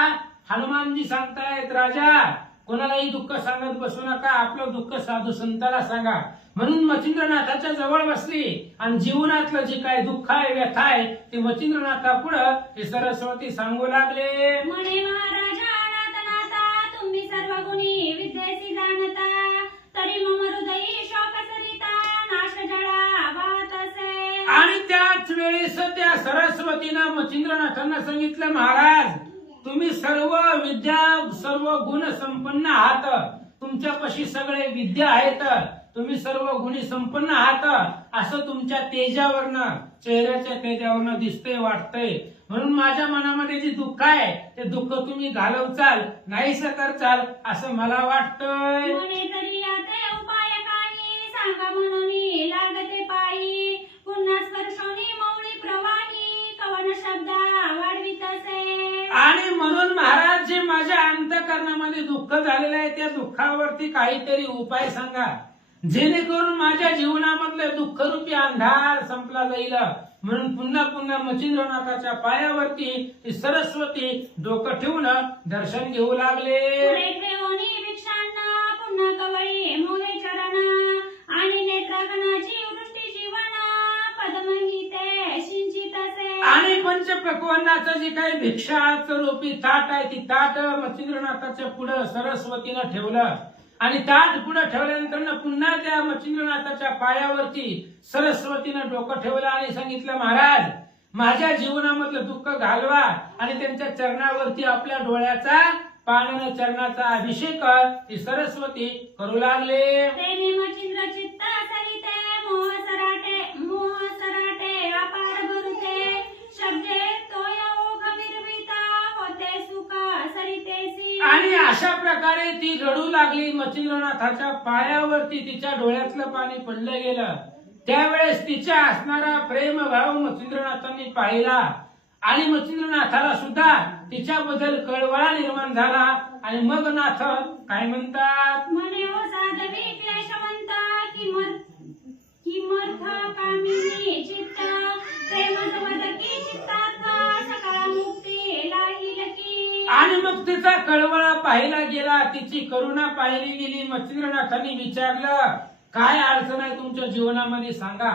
हनुमानजी सांगतायत, राजा कोणालाही दुःख सांगत बसू नका, आपलं दुःख साधू संताला सांगा. म्हणून मच्छिंद्रनाथाच्या जवळ बसली, आणि जीवनातलं जे काय दुःख आहे, व्यथा आहे, ते मच्छिंद्रनाथा पुढं हे सरस्वती सांगू लागले. म्हणे महाराजा नाथ तुम्ही सर्व गुणी विद्येसी जाणता तरी मम हृदयी शोक सरिता नाश जळा वाहत असे. आणि त्याच वेळेस त्या सरस्वतीनं मच्छिंद्रनाथांना सांगितलं, महाराज तुम्ही सर्व विद्या सर्व गुण संपन्न आहात, तुमचं तुमच्यापाशी सगळे विद्या आहेत, तुम्ही सर्व गुणी संपन्न आहात असं तुमच्या तेजावरनं, चेहऱ्याच्या तेजावरनं दिसतंय, वाटतंय. म्हणून माझ्या मनामध्ये जे दुःख आहे ते दुःख तुम्ही घालवचाल, नाहीस करचाल असं मला वाटतंय. म्हणे तरी आता उपाय काही सांगा म्हणून लागते पायी, पुन्हा स्पर्शोनी मौळी प्रवाही कवन शब्दा वाढवित असे. आणि म्हणून महाराज जे माझ्या अंतःकरणामध्ये दुःख झालेलं आहे त्या दुःखावरती काहीतरी उपाय सांगा, जेणेकरून माझ्या जीवनामधले दुःखरूपी अंधार संपला जाईल. म्हणून पुन्हा पुन्हा मच्छिंद्रनाथाच्या पायावरती ती सरस्वती डोकं ठेवून दर्शन घेऊ लागले. पुढे ठेवणी भिक्षांना पुन्हा कवळी मोहे चरण, आणि नेत्रागणाची वृष्टी जीवन पद्मगीते सिंचित असे. आणि पंचपक्वान्नाचं जे काही भिक्षाचं रूपी ताट आहे ती ताट मच्छिंद्रनाथाच्या पुढे सरस्वतीनं ठेवलं. आणि ताट पुढे ठेवल्यानंतर पुन्हा त्या मच्छिंद्रनाथाच्या पायावरती सरस्वतीनं डोकं ठेवलं आणि सांगितलं, महाराज माझ्या जीवनामधलं दुःख घालवा. आणि त्यांच्या चरणावरती आपल्या डोळ्याचा पाण्यानं चरणाचा अभिषेक ती सरस्वती करू लागले. तेने मच्छिंद्र चित्त सरिते मोह सराटे अपार भरुते, शब्दे तोय ओघ विरविता होते सुख सरितेसी. आणि अशा प्रकारे ती रडू लागली. मच्छिंद्रनाथाच्या पायावरती तिच्या डोळ्यातलं पाणी पडलं गेलं. त्यावेळेस तिच्या असणारा प्रेमभाव मच्छिंद्रनाथांनी पाहिला आणि मच्छिंद्रनाथाला सुद्धा तिच्याबद्दल कळवळा निर्माण झाला. आणि मग नाथ काय म्हणतात, म्हणे ओ साधवी क्लेशवंत किमर्थ कामिनी चित्त, प्रेम समदकी चित्तार्थ सकाळ मुक्ती लाहील की. आणि मग तिचा कळवळा पाहिला गेला, तिची करुणा पाहिली गेली. मच्छिंद्रनाथांनी विचारलं, काय अडचण आहे तुमच्या जीवनामध्ये सांगा,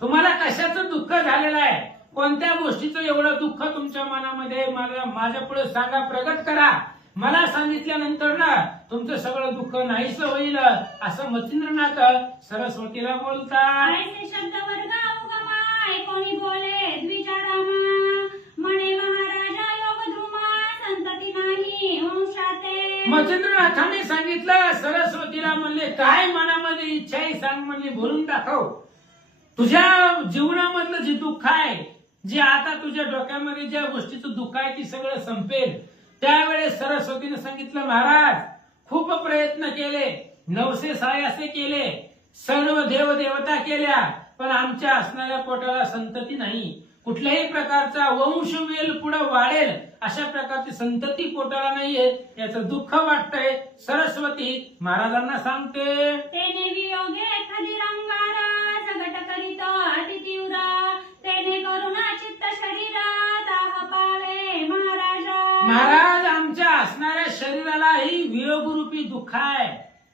तुम्हाला कशाचं दुःख झालेलं आहे, कोणत्या गोष्टीचं एवढं दुःख तुमच्या मनामध्ये माझ्या पुढे सांगा, प्रगट करा. मला सांगितल्यानंतर ना तुमचं सगळं दुःख नाहीस होईल असं मच्छिंद्रनाथ सरस्वतीला बोलतात. ऐसे शब्द वर्ग उगमा कोणी बोले द्विजारामा, म्हणे महाराजा योग ध्रुमा संतती नाही वंशाते. मच्छिंद्रनाथांनी सांगितलं, सरस्वतीला म्हणले काय मनामध्ये इच्छा आहे सांग, म्हणले बोलून दाखव. तुझ्या जीवनामधलं जे दुःख आहे, जे आता तुझ्या डोक्यामध्ये ज्या गोष्टीचं दुःख आहे ती सगळं संपेल. त्यावेळेस सरस्वतीने सांगितलं, महाराज खूप प्रयत्न केले, 900 सायासे केले, सर्व देवदेवता केल्या, पण आमच्या असणाऱ्या पोटाला संतती नाही. कुठल्याही प्रकारचा वंशवेल पुढे वाढेल अशा प्रकारची संतती पोटाला नाहीये, याचं दुःख वाटतंय. सरस्वती महाराजांना सांगते, तेने वियोगे खदिरंगार सगट करीत अति तीव्र, तेने करुणा चित्त शरीर दाह पावे महाराजा. महाराज आमच्या असणाऱ्या शरीरालाही वियोगरूपी दुःख आहे.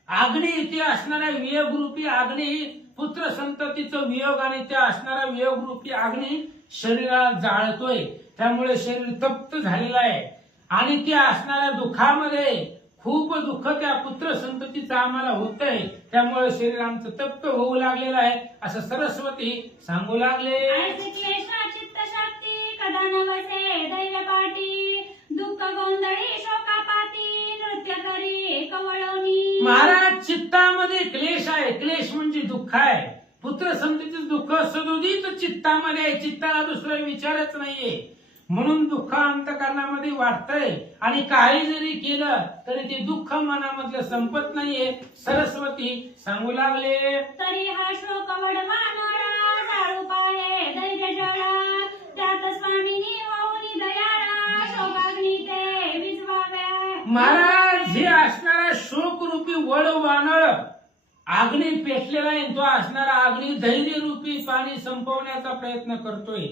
अग्नी इथे असणाऱ्या वियोगरूपी अग्नी, पुत्र संततीचं वियोग आणि त्या असणारा वियोगरूपी अग्नी शरीराला जाळतोय. त्यामुळे शरीर तप्त झालेलं आहे. आणि त्या असणाऱ्या दुःखामध्ये खूप दुःख त्या पुत्र संततीचं आम्हाला होतंय. त्यामुळे शरीर आमचं तप्त होऊ लागलेलं आहे असं सरस्वती सांगू लागले. ऐसे क्लेश चित्त शक्ती कदा नवसे दैव पाटी, दुःख गोंधळी शोकापाती नृत्य करी कवळवणी. महाराज चित्तामध्ये क्लेश आहे, क्लेश म्हणजे दुःख आहे. पुत्र संततीचं दुःख सदोदित चित्तामध्ये आहे, चित्ताला दुसरा विचारच नाहीये. म्हणून दुःख अंतःकरणामध्ये वाटतंय आणि काही जरी केलं तरी ते दुःख मनामधलं संपत नाहीये. सरस्वती सांगू लागले, तरी हा शोक वडवा नळा साळू पाहे दैर्य जळा, त्यात स्वामिनी होऊनी दयाळा शोकाग्नी ते विझवाव्या. महाराज हे असणारा शोकरूपी वड वानळ अग्नी पेटलेला आहे. तो असणारा अग्नी धैर्यरूपी पाणी संपवण्याचा प्रयत्न करतोय.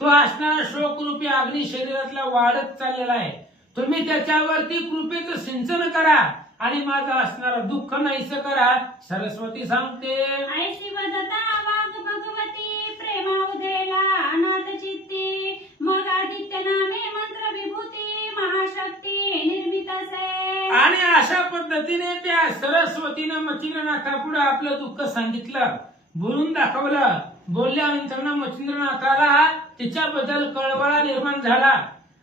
तो असणारा शोकरूपी अग्नी शरीरातला वाढत चाललेला आहे. तुम्ही त्याच्यावरती कृपेचं सिंचन करा आणि माझं असणारा दुःख नाहीसं करा. सरस्वती सांगते, ऐसी वदता वाग भगवती प्रेमा उदेला अनाथ चित्ती, मग आदित्य नामे मंत्र विभूती महाशक्ती निर्मित असे. आणि अशा पद्धतीने त्या सरस्वतीनं मच्छिंद्रनाथापुढे आपलं दुःख सांगितलं, बोलून दाखवलं. बोलल्यानंतर मच्छिंद्रनाथाला तिच्याबद्दल कळवळा निर्माण झाला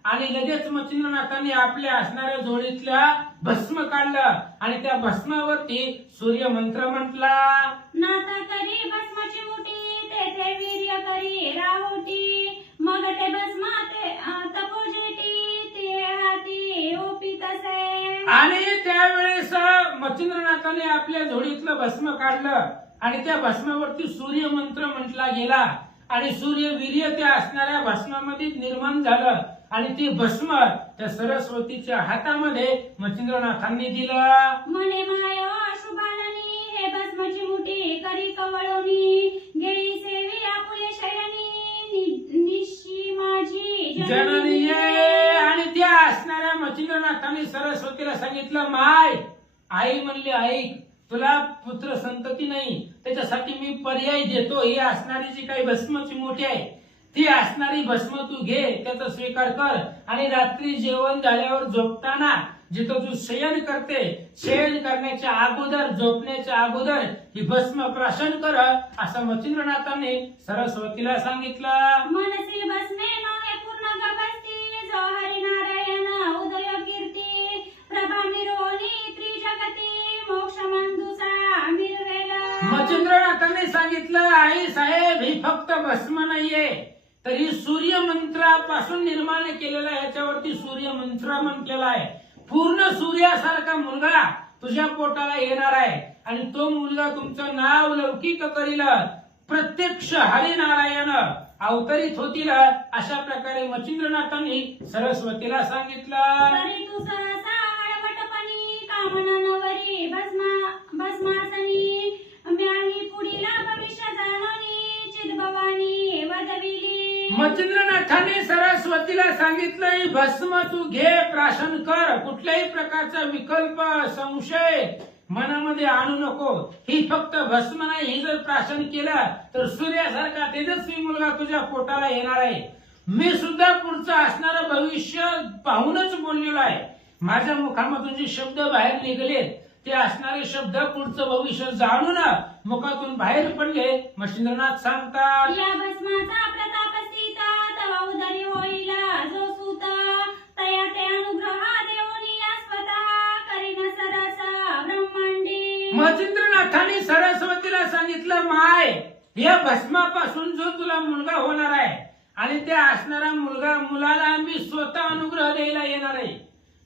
आणि लगेच मच्छिंद्रनाथांनी आपल्या असणाऱ्या जोडीतल्या भस्म काढलं आणि त्या भस्मावरती सूर्य मंत्र म्हटला. नाथ करी भस्माची मुठी तेथे वीर्य करी राहोटी मग ते भस्म ते तपोजेटी ते हाती ओपीत असे. आणि त्यावेळेस मच्छिंद्रनाथाने आपल्या झोळीतलं भस्म काढलं आणि त्या भस्मावरती सूर्य मंत्र म्हटला गेला आणि सूर्य वीर्य त्या असणाऱ्या भस्मामध्ये निर्माण झालं आणि ती भस्म त्या सरस्वतीच्या हातामध्ये मच्छिंद्रनाथांनी दिलं. मने माय शुभाननी हे भस्माची मुठी करी कवळोनी गेली सेवी आपुले शयनी निशी माझी जननी ये. आणि त्या असणाऱ्या मच्छिंद्रनाथांनी सरस्वतीला सांगितलं, माय आई म्हणली, ऐक, तुला पुत्र संतती नाही, त्याच्यासाठी मी पर्याय देतो. ही असणारी जी काही भस्माची मोठी आहे ती असणारी भस्म तू घे, त्याचा स्वीकार कर आणि रात्री जेवण झाल्यावर झोपताना जिथं तू शयन करते, शयन करण्याच्या अगोदर, झोपण्याच्या अगोदर ही भस्म प्राशन कर, असं मच्छिंद्रनाथांनी सरस्वतीला सांगितलं. मनसी भस्मे नव्हे पूर्ण गगस्ती जो हरिनारायण उदय कीर्ती प्रभा मिरोनी त्रिजगती मोक्ष मंदुसा मिरवेला. मच्छिंद्रनाथांनी सांगितलं, आई साहेब, ही फक्त भस्म नाहीये, तर ही सूर्य मंत्रापासून निर्माण केलेला, याच्यावरती सूर्य मंत्र म्हटलेला आहे. पूर्ण सूर्यासारखा मुलगा तुझ्या पोटाला येणार आहे आणि तो मुलगा तुमचं नाव लौकिक करील, प्रत्यक्ष हरिनारायण अवतरित होतील, अशा प्रकारे मच्छिंद्रनाथांनी सरस्वतीला सांगितलं. तरी तू सहसा हळवटपणी कामना नवरी भस्मासनी म्याही पुढीला भविष्य जाणोनी चिदभवानी वदविली. मच्छिंद्रनाथांनी सरस्वतीला सांगितलं, ही भस्म तू घे, प्राशन कर, कुठल्याही प्रकारचा विकल्प संशय मनामध्ये आणू नको. ही फक्त भस्म नाही, ही जर प्राशन केलं तर सूर्यासारखा तेजस्वी मुलगा तुझ्या पोटाला येणार आहे. मी सुद्धा पुढचं असणारं भविष्य पाहूनच बोललेलो आहे. माझ्या मुखामधून जे शब्द बाहेर निघाले ते असणारे शब्द पुढचं भविष्य जाणून मुखातून बाहेर पडले. मच्छिंद्रनाथ सांगतात, या भस्माचा प्रताप स्थिता तवा उदरी होईला जो सूत तया ते अनुग्रह देऊनी स्वतः करीन सरसा ब्रह्मांडी. मच्छिंद्रनाथांनी सरस्वतीला सांगितलं, माय, या भस्मापासून जो तुला मुलगा होणार आहे आणि त्या असणारा मुलाला मी स्वतः अनुग्रह द्यायला येणार आहे,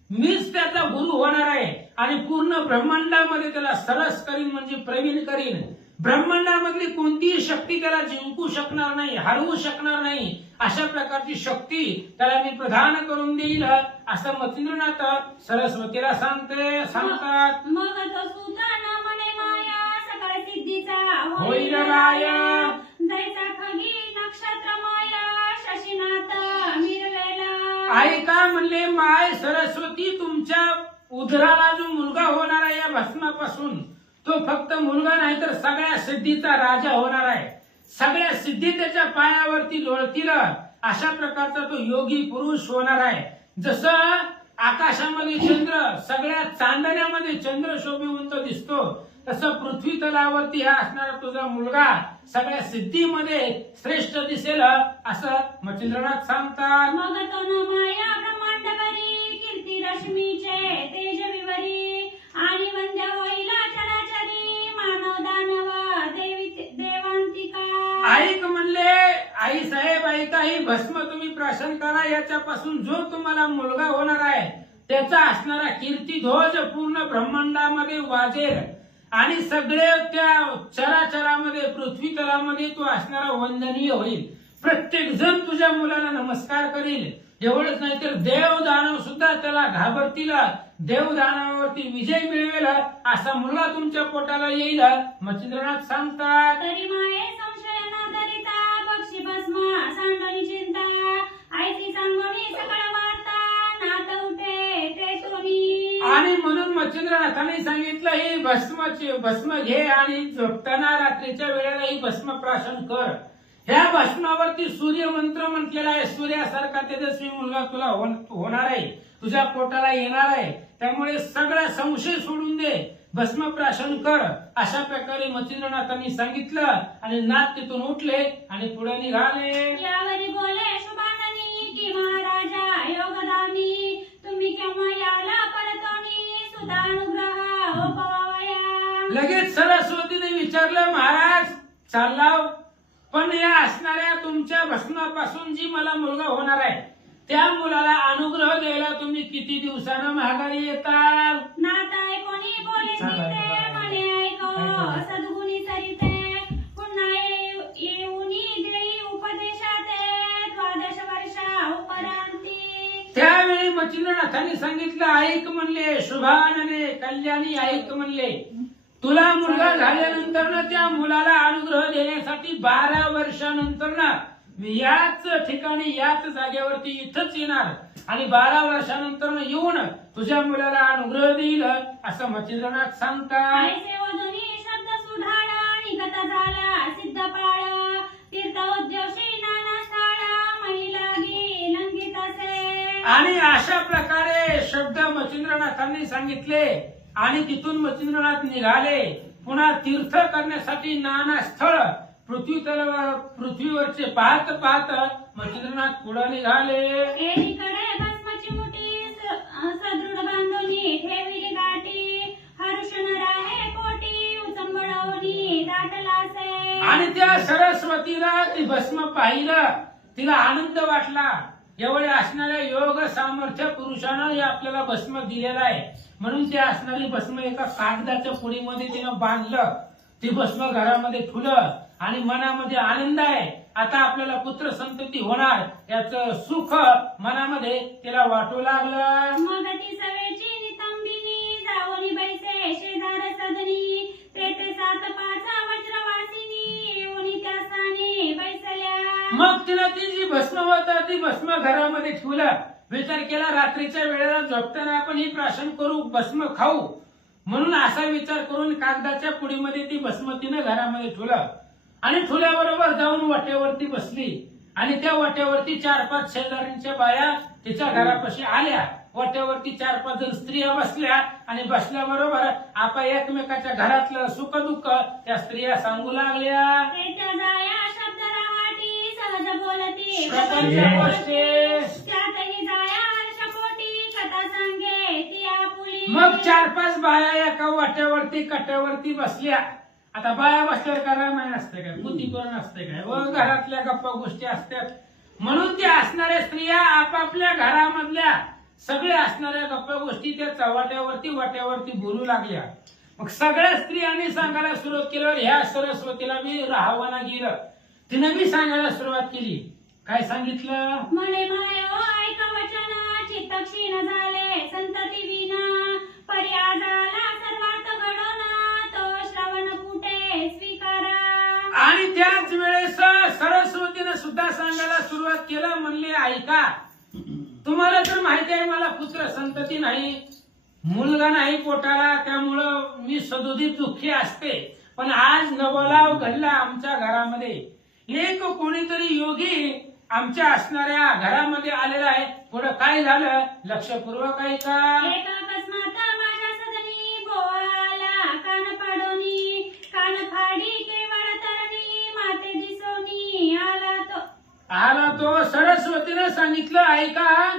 मीच त्याचा गुरु होणार आहे आणि पूर्ण ब्रह्मांडामध्ये त्याला सरस करीन, म्हणजे प्रवीण करीन. ब्रह्मांडामधली कोणतीही शक्ती त्याला जिंकू शकणार नाही, हरवू शकणार नाही, अशा प्रकारची शक्ती त्याला मी प्रदान करून देईल, असं मच्छिंद्रनाथ सरस्वतीला सांगतात. मग तो सुताना म्हणे माया सकाळ सिद्धीचा होईल राय. जैसा खगी नक्षत्र माया शशीनाथ मिरवेला. आई का म्हणले, माय सरस्वती, तुमच्या उदराला जो मुलगा होणार आहे या भस्मापासून, तो फक्त मुलगा नाही तर सगळ्या सिद्धीचा राजा होणार आहे. सगळ्या सिद्धी त्याच्या पायावरती लोळतील, अशा प्रकारचा तो योगी पुरुष होणार आहे. जसं आकाशामध्ये चंद्र, सगळ्या चांदण्यामध्ये चंद्र शोभिवंत दिसतो, तसं पृथ्वी तलावरती हा असणारा तुझा मुलगा सगळ्या सिद्धीमध्ये श्रेष्ठ दिसेल, असं मच्छिंद्रनाथ सांगतात. मग तो न माया ब्रह्मांड बरी कीर्ती रश्मीचे तेज विवरी आणि वंद्य होईला चराचरी मानव दानव देवांतिका. ऐक म्हणले, आई साहेब ऐका, ही भस्म तुम्ही प्राशन करा, याच्यापासून जो तुम्हाला मुलगा होणार आहे त्याचा असणारा कीर्ती ध्वज पूर्ण ब्रह्मांडामध्ये वाजेल आणि सगळे त्या चराचरामध्ये, पृथ्वी तलामध्ये तो असणारा वंदनीय होईल. प्रत्येक जण तुझ्या मुलाला नमस्कार करील. एवढंच नाही तर देव दानव सुद्धा त्याला घाबरतील, देव दानवावरती विजय मिळवेल, असा मुलगा तुमच्या पोटाला येईल, मच्छिंद्रनाथ सांगतात. तरी माये संशय न धरिता बक्षी भस्मा सांडणी चिंता आयती सांगोनी सकळ वार्ता नाथ उठे ते तुनी. आणि म्हणून मच्छिंद्रनाथाने सांगितलं, ही भस्म घे आणि झोपताना रात्रीच्या वेळेला ही भस्म प्राशन कर. ह्या भस्मावरती सूर्य मंत्र म्हटलेला आहे. सूर्यासारखा तेजस्वी मुलगा तुला होणार आहे, तुझ्या पोटाला येणार आहे. त्यामुळे सगळा संशय सोडून दे, भस्म प्राशन कर, अशा प्रकारे मच्छिंद्रनाथांनी सांगितलं आणि नाथ तिथून उठले आणि पुढे निघाले. यावरी बोले शुभाननी की महाराज माझ्या योगदानी तुम्ही केव्हा याला परतोनी सुधानुग्रह उपवाया. लगेच सरस्वतीने विचारलं, महाराज चाललाव, पण या असणाऱ्या तुमच्या भस्मापासून जी मला मुलगा होणार आहे त्या मुलाला अनुग्रह द्यायला तुम्ही किती दिवसानं माघारी येताल? नाताय कोणी बोले ते म्हणे ऐको सद्गुणी सरिते पुन्हा येऊनी देई उपदेशाते 12 वर्षा उपरांती. त्यावेळी मच्छिंद्रनाथांनी सांगितलं, ऐक म्हणले, शुभानने कल्याणी ऐक म्हणले, तुला मुलगा झाल्यानंतर ना त्या मुलाला अनुग्रह देण्यासाठी 12 वर्षानंतर ना मी याच ठिकाणी याच जागेवरती इथंच येणार आणि 12 वर्षानंतर येऊन तुझ्या मुलाला अनुग्रह देईल असं मच्छिंद्रनाथ सांगतात. ऐसे वधुनी शब्द सुढाळ निघता झाला सिद्ध पाळ तीर्थोद्योशी नाना स्थाळ महिला गी लंघित असे. आणि अशा प्रकारे शब्द मच्छिंद्रनाथांनी सांगितले आणि तिथून मच्छिंद्रनाथ निघाले. पुन्हा तीर्थ करण्यासाठी नाना स्थळ पृथ्वीवरचे पाहत पाहत मच्छिंद्रनाथ पुढे निघाले. एकीकडे भस्माची मुठी सदृढ बांधूनी ठेविली गाठी हर्षण राहे कोटी उचंबळवणी दाटलासे. आणि त्या सरस्वतीला ती भस्म पाहिलं, तिला आनंद वाटला. एवढे असणाऱ्या योग सामर्थ्य पुरुषानं हे आपल्याला भस्म दिलेलं आहे म्हणून ते असणारी भस्म एका कागदाच्या पुडीमध्ये तिनं बांधलं. ती भस्म घरामध्ये ठुलं आणि मनामध्ये आनंद आहे. आता आपल्याला पुत्र संतती होणार याचं सुख मनामध्ये तिला वाटू लागलं. मग ती सवेची नितंबिनी जावनी बैसे शेजार सदनी तेथे 7-5 वज्रवासिनी येऊनी त्या स्थानी बैसल्या. मग तिला ती जी भस्म होता ती भस्म घरामध्ये ठेवलं. विचार केला, रात्रीच्या वेळेला झोपताना आपण ही प्राशन करू, भस्म खाऊ, म्हणून असा विचार करून कागदाच्या पुडीमध्ये ती भस्म तिनं घरामध्ये ठेवलं. आणि ठुल्याबरोबर जाऊन वाट्यावरती बसली आणि त्या वाट्यावरती 4-5 शेजाऱ्यांच्या बाया तिच्या घरापाशी आल्या. वाट्यावरती 4-5 जण स्त्रिया बसल्या आणि बसल्याबरोबर आपण एकमेकाच्या घरातलं सुख दुःख त्या स्त्रिया सांगू लागल्या. तेच्या जाया शब्द रावाटी सहज बोलती प्रपंच गोष्टी. त्यातही जाया हर्षपोटी कथा सांगे ती आपुली. मग 4-5 बाया एका वाट्यावरती कट्यावरती बसल्या. आता बाया बसल्यावर का रामायण असते काय, पुतीकरण असते काय, व घरातल्या गप्पा गोष्टी असतात. म्हणून त्या असणाऱ्या स्त्रिया आपापल्या घरामधल्या सगळे असणाऱ्या गप्पा गोष्टी त्या चव्हाट्यावरती वाट्यावरती बोलू लागल्या. मग सगळ्या स्त्रियांनी सांगायला सुरुवात केल्यावर ह्या सरस्वतीला मी राहावाना गेलं. तिने मी सांगायला सुरुवात केली. काय सांगितलं? म्हणे मायो ऐका वचन चित्त क्षीण झाले संतती विना पर्या झाला सर्वार्थ घडोन तो श्रवण कुठे स्वीकारा. आणि त्याच वेळेस सरस्वतीने सुद्धा सांगायला सुरुवात केलं. म्हणले ऐका, तुम्हाला तर माहिती आहे मला पुत्र संतती नाही, मुलगा नाही पोटाला, त्यामुळं मी सदोदित दुःखी असते. पण आज नवलाव घडला आमच्या घरामध्ये. एक कोणीतरी योगी आमच्या असणाऱ्या घरामध्ये आलेला आहे. पुढे काय झालं लक्षपूर्वक ऐका. एका अकस्मात माझ्या सदनी बोवाला कान पाडोनी कान फाडी केवळ तरणी माते दिसोनी आला तो. सरस्वतीने सांगितलं ऐका,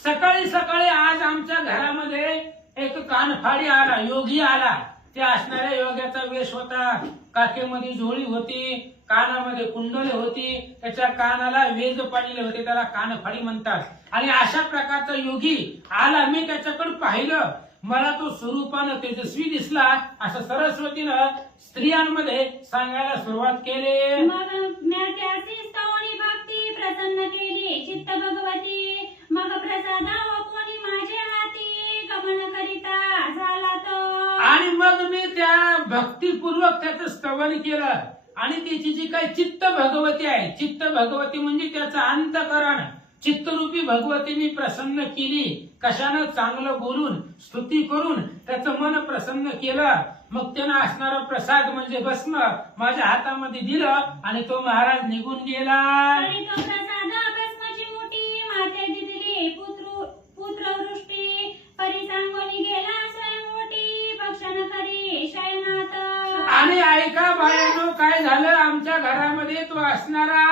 सकाळी सकाळी आज आमच्या घरामध्ये एक कानफाडी आला, योगी आला. त्या असणाऱ्या योग्याचा वेश होता, काखेमध्ये झोळी होती, कानामध्ये कुंडले होती, त्याच्या कानाला वेज पडलेले होते, त्याला कानफाडी म्हणतात. आणि अशा प्रकारचा योगी आला. मी त्याच्याकडे पाहिलं, मला तो स्वरूपानं तेजस्वी दिसला असं सरस्वतीनं स्त्रियांमध्ये सांगायला सुरुवात केली. मग म्या त्याची स्तवनी भक्ती प्रसन्न केली चित्त भगवती. मग प्रसाद कोणी माझे हाती गमन करिता झाला तो. आणि मग मी त्या भक्तीपूर्वक त्याचं स्तवन केलं. आणि त्याची जी काही चित्त भगवती आहे, चित्त भगवती म्हणजे त्याचं अंतकरण, चित्तरूपी भगवती मी प्रसन्न केली. कशानं? चांगलं बोलून स्तुती करून त्याचं मन प्रसन्न केलं. मग त्यानं असणारा प्रसाद म्हणजे भस्म माझ्या हातामध्ये दिलं आणि तो महाराज निघून गेला. आणि तो प्रसाद भस्माची मुठी माते दिली पुत्रवृष्टी परी सांगोनी गेला स्वयंमोठी भक्षण करी शयनात. आणि ऐका बाळांनो, काय झालं आमच्या घरामध्ये तो असणारा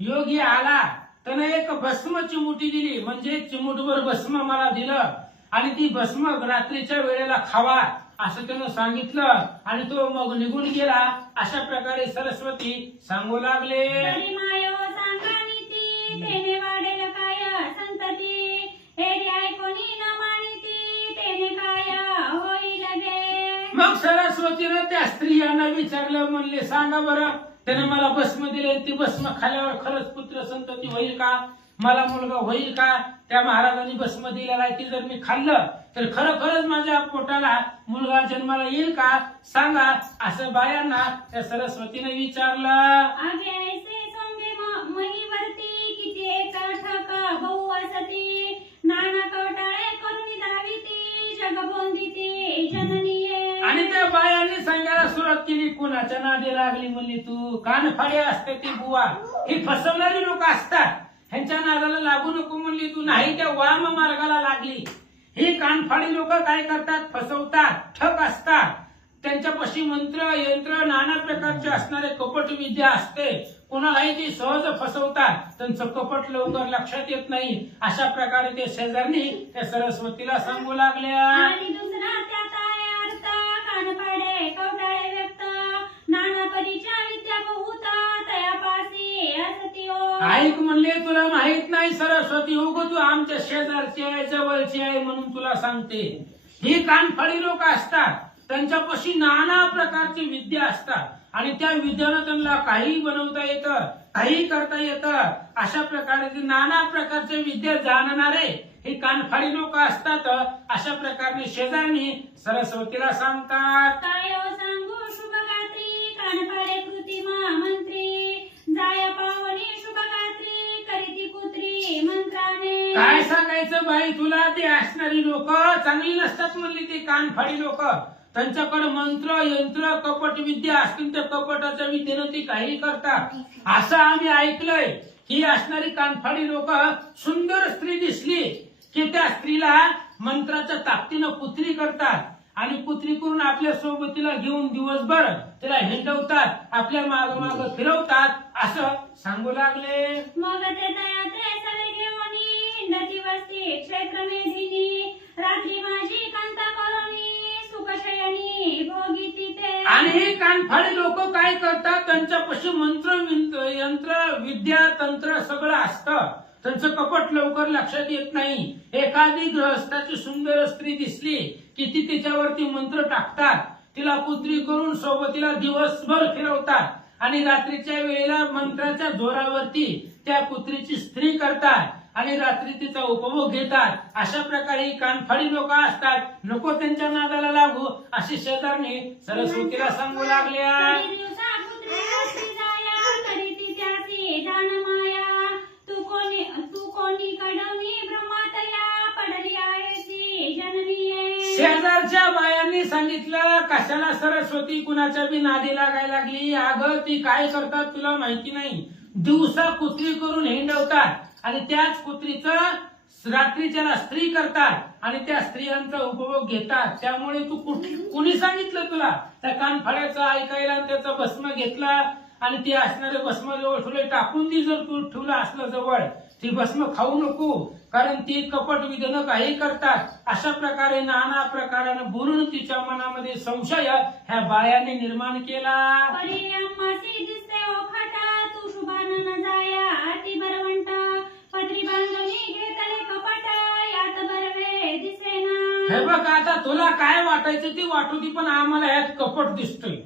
योगी आला त्याने एक भस्म चिमुटी दिली, म्हणजे चिमुटभर भस्म मला दिलं आणि ती भस्म रात्रीच्या वेळेला खावा असं त्यानं सांगितलं आणि तो मग निघून गेला. अशा प्रकारे सरस्वती सांगू लागले. तरी मायो सांगा नीती, तेने वाढेल काय संतती, हे ऐकोनी न मानिती, तेने काय होईल गे. मग सरस्वतीनं त्या स्त्रियांना विचारलं, म्हणले सांगा बरं, त्याने मला भस्म दिले, ती भस्म खाल्यावर खरंच पुत्र संतती होईल का, मला मुलगा होईल का? त्या महाराजांनी भस्म दिलेला आहे, ती जर मी खाल्लं तर खरंच माझ्या पोटाला मुलगा जन्माला येईल का, सांगा. असं बायांना त्या सरस्वतीने विचारलं. आगे ऐसे सोंगे महीवरती, किती एक ठक बहु असती, नाना कवटाळे करुणी दाविती, जगबोंदिती जननीये. आणि त्या बायांनी सांगायला सुरुवात केली, कुणाच्या नादी लागली म्हणली तू, कानफाडे असते ती बुवा, ही फसवणारी लोक असतात, ह्यांच्या नादाला लागू नको म्हणली तू. नाही, त्या वाम मार्गाला लागली. ही कानफाडी लोक काय करतात, फसवतात, ठक असतात, त्यांच्यापाशी मंत्र यंत्र नाना प्रकारचे असणारे कपट विद्या असते, कोणालाही ते सहज फसवतात, त्यांचं कपट लवकर लक्षात येत नाही. अशा प्रकारे ते शेजारनी त्या सरस्वतीला सांगू लागल्या. आणि दुसरा त्यात आहे अर्थ, कानपाडे कवटाळे व्यक्त, नाना परीच्या विद्या बहुत, तयापासी असती ओ. ऐक म्हणले, तुला माहित नाही सरस्वती, उग तू आमच्या शेजारची आहे, जवळची आहे म्हणून तुला सांगते. ही कानफाडी लोक असतात, त्यांच्यापाशी नाना प्रकारची विद्या असतात आणि त्या विद्यानं त्यांना काही बनवता येतं, काही करता येतं. अशा प्रकारे ते नाना प्रकारचे विद्या जाणणारे हे कानफाडी लोक असतात. अशा प्रकारे शेजारनी सरस्वतीला सांगतात. काय सांगू शुभगात्री, कानपाडे कृतिमा मंत्री, जाया पावनी शुभगात्री, करीती पुत्री मंत्राने. काय सांगायचं बाई तुला, ते असणारी लोक चांगली नसतात म्हणली. ते कानफाडी लोक, त्यांच्याकडे मंत्र यंत्र कपट विद्या असतील, त्या कपटाच्या विद्येनं ती काही करतात असं आम्ही ऐकलंय. ही असणारी कानफाडी लोक सुंदर स्त्री दिसली की त्या स्त्रीला मंत्राच्या ताकदीनं पुत्री करतात आणि पुत्री करून आपल्या सोबतीला घेऊन दिवसभर तिला हिंडवतात, आपल्या माग माग फिरवतात असं सांगू लागले. मग ते तयात्रे सवे घेऊनी, हिंडती वस्ती क्षेत्र मेधिनी, रात्री माझी कांता करुणी, सुखशयनी भोगीती ते. आणि हे कानफाडी लोक काय करतात, त्यांच्यापाशी मंत्र यंत्र विद्या तंत्र सगळं असतं, त्यांचं कपट लवकर लक्षात येत नाही. एखादी गृहस्थाची सुंदर स्त्री दिसली की ती तिच्यावरती मंत्र टाकतात, तिला पुत्री करून सोबतीला दिवसभर फिरवतात आणि रात्रीच्या वेळेला मंत्राच्या जोरावरती त्या पुत्रीची स्त्री करतात आणि रात्री तिचा उपभोग घेतात. अशा प्रकारे कानफाडी लोक असतात, नको त्यांच्या नादाला लागू अशी शेजारनी सरस्वतीला सांगू लागल्या. कधी दिवसा पुत्री रात्री जाया, करीती त्याची जाण माया, तू कोणी कडवणी ब्रह्मातया, पडली आहेसी जननीये. शेजारच्या बायांनी सांगितलं, कशाला सरस्वती कुणाच्या बी नादी लागायला लागली. अगं ती काय करतात तुला माहिती नाही, दिवसा कुत्री करून हिंडवतात आणि त्याच कुत्रीचं रात्रीच्याला स्त्री करतात आणि त्या स्त्रियांचा उपभोग घेतात. त्यामुळे तू कुणी सांगितलं तुला त्या कानफाड्याचं ऐकायला आणि त्याचा भस्म घेतला आणि ती असणारे भस्म जवळ ठेवले, टाकून ती जर तू ठेवलं असलं जवळ, ती भस्म खाऊ नको, कारण ती कपट विधनं काही करतात. अशा प्रकारे नाना प्रकारानं बोलून तिच्या मनामध्ये संशय ह्या बायाने निर्माण केला. परी अम्मासी दिसते ओ खाटा, तू शुभानं न जाया ती बरवंट, पत्री बांधणी घेतले कपट, यात बरवे दिसेना. हे बघ, आता तुला काय वाटायचं ती वाटू ती, पण आम्हाला ह्यात कपट दिसतोय.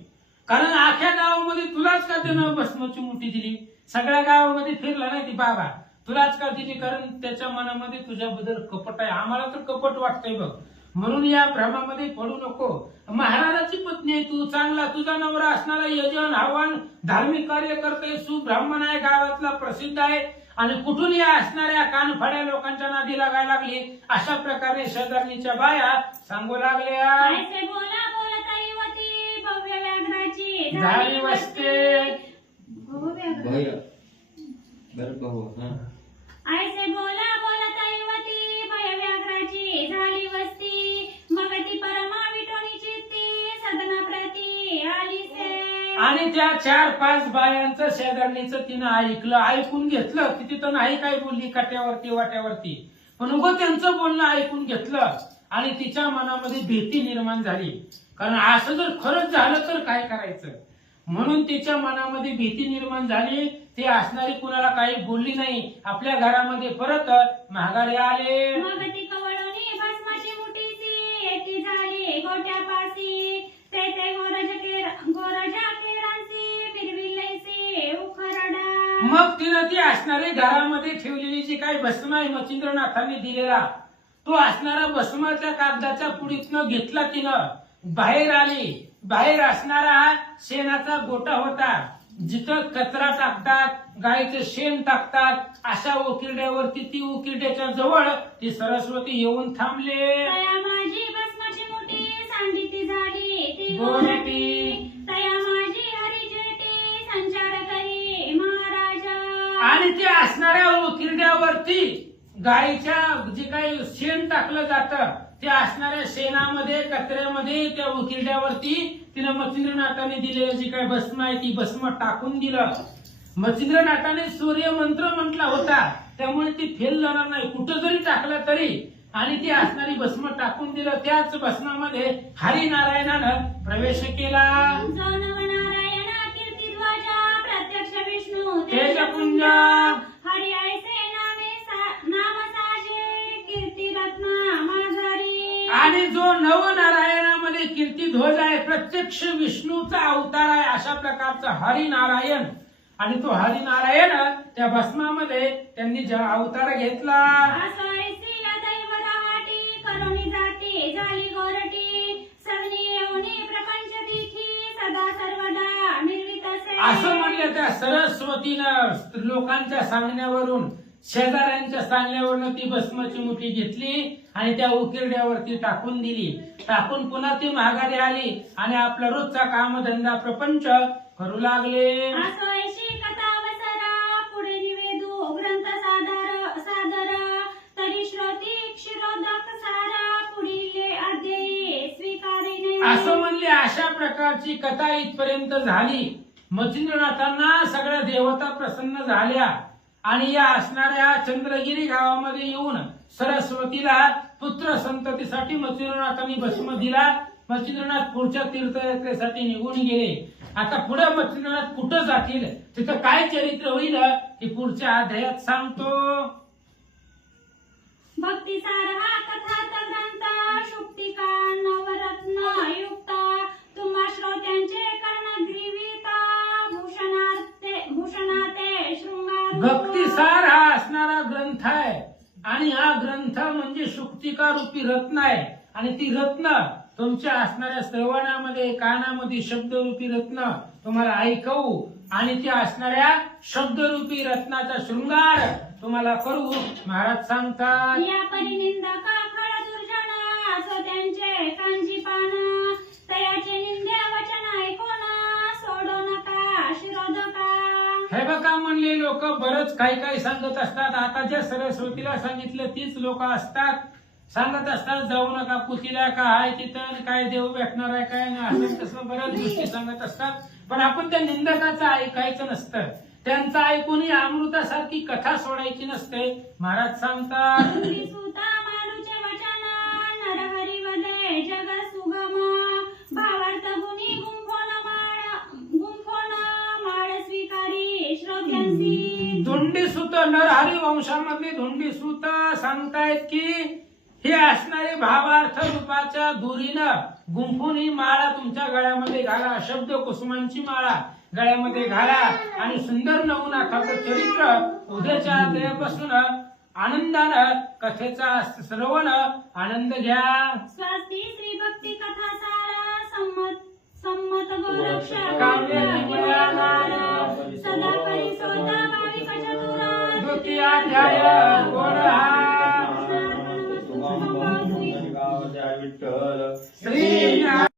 कारण आख्या गावामध्ये तुलाच का त्यानं भस्माची मुठी दिली, सगळ्या गावामध्ये फिरला नाही ती बाबा, तुलाच का दिली, कारण त्याच्या मनामध्ये तुझ्याबद्दल कपट आहे. आम्हाला तर कपट वाटतंय बघ, म्हणून या भ्रमामध्ये पडू नको. महाराजाची पत्नी आहे तू, चांगला तुझा नवरा असणारा यजन हवन धार्मिक कार्य करते, सुब्राह्मण आहे, गावातला प्रसिद्ध आहे आणि कुठून या असणाऱ्या कानफाड्या लोकांच्या नादी लागायला लागली. अशा प्रकारे शेजारणीच्या बाया सांगू लागल्या. ऐसे बोला बोलता युवती, भव्य व्याघ्राची झाली वस्ते. ऐसे बोला बोलता युवती, भय व्याघ्राची झाली वस्ती, मग ती परमा विटोनी चित्ती, सदना प्रती आली से. आणि त्या 4-5 बायांचं शेजारणीचं तिनं ऐकलं, ऐकून घेतलं की तिथं नाही काय बोलली काट्यावरती वाट्यावरती, पण उगं त्यांचं बोलणं ऐकून घेतलं आणि तिच्या मनामध्ये भीती निर्माण झाली. कारण असं जर खरंच झालं तर काय करायचं, म्हणून तिच्या मनामध्ये भीती निर्माण झाली. ती असणारी कुणाला काही बोलली नाही, आपल्या घरामध्ये परत माघारी आले. मग ती कवळणी भस्माची मुठीची येती झाली गोट्यापासी, ते गोराच्या केरांची फिरविलेसी उखरडा. मग तिनं ती असणारी घरामध्ये ठेवलेली जी काही भस्म आहे मच्छिंद्रनाथांनी दिलेला, तो असणारा भस्म त्या कागदाच्या पुडीतनं घेतला. तिनं बाहेर आली. बाहेर असणारा शेणाचा गोटा होता, जिथं कचरा टाकतात, गायचं शेण टाकतात, अशा उकिरड्यावरती ती उकिरड्याच्या जवळ ती सरस्वती येऊन थांबले. तया माझी भस्माची मुठी सांडिती झाली ती गोरेटी, तया माझी हरिजेटी संचार करी महाराजा. आणि ते असणाऱ्या उकिरड्यावरती गायीच्या जे काही शेण टाकलं जातं, त्या असणाऱ्या शेणामध्ये कचऱ्यामध्ये त्या उकिरड्यावरती तिनं मच्छिंद्रनाथाने दिलेलं जे काही भस्म आहे ती भस्म टाकून दिलं. मच्छिंद्रनाथाने सूर्य मंत्र म्हटला होता, त्यामुळे ती फेल जाणार नाही, कुठं जरी टाकलं तरी. आणि ती असणारी भस्म टाकून दिलं. त्याच भस्मामध्ये हरिनारायणानं प्रवेश केला. जो नवनारायण कीर्तिध्वजा प्रत्यक्ष विष्णू तेजपुंज, हरि ऐसे नाम साजे कीर्ती रत्ना माझारी. आणि जो नवनारायणामध्ये कीर्तिध्वज आहे, प्रत्यक्ष विष्णूचा अवतार आहे, अशा प्रकारचा हरिनारायण. आणि तो हरिनारायण त्या भस्मामध्ये त्यांनी अवतार घेतला. असो ऐसी या दैवरावाटी करुणी जाती झाली गोरटी, सगळी येऊनी प्रपंच दिखी सदा सर्वदा निर्वित असे. असं म्हणलं त्या सरस्वतीनं लोकांच्या सांगण्यावरून, शेजाऱ्यांच्या सांगण्यावरून ती भस्माची मुठी घेतली आणि त्या उकिरड्यावरती टाकून दिली. टाकून पुन्हा ती माघारी आली आणि आपला रोजचा कामधंदा प्रपंच करू लागले. असो ऐशी कथा अवसरा पुढे निवेदू ग्रंथ सादर तरी श्रोती क्षीरोदक सारा पुढील अध्यायी स्वीकारिणे. असं म्हणले. अशा प्रकारची कथा इथपर्यंत झाली. मच्छिंद्रनाथांना सगळ्या देवता प्रसन्न झाल्या आणि या असणाऱ्या चंद्रगिरी गावामध्ये येऊन सरस्वतीला पुत्र संततीसाठी मच्छिंद्रनाथांनी भस्म दिला. मच्छिंद्रनाथ पुढच्या तीर्थयात्रेसाठी निघून गेले. आता पुढे मच्छिंद्रनाथ कुठं जातील, तिथं काय चरित्र होईल हे पुढच्या अध्यायात सांगतो. भक्तिसार हा कथाचा ग्रंथ शुक्तिका नवरत्न युक्ता तुम्हा श्रोत्यांचे कर्णग्रीविता भूषणाते शृंगार. भक्तिसार हा असणारा ग्रंथ आहे आणि हा ग्रंथ म्हणजे शुक्तिका रूपी रत्न आहे. आणि ती रत्न तुमच्या असणाऱ्या श्रवणामध्ये कानामध्ये शब्दरूपी रत्न तुम्हाला ऐकवू आणि त्या असणाऱ्या शब्दरूपी रत्नाचा शृंगार तुम्हाला करू महाराज सांगतात. या परिनिंदका खळ दुर्जन असो त्यांचे कांजी पान, तयाचे निंद्या वचन ऐकून सोडू नका शिरोधका. हे बघा म्हणले लोक बरंच काही काही सांगत असतात. आता ज्या सरस्वतीला सांगितलं तीच लोक असतात, सांगत असतात जाऊ नका पुतीला, का आहे तिथं काय देव भेटणार आहे काय नाही, असं तसं बऱ्याच गोष्टी सांगत असतात. पण आपण त्या निंदकाचं ऐकायचं नसतं, त्यांचं ऐकून अमृतासारखी कथा सोडायची नसते. महाराज सांगतात सुता मालूचे वचन नरहरी वदे जग सुगम, भावार्थ गुणी गुंफोन माळ स्वीकारी श्रोत्यांसी. धुंडीसूत नरहरी वंशामधले धुंडीसूत सांगतायत की हे असणारे भावार्थ रूपाच्या दुरीनं गुंफून ही माळा तुमच्या गळ्यामध्ये घाला, शब्द कुसुमांची माळा गळ्यामध्ये घाला आणि सुंदर नवनाथाचं चरित्र उद्याच्या अध्यायापासून आनंदानं कथेचा श्रवण आनंद घ्या. स्वस्ती श्री भक्ती कथा सार सम्मत गोरक्ष सदा परिसोदा भाविक चतुरा. द्वितीय अध्याय गोरहा. विठ्ठल श्री